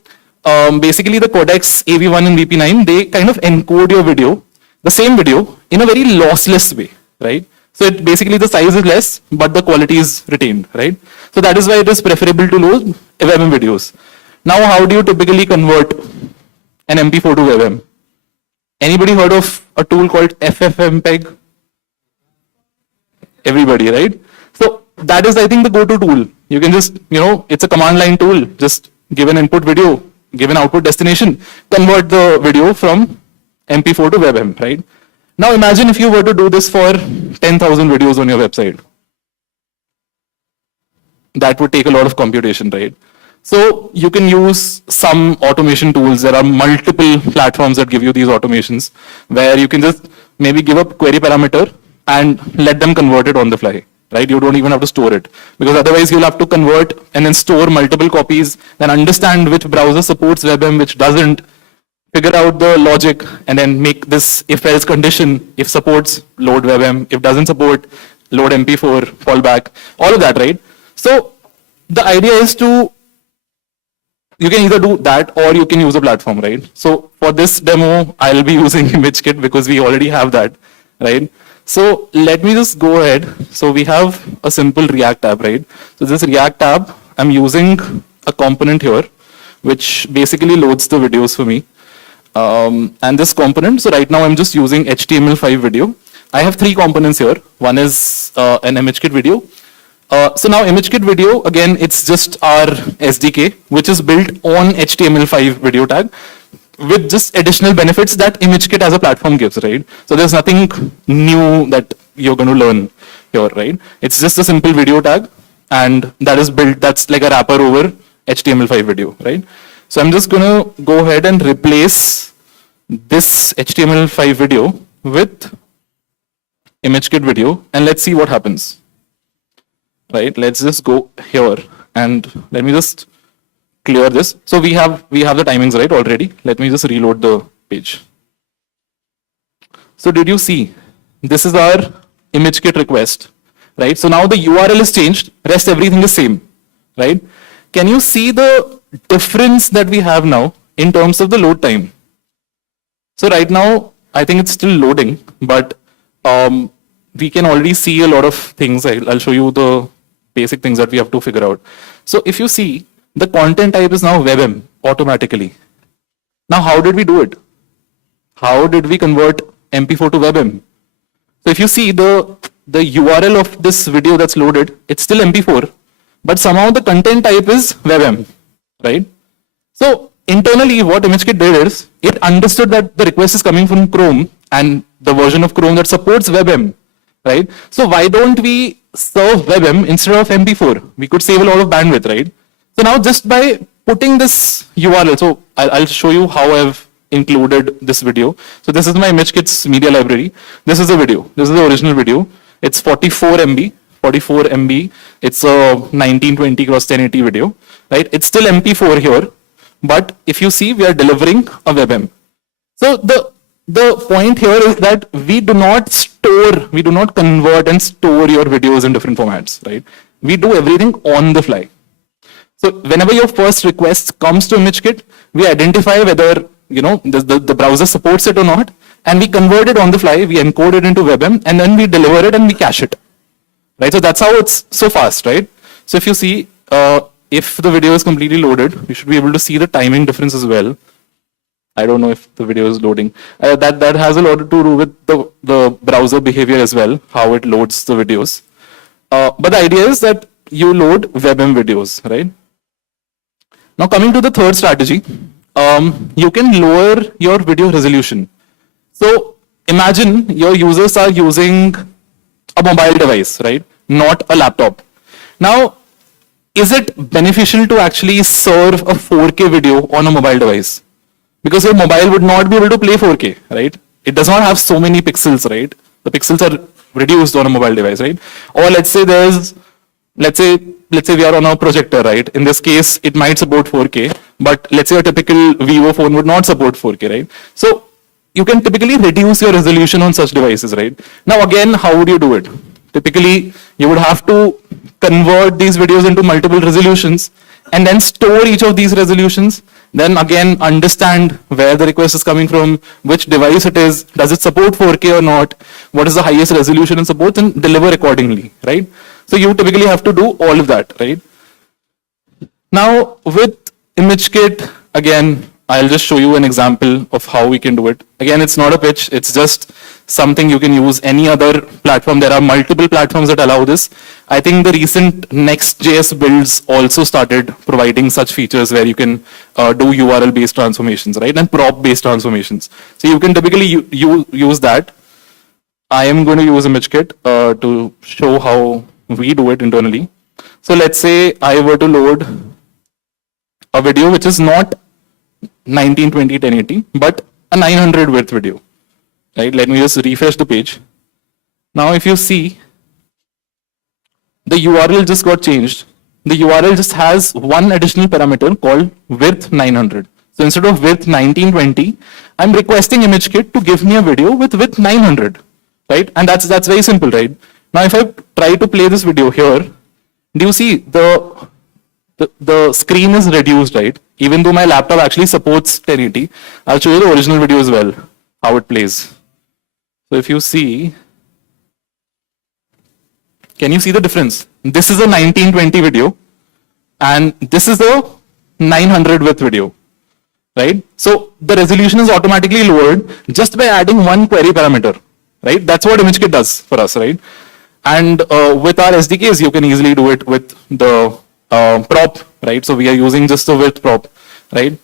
basically the codecs AV1 and VP9, they kind of encode your video, the same video, in a very lossless way, right? So it basically the size is less, but the quality is retained, right? So that is why it is preferable to load WebM videos. Now, how do you typically convert an MP4 to WebM? Anybody heard of a tool called FFmpeg? Everybody, right? So that is, I think, the go-to tool. You can just, it's a command line tool. Just give an input video, give an output destination, convert the video from MP4 to WebM, right? Now imagine if you were to do this for 10,000 videos on your website. That would take a lot of computation, right? So you can use some automation tools. There are multiple platforms that give you these automations where you can just maybe give a query parameter and let them convert it on the fly, right? You don't even have to store it, because otherwise you'll have to convert and then store multiple copies, then understand which browser supports WebM, which doesn't, figure out the logic, and then make this if-else condition. If supports, load WebM. If doesn't support, load MP4, fallback, all of that, right? So the idea is you can either do that or you can use a platform, right? So for this demo, I'll be using ImageKit because we already have that, right? So let me just go ahead. So we have a simple React tab, right? So this React tab, I'm using a component here, which basically loads the videos for me. And this component, so right now I'm just using HTML5 video. I have 3 components here. One is an ImageKit video. So now ImageKit video, again, it's just our SDK, which is built on HTML5 video tag with just additional benefits that ImageKit as a platform gives, right? So there's nothing new that you're going to learn here, right? It's just a simple video tag, and that is built, that's like a wrapper over HTML5 video, right? So I'm just going to go ahead and replace this HTML5 video with ImageKit video, and let's see what happens. Right, let's just go here and let me just clear this. So we have the timings right already. Let me just reload the page. So did you see? This is our ImageKit request, right? So now the URL is changed, rest everything is same, right? Can you see the difference that we have now in terms of the load time? So right now, I think it's still loading, but we can already see a lot of things. I'll show you the basic things that we have to figure out. So if you see, the content type is now WebM automatically. Now, how did we do it? How did we convert MP4 to WebM? So if you see the URL of this video that's loaded, it's still MP4, but somehow the content type is WebM, right? So internally, what ImageKit did is, it understood that the request is coming from Chrome and the version of Chrome that supports WebM, right? So why don't we serve WebM instead of MP4? We could save a lot of bandwidth, right? So now just by putting this URL, so I'll show you how I've included this video. So this is my ImageKit's media library. This is the video. This is the original video. It's 44 MB. 44 MB. It's a 1920 x 1080 video, right? It's still MP4 here, but if you see, we are delivering a WebM. So the point here is that we do not convert and store your videos in different formats, right? We do everything on the fly. So whenever your first request comes to ImageKit, we identify whether the browser supports it or not, and we convert it on the fly, we encode it into WebM, and then we deliver it and we cache it, right? So that's how it's so fast, right? So if you see, if the video is completely loaded, you should be able to see the timing difference as well. I don't know if the video is loading. That has a lot to do with the browser behavior as well, how it loads the videos. But the idea is that you load WebM videos, right? Now coming to the third strategy, you can lower your video resolution. So imagine your users are using a mobile device, right? Not a laptop. Now, is it beneficial to actually serve a 4K video on a mobile device? Because your mobile would not be able to play 4K, right? It does not have so many pixels, right? The pixels are reduced on a mobile device, right? Or let's say we are on a projector, right? In this case, it might support 4K, but let's say a typical Vivo phone would not support 4K, right? So you can typically reduce your resolution on such devices, right? Now again, how would you do it? Typically, you would have to convert these videos into multiple resolutions and then store each of these resolutions. Then again, understand where the request is coming from, which device it is, does it support 4K or not, what is the highest resolution it supports, and deliver accordingly, right? So you typically have to do all of that, right? Now with ImageKit, again, I'll just show you an example of how we can do it. Again, it's not a pitch, it's just something you can use any other platform. There are multiple platforms that allow this. I think the recent Next.js builds also started providing such features where you can do URL-based transformations, right? And prop-based transformations. So you can typically use that. I am going to use ImageKit to show how we do it internally. So let's say I were to load a video which is not 1920 1080, but a 900 width video, right? Let me just refresh the page. Now, if you see, the URL just got changed. The URL just has one additional parameter called width 900. So instead of width 1920, I'm requesting ImageKit to give me a video with width 900, right? And that's very simple, right? Now, if I try to play this video here, do you see the screen is reduced, right? Even though my laptop actually supports 1080, I'll show you the original video as well, how it plays. So if you see, can you see the difference? This is a 1920 video, and this is a 900 width video, right? So the resolution is automatically lowered just by adding one query parameter, right? That's what ImageKit does for us, right? And with our SDKs, you can easily do it with the prop, right? So we are using just the width prop, right?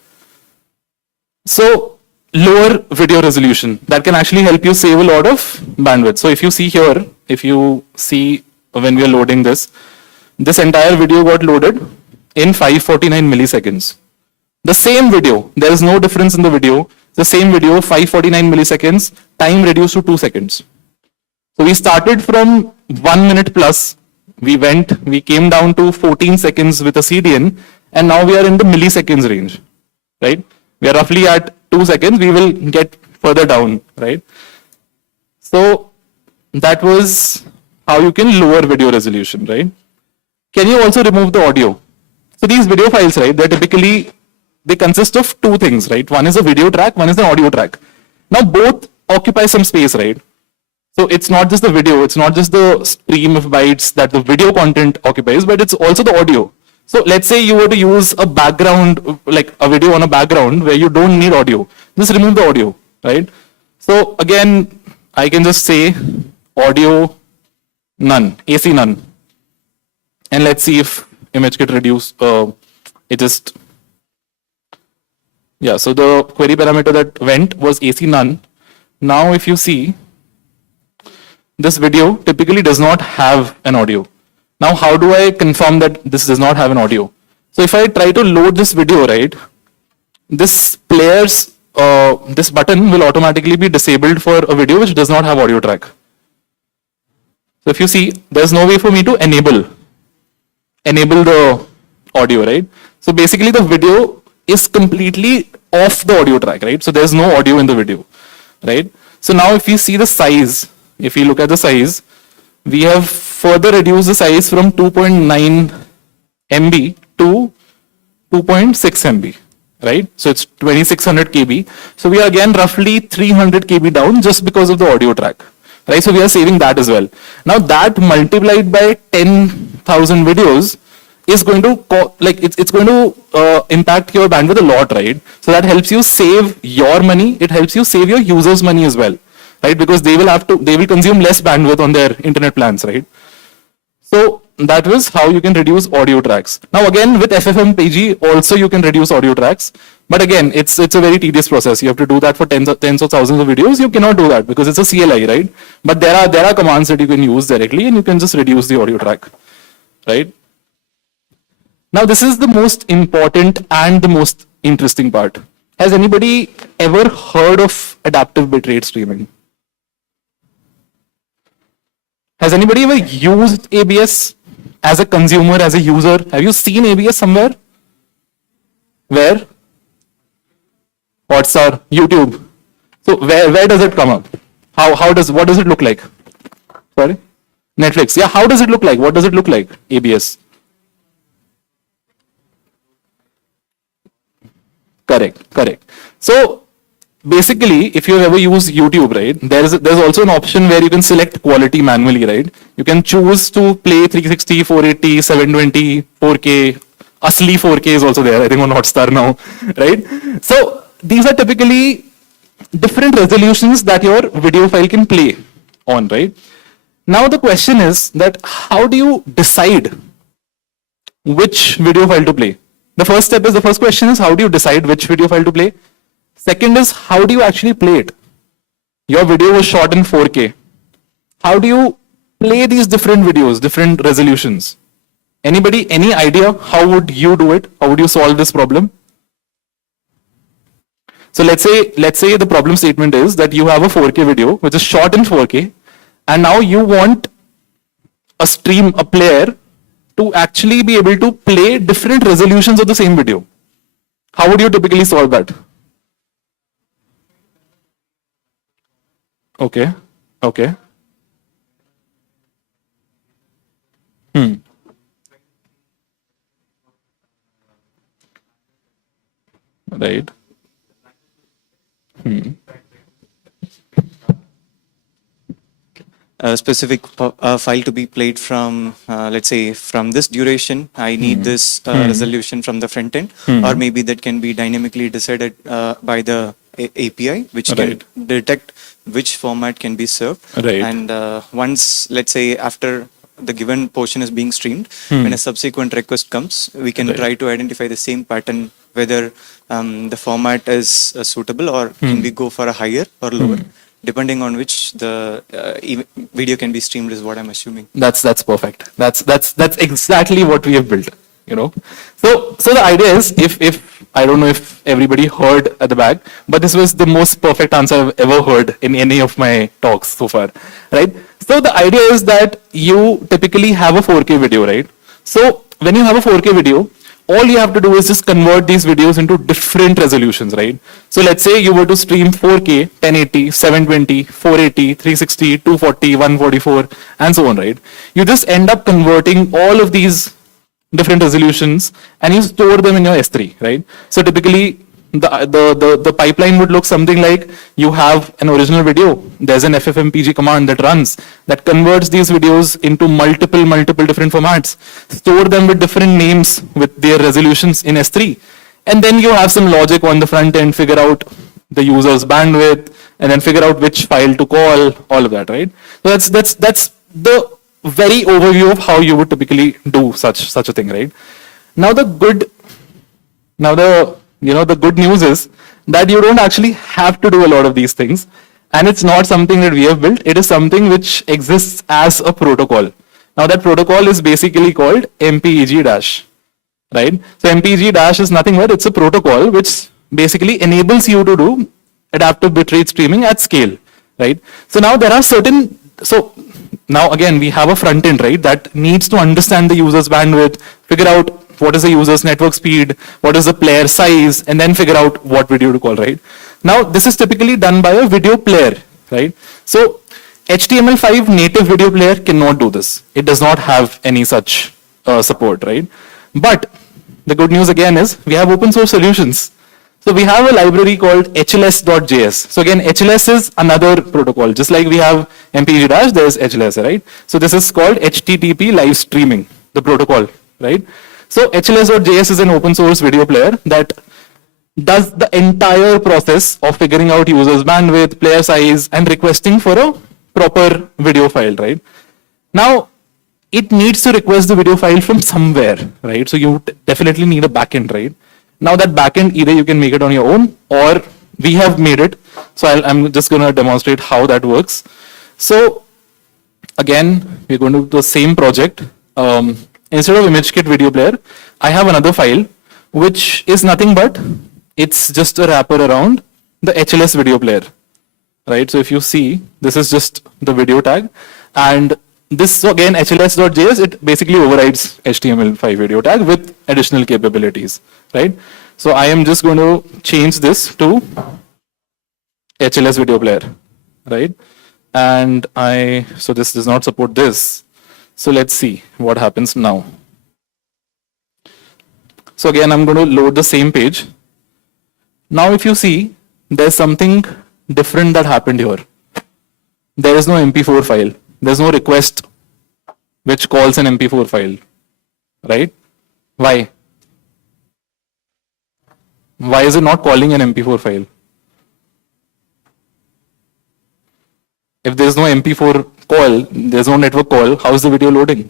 So lower video resolution, that can actually help you save a lot of bandwidth. So if you see here, if you see when we are loading this entire video got loaded in 549 milliseconds. The same video, there is no difference in the video. The same video, 549 milliseconds, time reduced to 2 seconds. So we started from 1 minute plus, we came down to 14 seconds with a CDN, and now we are in the milliseconds range, right? We are roughly at 2 seconds, we will get further down, right? So that was how you can lower video resolution, right? Can you also remove the audio? So these video files, right, they consist of two things, right? One is a video track, one is an audio track. Now both occupy some space, right? So it's not just the video, it's not just the stream of bytes that the video content occupies, but it's also the audio. So let's say you were to use a background, like a video on a background where you don't need audio. Just remove the audio, right? So again, I can just say audio none, AC none. And let's see if ImageKit reduce, so the query parameter that went was AC none. Now if you see, this video typically does not have an audio. Now how do I confirm that this does not have an audio? So if I try to load this video, right, this player's, this button will automatically be disabled for a video which does not have audio track. So if you see, there's no way for me to enable the audio, right? So basically the video is completely off the audio track, right? So there's no audio in the video, right? So now if you see the size, if you look at the size, we have further reduced the size from 2.9 MB to 2.6 MB, right? So it's 2600 KB. So we are again roughly 300 KB down just because of the audio track, right? So we are saving that as well. Now that multiplied by 10,000 videos is going to it's going to impact your bandwidth a lot, right? So that helps you save your money. It helps you save your users' money as well, right? Because they will consume less bandwidth on their internet plans, right? So that was how you can reduce audio tracks. Now again, with FFmpeg also you can reduce audio tracks, but again it's a very tedious process. You have to do that for tens of thousands of videos. You cannot do that because it's a CLI, right? But there are commands that you can use directly and you can just reduce the audio track, right? Now this is the most important and the most interesting part. Has anybody ever heard of adaptive bitrate streaming? Has anybody ever used ABS as a consumer, as a user? Have you seen ABS somewhere? Where? Hotstar, YouTube. So where does it come up? What does it look like? Sorry? Netflix. Yeah, how does it look like? What does it look like? ABS. Correct. So basically, if you ever use YouTube, right, there's also an option where you can select quality manually, right? You can choose to play 360, 480, 720, 4K. Asli 4K is also there, I think, on Hotstar now, right? So these are typically different resolutions that your video file can play on, right? Now the question is that how do you decide which video file to play? The first question is how do you decide which video file to play? Second is how do you actually play it? Your video was shot in 4K. How do you play these different videos, different resolutions? Anybody, any idea how would you do it? How would you solve this problem? So let's say the problem statement is that you have a 4K video which is shot in 4K, and now you want a player to actually be able to play different resolutions of the same video. How would you typically solve that? Okay. Right. A specific file to be played from, let's say, from this duration, I need this resolution from the front end, or maybe that can be dynamically decided by the API, which can detect which format can be served. Right. And once, let's say, after the given portion is being streamed, when a subsequent request comes, we can try to identify the same pattern, whether the format is suitable, or can we go for a higher or lower, depending on which the video can be streamed, is what I'm assuming. That's perfect. That's exactly what we have built. So the idea is, if I don't know if everybody heard at the back, but this was the most perfect answer I've ever heard in any of my talks so far, right? So the idea is that you typically have a 4K video, right? So when you have a 4K video, all you have to do is just convert these videos into different resolutions, right? So let's say you were to stream 4K, 1080, 720, 480, 360, 240, 144, and so on, right? You just end up converting all of these different resolutions and you store them in your S3, right? So typically the pipeline would look something like, you have an original video, there's an FFmpeg command that runs, that converts these videos into multiple different formats, store them with different names with their resolutions in S3, and then you have some logic on the front end, figure out the user's bandwidth, and then figure out which file to call, all of that, right? So that's the very overview of how you would typically do such a thing, right? Now the good news is that you don't actually have to do a lot of these things, and it's not something that we have built. It is something which exists as a protocol. Now that protocol is basically called MPEG-, right? So MPEG- is nothing but it's a protocol which basically enables you to do adaptive bitrate streaming at scale, right? So now there are now again we have a front end, right, that needs to understand the user's bandwidth, figure out what is the user's network speed, what is the player size, and then figure out what video to call, right? Now this is typically done by a video player, right? So HTML5 native video player cannot do this. It does not have any such support, right? But the good news again is we have open source solutions. So we have a library called hls.js. So again, HLS is another protocol. Just like we have MPEG-, there's HLS, right? So this is called HTTP live streaming, the protocol, right? So hls.js is an open source video player that does the entire process of figuring out users' bandwidth, player size, and requesting for a proper video file, right? Now, it needs to request the video file from somewhere, right? So you definitely need a backend, right? Now that backend, either you can make it on your own or we have made it. So I'm just going to demonstrate how that works. So again, we're going to do the same project. Instead of ImageKit video player, I have another file, which is nothing but it's just a wrapper around the HLS video player, right? So if you see, this is just the video tag, and this again hls.js, it basically overrides HTML5 video tag with additional capabilities, right? So I am just going to change this to HLS video player, right? And so this does not support this. So let's see what happens now. So again, I'm going to load the same page. Now if you see, there's something different that happened here. There is no MP4 file. There's no request which calls an MP4 file, right? Why? Why is it not calling an MP4 file? If there's no MP4 call, there's no network call, how is the video loading?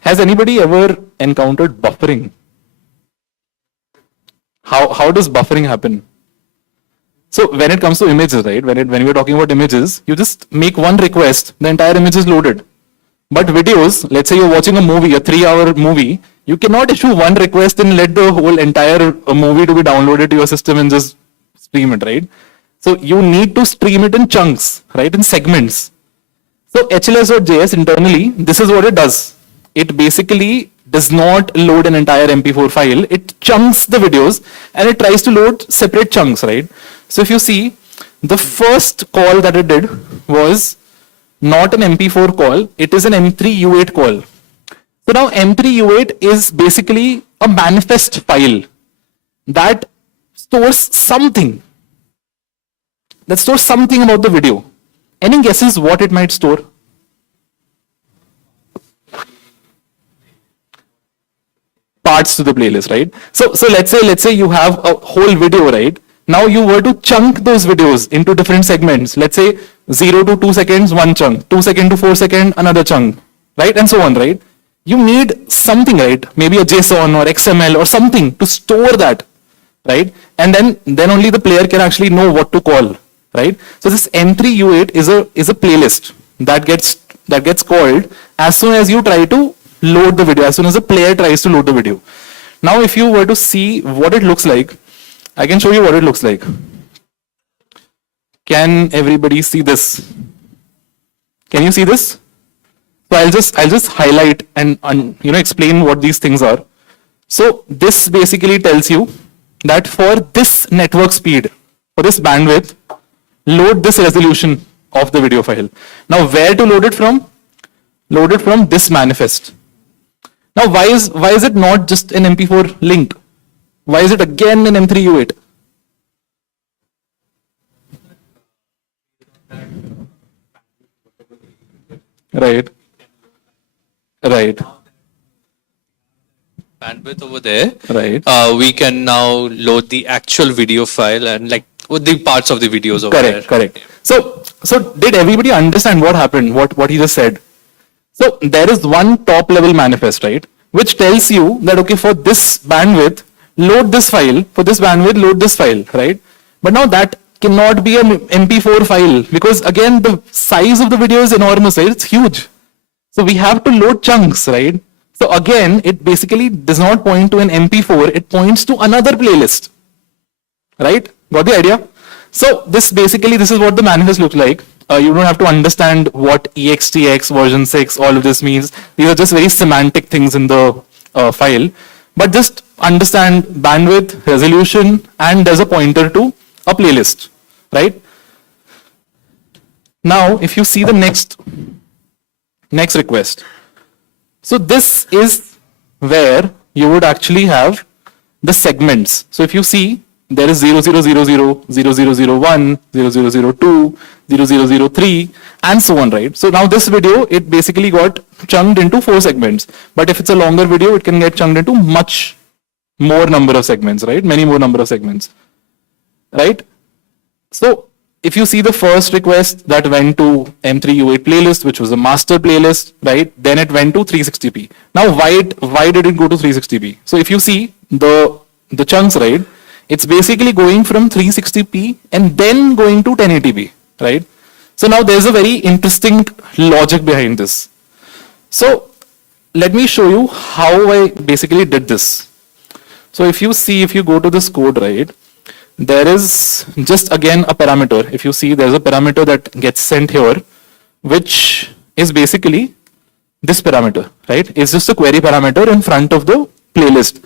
Has anybody ever encountered buffering? How does buffering happen? So when it comes to images, right, when we're talking about images, you just make one request, the entire image is loaded. But videos, let's say you're watching a movie, a 3-hour movie, you cannot issue one request and let the whole entire movie to be downloaded to your system and just stream it, right? So you need to stream it in chunks, right? In segments. So HLS.js internally, this is what it does. It basically does not load an entire MP4 file. It chunks the videos and it tries to load separate chunks, right? So if you see, the first call that it did was not an MP4 call, it is an M3U8 call. So now M3U8 is basically a manifest file that stores something. That stores something about the video. Any guesses what it might store? Parts to the playlist, right? So let's say you have a whole video, right? Now you were to chunk those videos into different segments. Let's say 0 to 2 seconds, one chunk, 2 seconds to 4 seconds, another chunk, right? And so on, right? You need something, right? Maybe a JSON or XML or something to store that, right? And then only the player can actually know what to call, right? So this M3U8 is a playlist that gets called as soon as you try to load the video, as soon as the player tries to load the video. Now, if you were to see what it looks like, I can show you what it looks like. Can everybody see this? Can you see this? So I'll just highlight and explain what these things are. So this basically tells you that for this network speed, for this bandwidth, load this resolution of the video file. Now where to load it from? Load it from this manifest. Now why is it not just an MP4 link? Why is it again an M3U8? Right. Bandwidth over there. Right. We can now load the actual video file and like with the parts of the videos over there. Correct. So did everybody understand what happened? What he just said? So there is one top level manifest, right? Which tells you that, okay, for this bandwidth, load this file. For this bandwidth, load this file, right? But now that cannot be an MP4 file because again, the size of the video is enormous, right? It's huge. So we have to load chunks, right? So again, it basically does not point to an MP4. It points to another playlist, right? Got the idea? So this is what the manifest looks like. You don't have to understand what EXTX version 6, all of this means. These are just very semantic things in the file. But just understand bandwidth, resolution, and there's a pointer to a playlist, right? Now, if you see the next request. So this is where you would actually have the segments. So if you see, there is 0000, 0001, 0002, 0003, and so on, right? So now this video, it basically got chunked into 4 segments. But if it's a longer video, it can get chunked into much more number of segments, right? Many more number of segments, right? So if you see the first request that went to M3U8 playlist, which was a master playlist, right? Then it went to 360p. Now, why did it go to 360p? So if you see the chunks, right? It's basically going from 360p and then going to 1080p, right? So now there's a very interesting logic behind this. So let me show you how I basically did this. So if you go to this code, right, there is just again a parameter. If you see, there's a parameter that gets sent here, which is basically this parameter, right? It's just a query parameter in front of the playlist.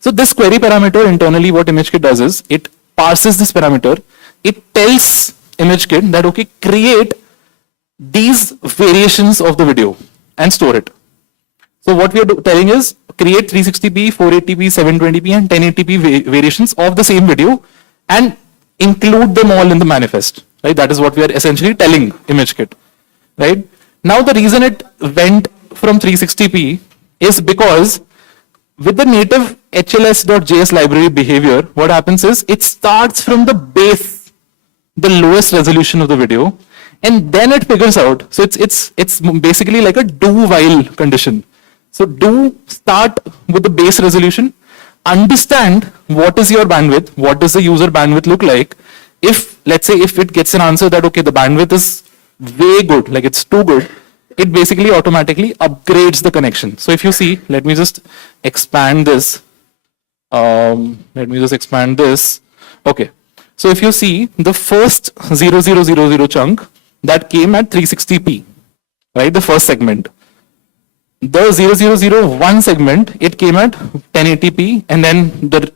So this query parameter internally, what ImageKit does is it parses this parameter. It tells ImageKit that, okay, create these variations of the video and store it. So what we are telling is create 360p, 480p, 720p, and 1080p variations of the same video and include them all in the manifest, right? That is what we are essentially telling ImageKit, right? Now the reason it went from 360p is because with the native HLS.js library behavior, what happens is it starts from the base, the lowest resolution of the video, and then it figures out. So it's basically like a do-while condition. So do start with the base resolution, understand what is your bandwidth, what does the user bandwidth look like. If, let's say, if it gets an answer that, okay, the bandwidth is way good, like it's too good, it basically automatically upgrades the connection. So if you see, let me just expand this. Let me just expand this. Okay. So if you see the first 0000 chunk that came at 360p, right? The first segment. The 0001 segment, it came at 1080p, and then the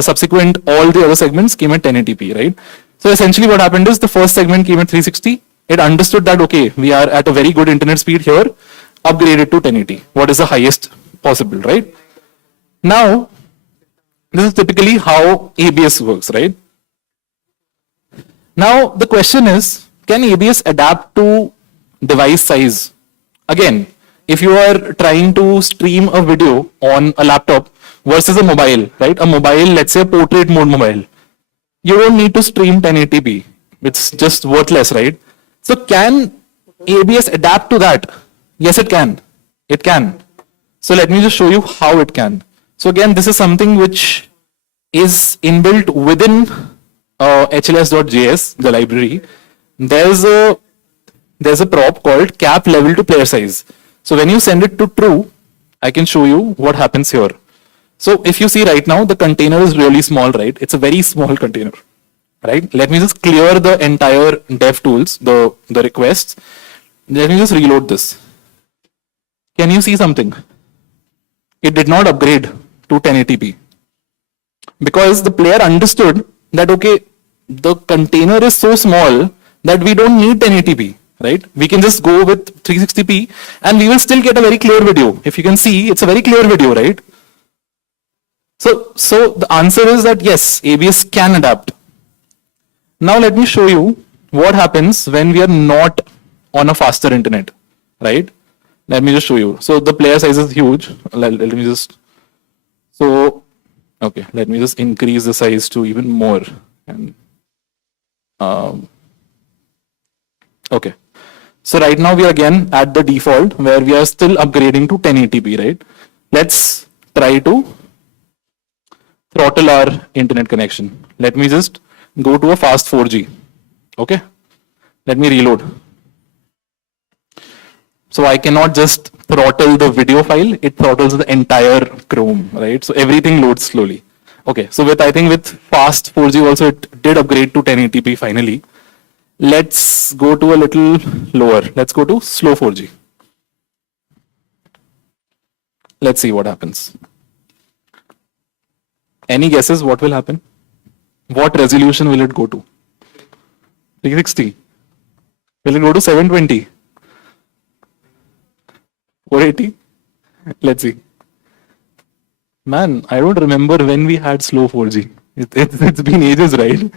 subsequent, all the other segments came at 1080p, right? So essentially what happened is the first segment came at 360. It understood that, okay, we are at a very good internet speed here, upgraded to 1080. What is the highest possible, right? Now, this is typically how ABS works, right? Now, the question is, can ABS adapt to device size? Again, if you are trying to stream a video on a laptop versus a mobile, right? A mobile, let's say a portrait mode mobile. You don't need to stream 1080p. It's just worthless, right? So can ABS adapt to that? Yes, it can. It can. So let me just show you how it can. So again, this is something which is inbuilt within hls.js, the library. There's a prop called cap level to player size. So when you send it to true, I can show you what happens here. So if you see right now, the container is really small, right? It's a very small container, right? Let me just clear the entire dev tools, the requests. Let me just reload this. Can you see something? It did not upgrade to 1080p because the player understood that, okay, the container is so small that we don't need 1080p, right? We can just go with 360p and we will still get a very clear video. If you can see, it's a very clear video, right? So the answer is that yes, ABS can adapt. Now let me show you what happens when we are not on a faster internet, right? Let me just show you. So the player size is huge. Let me just, okay, let me just increase the size to even more. And okay. So right now we are again at the default where we are still upgrading to 1080p, right? Let's try to throttle our internet connection. Let me just go to a fast 4G. Okay. Let me reload. So I cannot just throttle the video file. It throttles the entire Chrome, right? So everything loads slowly. Okay. So I think with fast 4G also it did upgrade to 1080p finally. Let's go to a little lower. Let's go to slow 4G. Let's see what happens. Any guesses what will happen? What resolution will it go to? 360. Will it go to 720? 480? Let's see. Man, I don't remember when we had slow 4G. It's been ages, right?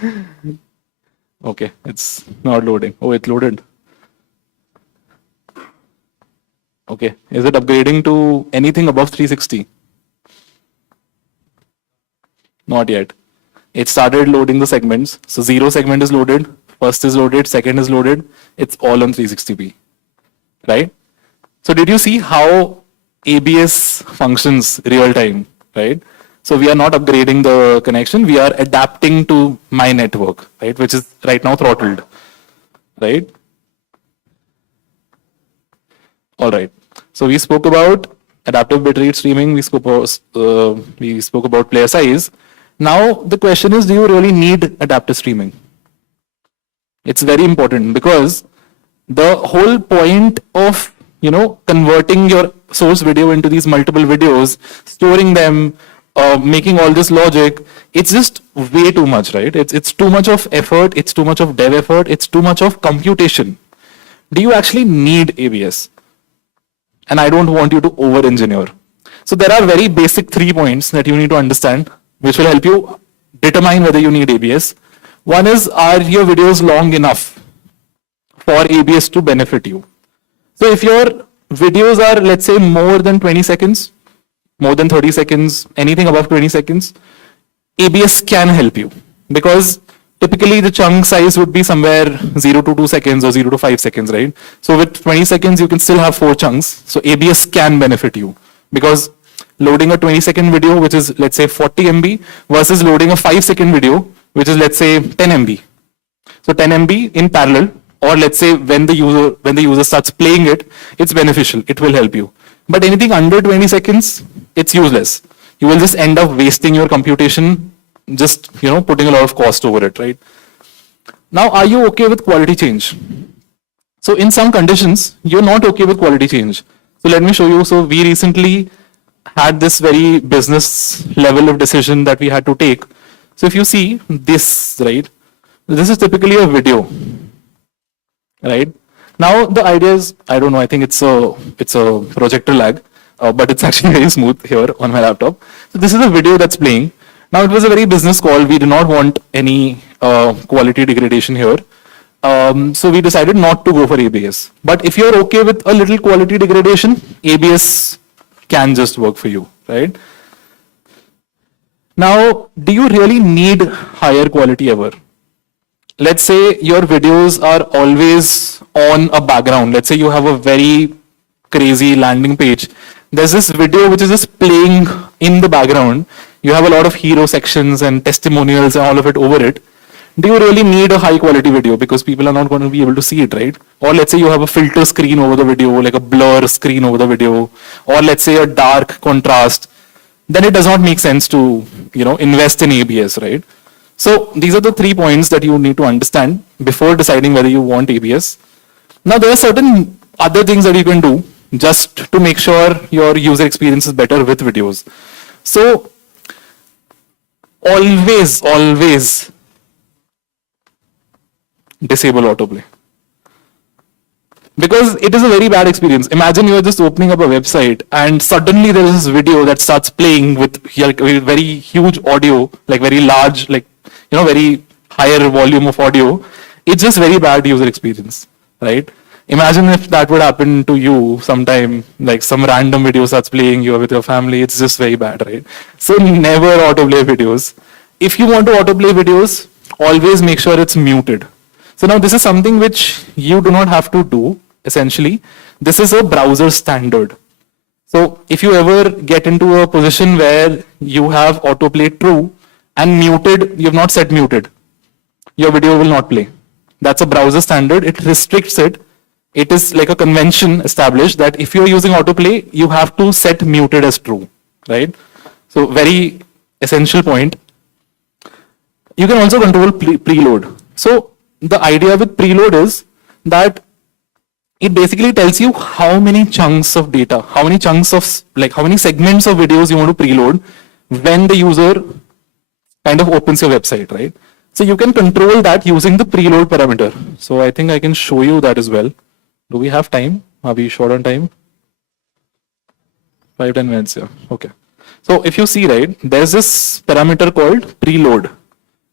Okay, it's not loading. Oh, it loaded. Okay, is it upgrading to anything above 360? Not yet. It started loading the segments. So 0 segment is loaded, first is loaded, second is loaded. It's all on 360p, right? So did you see how ABS functions real time, right? So we are not upgrading the connection. We are adapting to my network, right? Which is right now throttled, right? All right. So we spoke about adaptive bitrate streaming. We spoke about player size. Now the question is, do you really need adaptive streaming? It's very important because the whole point of, converting your source video into these multiple videos, storing them, making all this logic, it's just way too much, right? It's too much of effort. It's too much of dev effort. It's too much of computation. Do you actually need ABS? And I don't want you to over-engineer. So there are very basic 3 points that you need to understand, which will help you determine whether you need ABS. One is, are your videos long enough for ABS to benefit you? So if your videos are, let's say, more than 20 seconds, more than 30 seconds, anything above 20 seconds, ABS can help you because typically the chunk size would be somewhere 0 to 2 seconds or 0 to 5 seconds, right? So with 20 seconds, you can still have 4 chunks. So ABS can benefit you because loading a 20-second video, which is, let's say, 40 MB versus loading a 5-second video, which is, let's say, 10 MB. So 10 MB in parallel or let's say when the user starts playing it, it's beneficial. It will help you. But anything under 20 seconds, it's useless. You will just end up wasting your computation, just putting a lot of cost over it, right? Now, are you okay with quality change? So in some conditions, you're not okay with quality change. So let me show you. So we recently had this very business level of decision that we had to take. So if you see this, right, this is typically a video, right? Now the idea is, I don't know, I think it's a projector lag, but it's actually very smooth here on my laptop. So this is a video that's playing. Now it was a very business call. We did not want any quality degradation here. So we decided not to go for ABS. But if you're okay with a little quality degradation, ABS can just work for you, right? Now, do you really need higher quality ever? Let's say your videos are always on a background. Let's say you have a very crazy landing page. There's this video which is just playing in the background. You have a lot of hero sections and testimonials and all of it over it. Do you really need a high quality video? Because people are not going to be able to see it, right? Or let's say you have a filter screen over the video, like a blur screen over the video, or let's say a dark contrast. Then it does not make sense to, invest in ABS, right? So these are the 3 points that you need to understand before deciding whether you want ABS. Now there are certain other things that you can do just to make sure your user experience is better with videos. So always disable autoplay. Because it is a very bad experience. Imagine you are just opening up a website and suddenly there is this video that starts playing with very huge audio, like very large, like, very higher volume of audio. It's just very bad user experience, right? Imagine if that would happen to you sometime, like some random video starts playing, you're with your family, it's just very bad, right? So never autoplay videos. If you want to autoplay videos, always make sure it's muted. So now this is something which you do not have to do, essentially. This is a browser standard. So if you ever get into a position where you have autoplay true and muted, you have not set muted, your video will not play. That's a browser standard. It restricts it. It is like a convention established that if you're using autoplay, you have to set muted as true, right? So very essential point. You can also control preload. So the idea with preload is that it basically tells you how many chunks of data, how many segments of videos you want to preload when the user kind of opens your website, right? So you can control that using the preload parameter. So I think I can show you that as well. Do we have time? Are we short on time? 5-10 minutes, yeah. Okay. So if you see, right, there's this parameter called preload,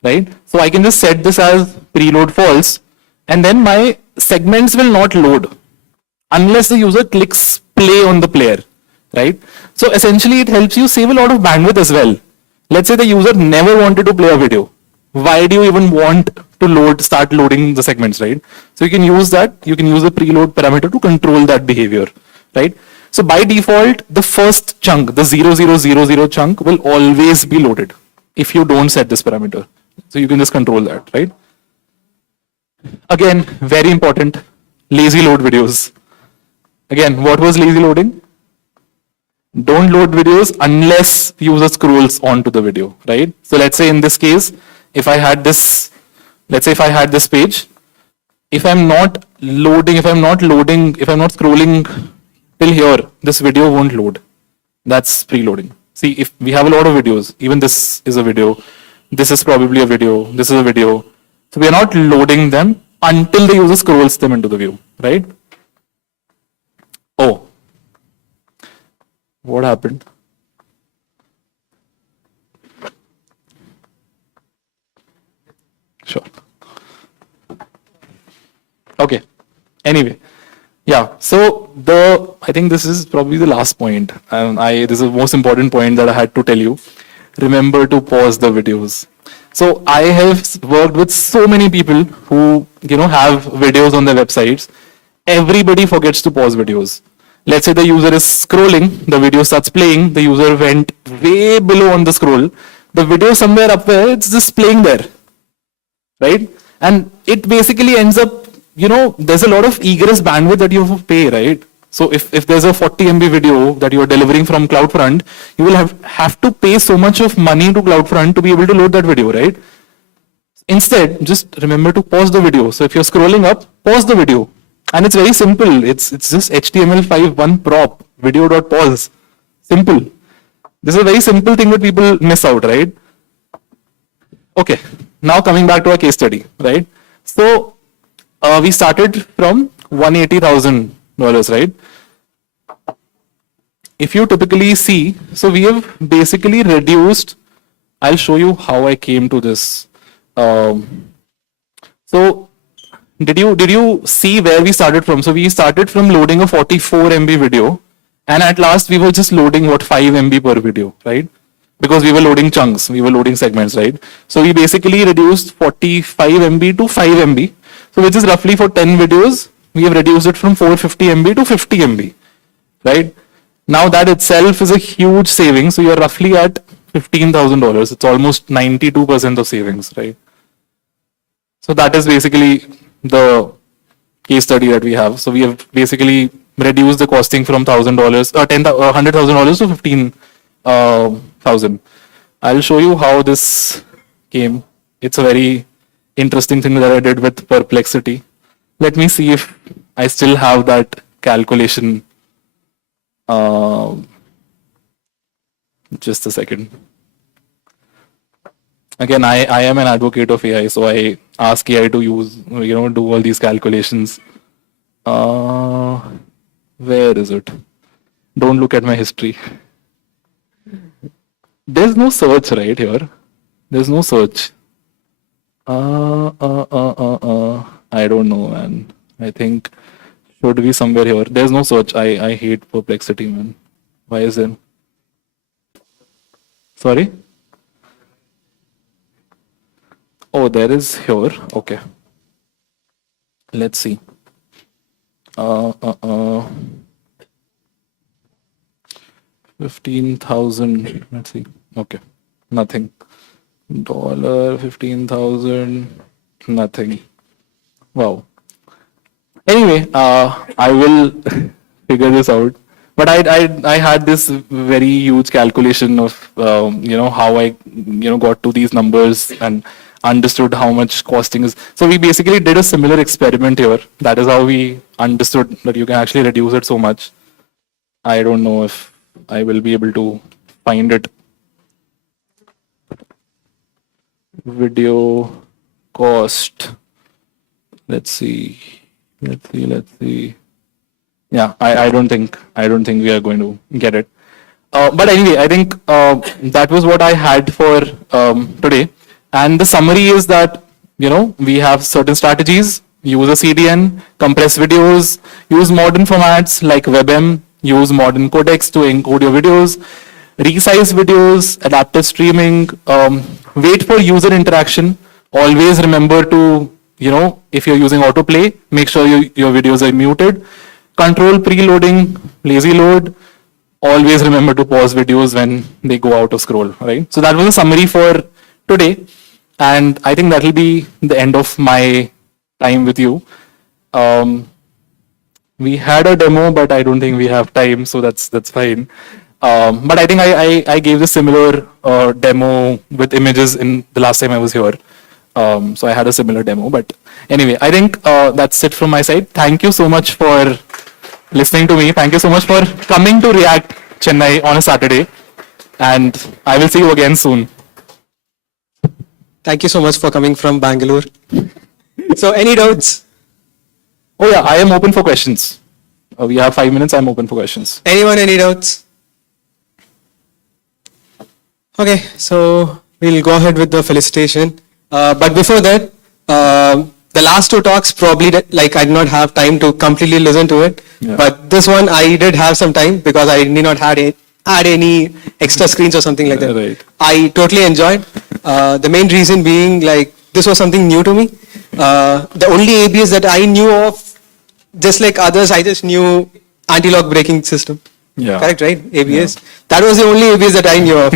right? So I can just set this as preload false, and then my segments will not load unless the user clicks play on the player, right? So essentially it helps you save a lot of bandwidth as well. Let's say the user never wanted to play a video. Why do you even want to start loading the segments, right? So you can use that. You can use the preload parameter to control that behavior, right? So by default, the first chunk, the 0000 chunk will always be loaded if you don't set this parameter. So you can just control that, right? Again, very important, lazy load videos. Again, what was lazy loading? Don't load videos unless the user scrolls onto the video, right? So let's say in this case, if I had this, let's say if I had this page, if I'm not scrolling till here, this video won't load. That's preloading. See, if we have a lot of videos, even this is a video, this is probably a video, this is a video. So we are not loading them until the user scrolls them into the view, right? Oh, what happened? Sure. Okay. Anyway, yeah. So I think this is probably the last point, and this is the most important point that I had to tell you. Remember to pause the videos. So I have worked with so many people who have videos on their websites. Everybody forgets to pause videos. Let's say the user is scrolling, the video starts playing, the user went way below on the scroll, the video somewhere up there, it's just playing there, right? And it basically ends up there's a lot of egress bandwidth that you have to pay, right? So if there's a 40 MB video that you're delivering from CloudFront, you will have to pay so much of money to CloudFront to be able to load that video, right? Instead, just remember to pause the video. So if you're scrolling up, pause the video. And it's very simple. It's just HTML5 one prop, video.pause. Simple. This is a very simple thing that people miss out, right? Okay, now coming back to our case study, right? So we started from $180,000, right? If you typically see, so we have basically reduced, I'll show you how I came to this. So did you see where we started from? So we started from loading a 44 MB video, and at last we were just loading 5 MB per video, right? Because we were loading chunks, we were loading segments, right? So we basically reduced 45 MB to 5 MB. So which is roughly for 10 videos, we have reduced it from 450 MB to 50 MB, right? Now that itself is a huge saving. So you're roughly at $15,000. It's almost 92% of savings, right? So that is basically the case study that we have. So we have basically reduced the costing from $1,000 or $100,000 to 15,000. I'll show you how this came. It's a very interesting thing that I did with Perplexity. Let me see if I still have that calculation. Just a second. Again, I am an advocate of AI, so I ask AI to use, do all these calculations. Where is it? Don't look at my history. There's no search right here. There's no search. I don't know, man. I think should be somewhere here. There's no search. I hate Perplexity, man. Why is it? Sorry? Oh, there is here. Okay. Let's see. 15,000. Let's see. Okay. Nothing. $15,000. Nothing. Wow. Anyway, I will figure this out. But I had this very huge calculation of how I got to these numbers and understood how much costing is. So we basically did a similar experiment here. That is how we understood that you can actually reduce it so much. I don't know if I will be able to find it. Video cost. Let's see. Yeah, I don't think we are going to get it. But anyway, I think that was what I had for today. And the summary is that, we have certain strategies: use a CDN, compress videos, use modern formats like WebM, use modern codecs to encode your videos, resize videos, adaptive streaming, wait for user interaction. Always remember to, if you're using autoplay, make sure your videos are muted. Control preloading, lazy load. Always remember to pause videos when they go out of scroll, right? So that was a summary for today. And I think that will be the end of my time with you. We had a demo, but I don't think we have time, so that's fine. But I think I gave the similar demo with images in the last time I was here. So I had a similar demo. But anyway, I think that's it from my side. Thank you so much for listening to me. Thank you so much for coming to React Chennai on a Saturday. And I will see you again soon. Thank you so much for coming from Bangalore. So any doubts? Oh yeah, I am open for questions. We have 5 minutes. I'm open for questions. Anyone, any doubts? Okay, so we'll go ahead with the felicitation. But before that, the last two talks probably I did not have time to completely listen to it. Yeah. But this one I did have some time because I did not add any extra screens or something like that. Right. I totally enjoyed. The main reason being this was something new to me. The only ABS that I knew of, just like others, I just knew anti-lock braking system. Yeah. Correct, right? ABS. Yeah. That was the only ABS that I knew of.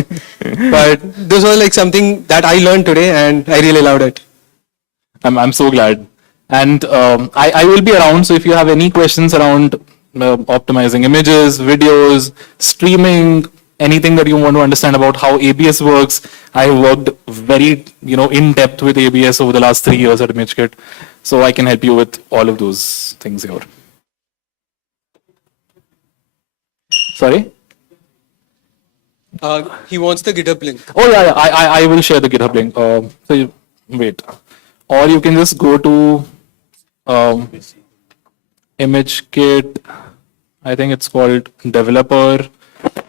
But this was something that I learned today and I really loved it. I'm so glad. And I will be around. So if you have any questions around optimizing images, videos, streaming, anything that you want to understand about how ABS works, I have worked very, in depth with ABS over the last 3 years at ImageKit. So I can help you with all of those things here. Sorry? He wants the GitHub link. Oh yeah, I will share the GitHub link. Wait, or you can just go to ImageKit. I think it's called developer.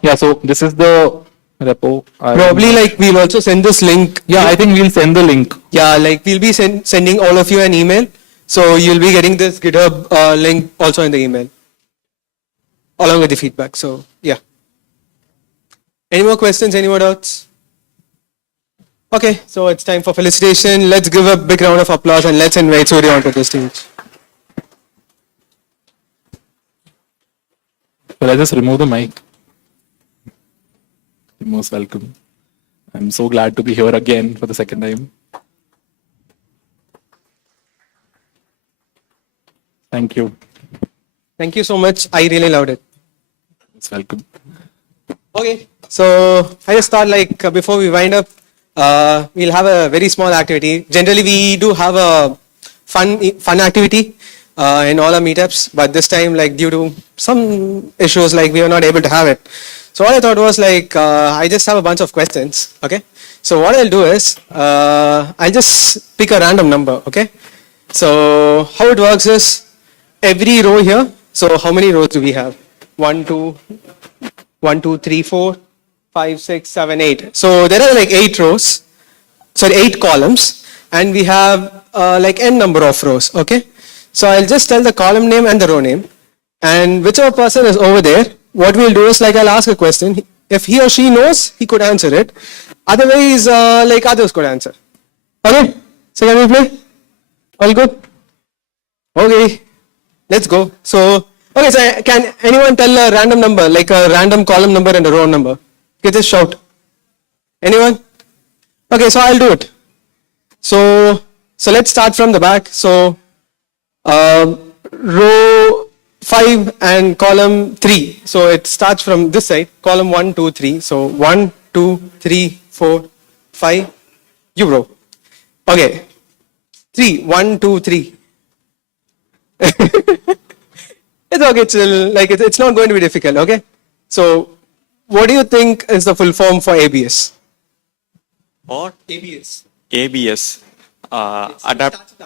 Yeah, so this is the repo. Probably like we'll also send this link. Yeah, I think we'll send the link. Yeah, like we'll be sending all of you an email. So you'll be getting this GitHub link also in the email along with the feedback. So yeah. Any more questions? Any more doubts? Okay, so it's time for felicitation. Let's give a big round of applause and let's invite Surya onto the stage. Will I just remove the mic? You're most welcome. I'm so glad to be here again for the second time. Thank you. Thank you so much. I really loved it. Most welcome. Okay, so I just thought before we wind up, we'll have a very small activity. Generally, we do have a fun activity in all our meetups, but this time, due to some issues, we were not able to have it. So what I thought was I just have a bunch of questions. Okay, so what I'll do is I'll just pick a random number. Okay, so how it works is every row here. So how many rows do we have? 1, 2, 3, 4, 5, 6, 7, 8. So there are 8 rows, 8 columns, and we have n number of rows. Okay, so I'll just tell the column name and the row name, and whichever person is over there, what we'll do is I'll ask a question. If he or she knows, he could answer it. Otherwise, others could answer. Okay, so can we play? All good? Okay, let's go. So. Okay, so can anyone tell a random number, a random column number and a row number? Okay, just shout. Anyone? Okay, so I'll do it. So let's start from the back. So row 5 and column 3. So it starts from this side, column 1, 2, 3. So 1, 2, 3, 4, 5. You row. Okay. 3, 1, 2, 3. It's okay, chill. It's not going to be difficult, okay? So, what do you think is the full form for ABS? What? ABS. ABS. Adaptive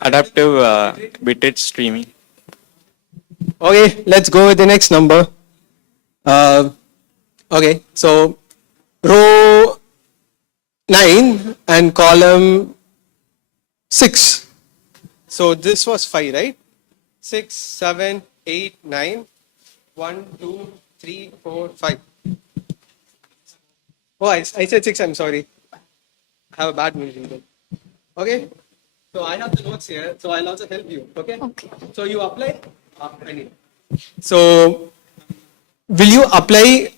bitrate streaming. Okay, let's go with the next number. Okay, so row 9 and column 6. So this was 5, right? 6, 7, 8, 9. 1, 2, 3, 4, 5. Oh, I said 6, I'm sorry. I have a bad memory. Okay? So I have the notes here, so I'll also help you. Okay? So you apply. So will you apply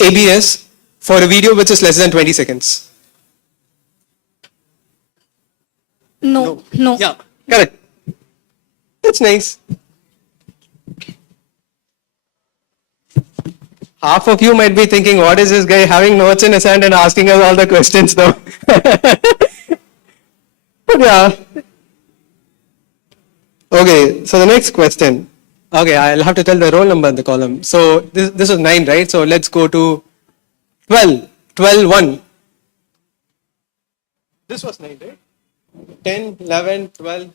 ABS for a video which is less than 20 seconds? No. Yeah, correct. That's nice. Half of you might be thinking, what is this guy having notes in his hand and asking us all the questions though? But yeah. Okay, so the next question. Okay, I'll have to tell the roll number in the column. So this was 9, right? So let's go to 12. 12, 1. This was 9, right? 10, 11, 12,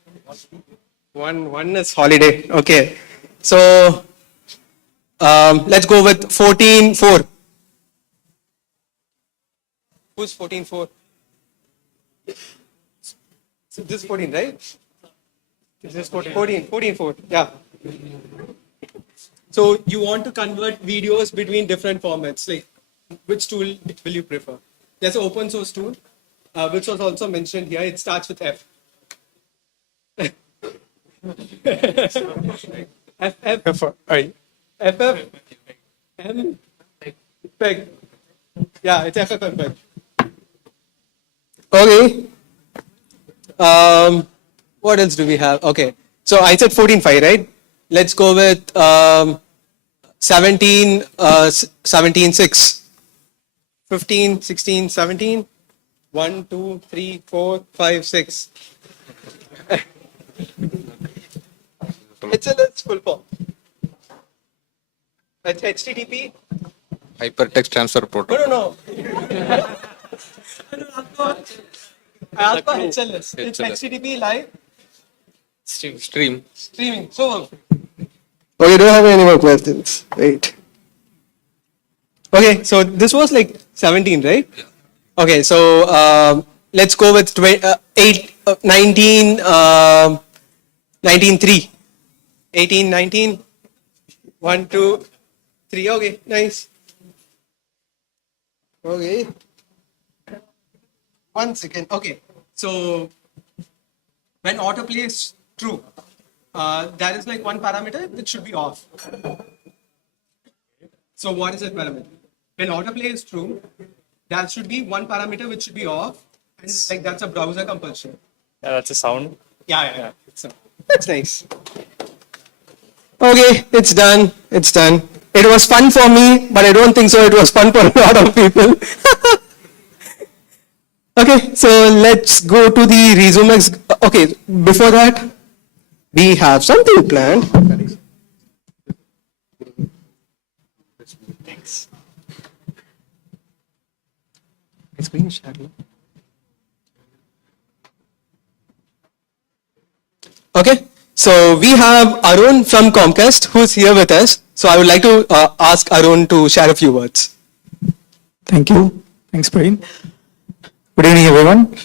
1 is holiday. Okay. So let's go with 14, 4. Who's 14, 4? So this is 14, right? This is 14, 4. Yeah. So you want to convert videos between different formats. Like, which tool will you prefer? There's an open source tool, which was also mentioned here. It starts with F. FF, M, peg. Yeah, it's FFmpeg. Okay. What else do we have? Okay. So I said 14.5, right? Let's go with 17.6. 15, 16, 17. 1, 2, 3, 4, 5, 6. HLS full form. That's HTTP. Hypertext transfer protocol. No. I asked for HLS. It's HTTP live Stream. streaming. So, okay, don't have any more questions. Wait. Okay, so this was like 17, right? Okay, so let's go with 19, 19.3. 18, 19. 1, 2, 3. Okay, nice. Okay. 1 second. Okay, so when autoplay is true, that is like one parameter that should be off. So what is that parameter? When autoplay is true, that should be one parameter which should be off, and like that's a browser compulsion. Yeah, that's a sound. Yeah. So, that's nice. Okay, it's done. It's done. It was fun for me, but I don't think so. It was fun for a lot of people. Okay, so let's go to the resume. Okay, before that, we have something planned. Thanks. Screen share. Okay, so we have Arun from Comcast who's here with us. So I would like to ask Arun to share a few words. Thank you. Thanks, Praveen. Good evening, everyone.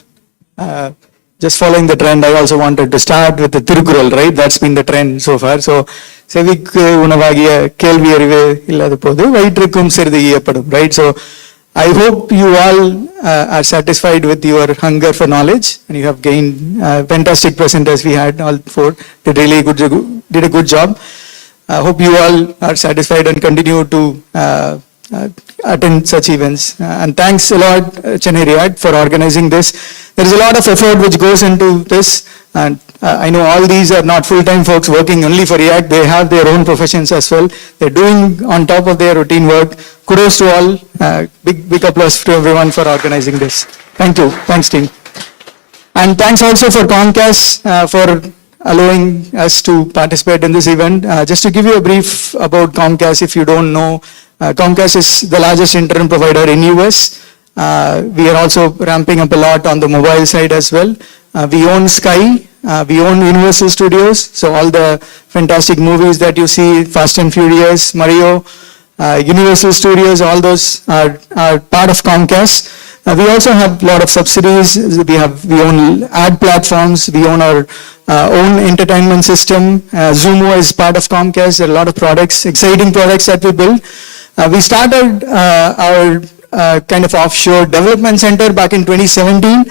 Just following the trend, I also wanted to start with the Tirukural, right? That's been the trend so far. So, Sevik unavagiya kelvi arive illada podu vaitrukkum sirthi iyappadum, right? So, I hope you all are satisfied with your hunger for knowledge, and you have gained fantastic presenters. We had all four did a good job. I hope you all are satisfied and continue to attend such events. And thanks a lot, Chennai React, for organizing this. There is a lot of effort which goes into this, and I know all these are not full-time folks working only for React. They have their own professions as well. They're doing on top of their routine work. Kudos to all. Big applause to everyone for organizing this. Thank you. Thanks, team. And thanks also for Comcast for allowing us to participate in this event. Just to give you a brief about Comcast, if you don't know, Comcast is the largest internet provider in US. We are also ramping up a lot on the mobile side as well. We own Sky, we own Universal Studios, so all the fantastic movies that you see, Fast and Furious, Mario, Universal Studios, all those are part of Comcast. We also have a lot of subsidiaries. We own ad platforms. We own our own entertainment system. Zumo is part of Comcast. There are a lot of products, exciting products that we build. We started our kind of offshore development center back in 2017.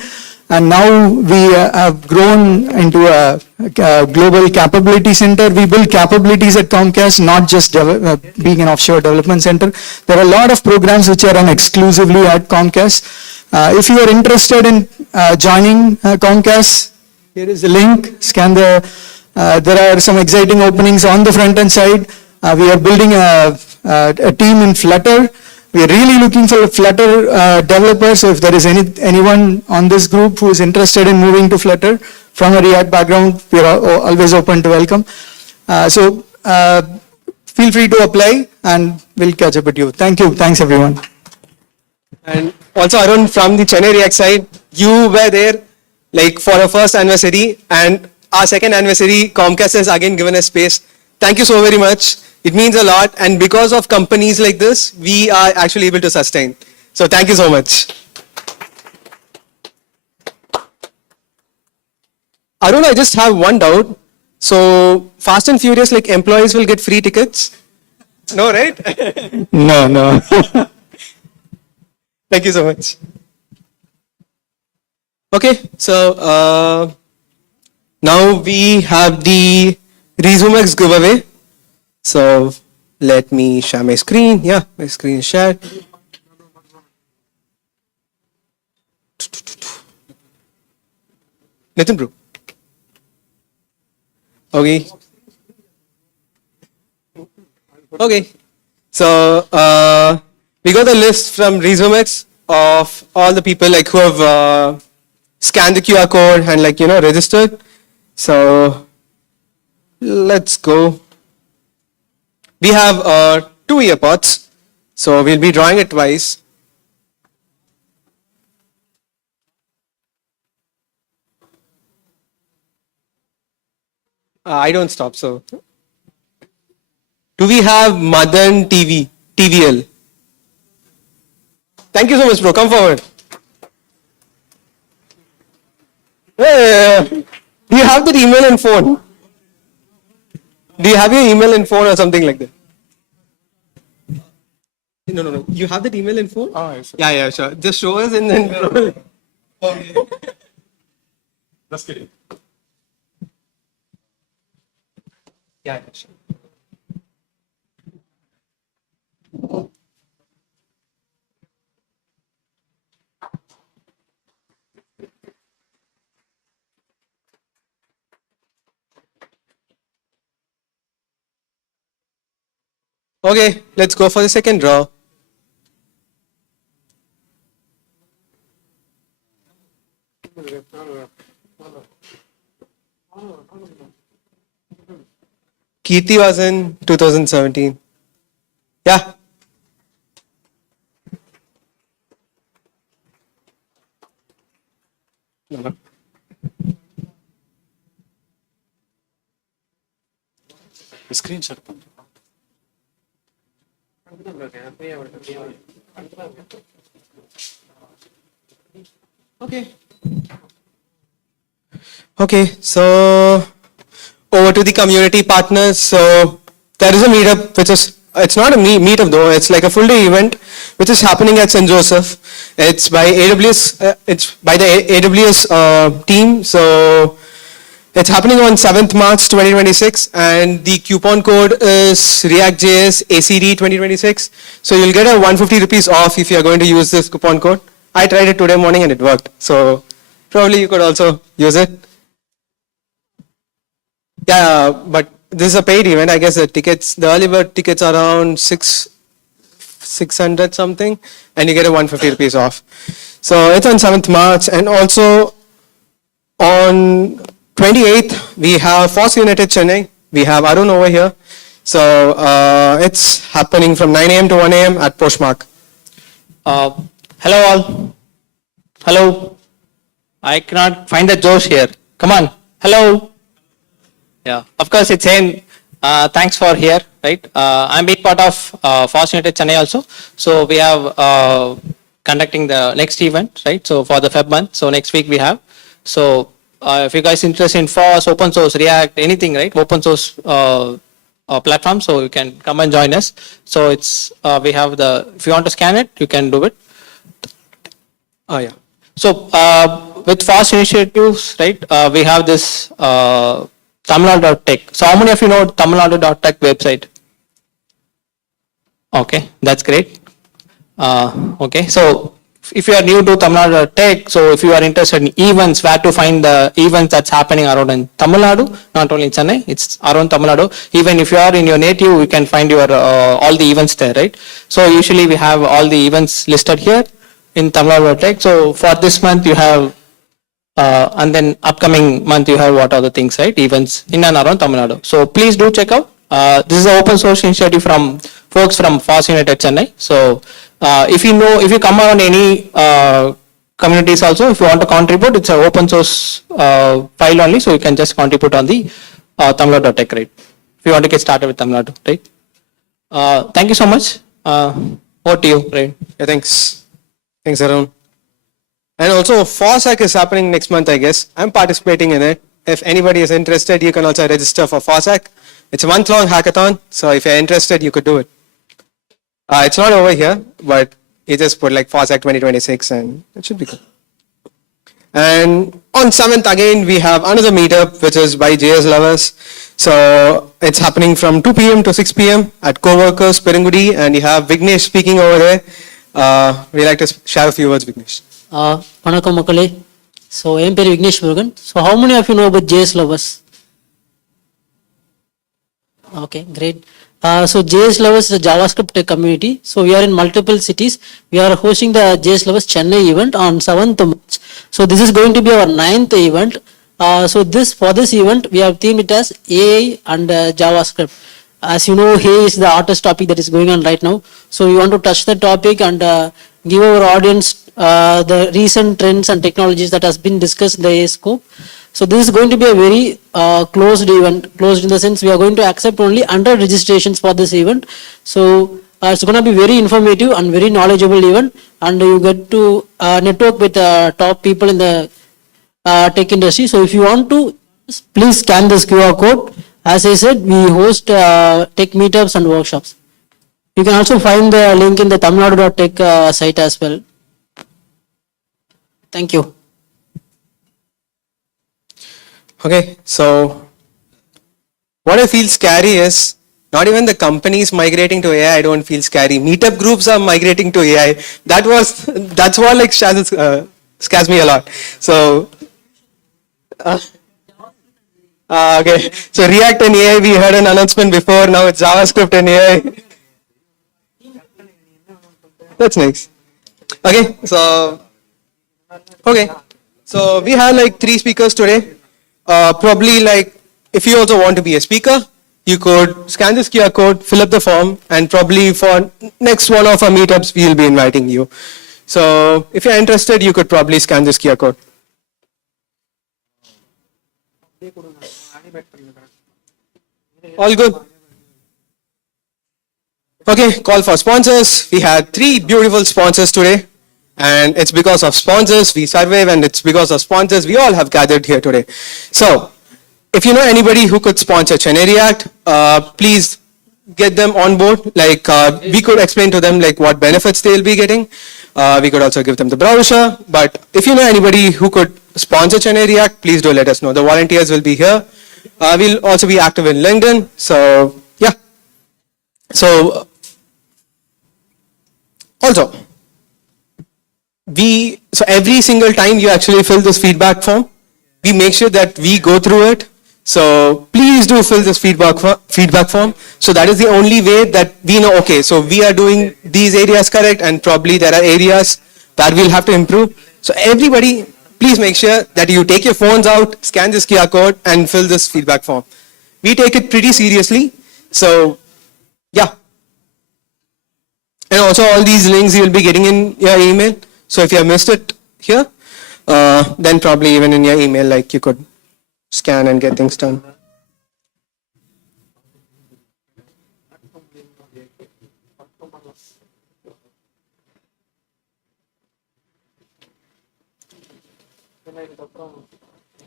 And now we have grown into a global capability center. We build capabilities at Comcast, not just being an offshore development center. There are a lot of programs which are run exclusively at Comcast. If you are interested in joining Comcast, here is the link. Scan there are some exciting openings on the front end side. We are building a team in Flutter. We are really looking for a Flutter developer. So if there is anyone on this group who is interested in moving to Flutter from a React background, we are always open to welcome. So feel free to apply and we'll catch up with you. Thank you. Thanks, everyone. And also Arun, from the Chennai React side, you were there like for our first anniversary, and our second anniversary, Comcast has again given us space. Thank you so very much. It means a lot, and because of companies like this, we are actually able to sustain. So thank you so much. Arun, I just have one doubt. So Fast and Furious, like employees will get free tickets? No, right? No. Thank you so much. Okay, so now we have the ResumeX giveaway. So let me share my screen. Yeah, my screen is shared. Nitin bro. Okay. Okay. So we got a list from resumes of all the people like who have scanned the QR code and like registered. So let's go. We have 2 earpods, so we'll be drawing it twice. I don't stop, so. Do we have Madan TVL? Thank you so much, bro. Come forward. Hey, do you have that email and phone? Do you have your email and phone or something like that? No. You have that email and phone? Oh, yes. Yeah, sure. Just show us and then. Okay. Just kidding. Yeah, sure. Okay, let's go for the second draw. Kirti was in 2017. Yeah. No. Screenshot. Okay. Okay, so over to the community partners. So there is a meetup which is, it's not a meetup though, it's like a full day event which is happening at St. Joseph. It's by AWS, it's by the AWS team. So it's happening on 7th March 2026 and the coupon code is React.js ACD 2026. So you'll get a 150 rupees off if you're going to use this coupon code. I tried it today morning and it worked. So probably you could also use it. Yeah, but this is a paid event. I guess the early bird tickets are around 600 something and you get a 150 rupees off. So it's on 7th March and also on 28th, we have Force United Chennai. We have Arun over here. So it's happening from 9 a.m. to 1 a.m. at Postmark. Hello all. Hello. I cannot find the Josh here. Come on. Hello. Yeah, of course it's saying thanks for here, right? I'm being part of Force United Chennai also. So we have conducting the next event, right? So for the Feb month. So next week we have. So if you guys interested in Force, open source, React, anything, right? Open source platform, so you can come and join us. So it's we have if you want to scan it, you can do it. Oh yeah. So with Fast initiatives, right? We have this Tamilnadu.tech. So how many of you know Tamilnadu.tech website? Okay, that's great. Okay, so if you are new to Tamilnadu.tech, so if you are interested in events, where to find the events that's happening around in Tamil Nadu, not only in Chennai, it's around Tamil Nadu. Even if you are in your native, you can find your all the events there, right? So usually we have all the events listed here in Tamilnadu.tech. So for this month you have, and then upcoming month you have what are the things, right? Events in and around Tamil Nadu. So please do check out. This is an open source initiative from folks from Fast United Chennai. So if you come around any communities also, if you want to contribute, it's an open source file only, so you can just contribute on the Tamilnadu.tech, right? If you want to get started with Tamil Nadu, right? Thank you so much. Over to you, right? Yeah, thanks. Thanks, Arun. And also, FOSAC is happening next month, I guess. I'm participating in it. If anybody is interested, you can also register for FOSAC. It's a month-long hackathon, so if you're interested, you could do it. It's not over here, but you just put like FOSAC 2026 and it should be good. And on 7th, again, we have another meetup, which is by JS Lovers. So it's happening from 2 p.m. to 6 p.m. at Coworkers, Perungudi, and you have Vignesh speaking over there. We like to share a few words, Vignesh. வணக்கம் மக்களே. So என் பேர் Vignesh Murugan. So how many of you know about JS Lovers? Okay, great. So JS Lovers is a JavaScript tech community. So we are in multiple cities. We are hosting the JS Lovers Chennai event on 7th March. So this is going to be our 9th event. So for this event, we have themed it as AI and JavaScript. As you know, AI is the hottest topic that is going on right now. So we want to touch the topic and give our audience the recent trends and technologies that has been discussed in the AI scope. So this is going to be a very closed event, closed in the sense we are going to accept only 100 registrations for this event. So it's going to be very informative and very knowledgeable event, and you get to network with top people in the tech industry. So if you want to, please scan this QR code. As I said, we host tech meetups and workshops. You can also find the link in the tamilnadu.tech site as well. Thank you. Okay, so what I feel scary is not even the companies migrating to AI. I don't feel scary. Meetup groups are migrating to AI. That's what like scares me a lot. So okay, so React and AI, we heard an announcement before. Now it's JavaScript and AI. That's nice. Okay, so we have like 3 speakers today. Probably like if you also want to be a speaker, you could scan this QR code, fill up the form, and probably for next one of our meetups, we'll be inviting you. So if you're interested, you could probably scan this QR code. All good. Okay, call for sponsors. We had 3 beautiful sponsors today. And it's because of sponsors we survive, and it's because of sponsors we all have gathered here today. So, if you know anybody who could sponsor Chennai React, please get them on board. Like we could explain to them like what benefits they'll be getting. We could also give them the brochure. But if you know anybody who could sponsor Chennai React, please do let us know. The volunteers will be here. We'll also be active in LinkedIn. So yeah. So also, so every single time you actually fill this feedback form, we make sure that we go through it. So please do fill this feedback form. So that is the only way that we know, okay, so we are doing these areas correct, and probably there are areas that we'll have to improve. So everybody, please make sure that you take your phones out, scan this QR code, and fill this feedback form. We take it pretty seriously. So yeah. And also all these links you will be getting in your email. So if you have missed it here, then probably even in your email, like you could scan and get things done.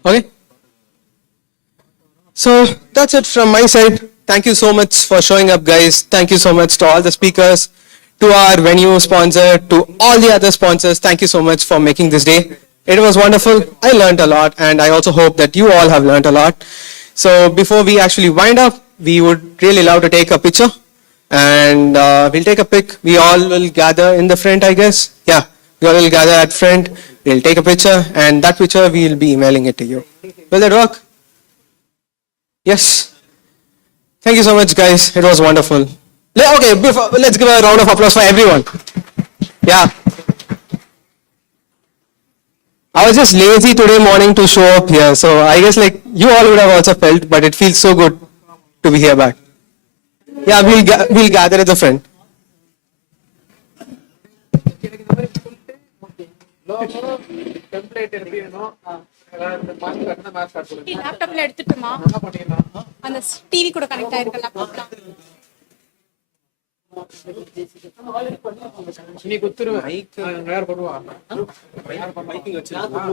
Okay. So that's it from my side. Thank you so much for showing up, guys. Thank you so much to all the speakers, to our venue sponsor, to all the other sponsors. Thank you so much for making this day. It was wonderful. I learned a lot, and I also hope that you all have learned a lot. So before we actually wind up, we would really love to take a picture, and we'll take a pic. We all will gather in the front, I guess. Yeah, we all will gather at front. We'll take a picture, and that picture we'll be emailing it to you. Will that work? Yes. Thank you so much, guys. It was wonderful. Okay, let's give a round of applause for everyone. Yeah. I was just lazy today morning to show up here, so I guess like you all would have also felt, but it feels so good to be here back. Yeah, we'll gather at the front. லேப்டாப்ல எடுத்துட்டுமா அந்த TV கூட connect ஆயிருக்க லேப்டாப்ல நீ குத்துருவ mic யார் போடுவா miking வச்சிருக்கா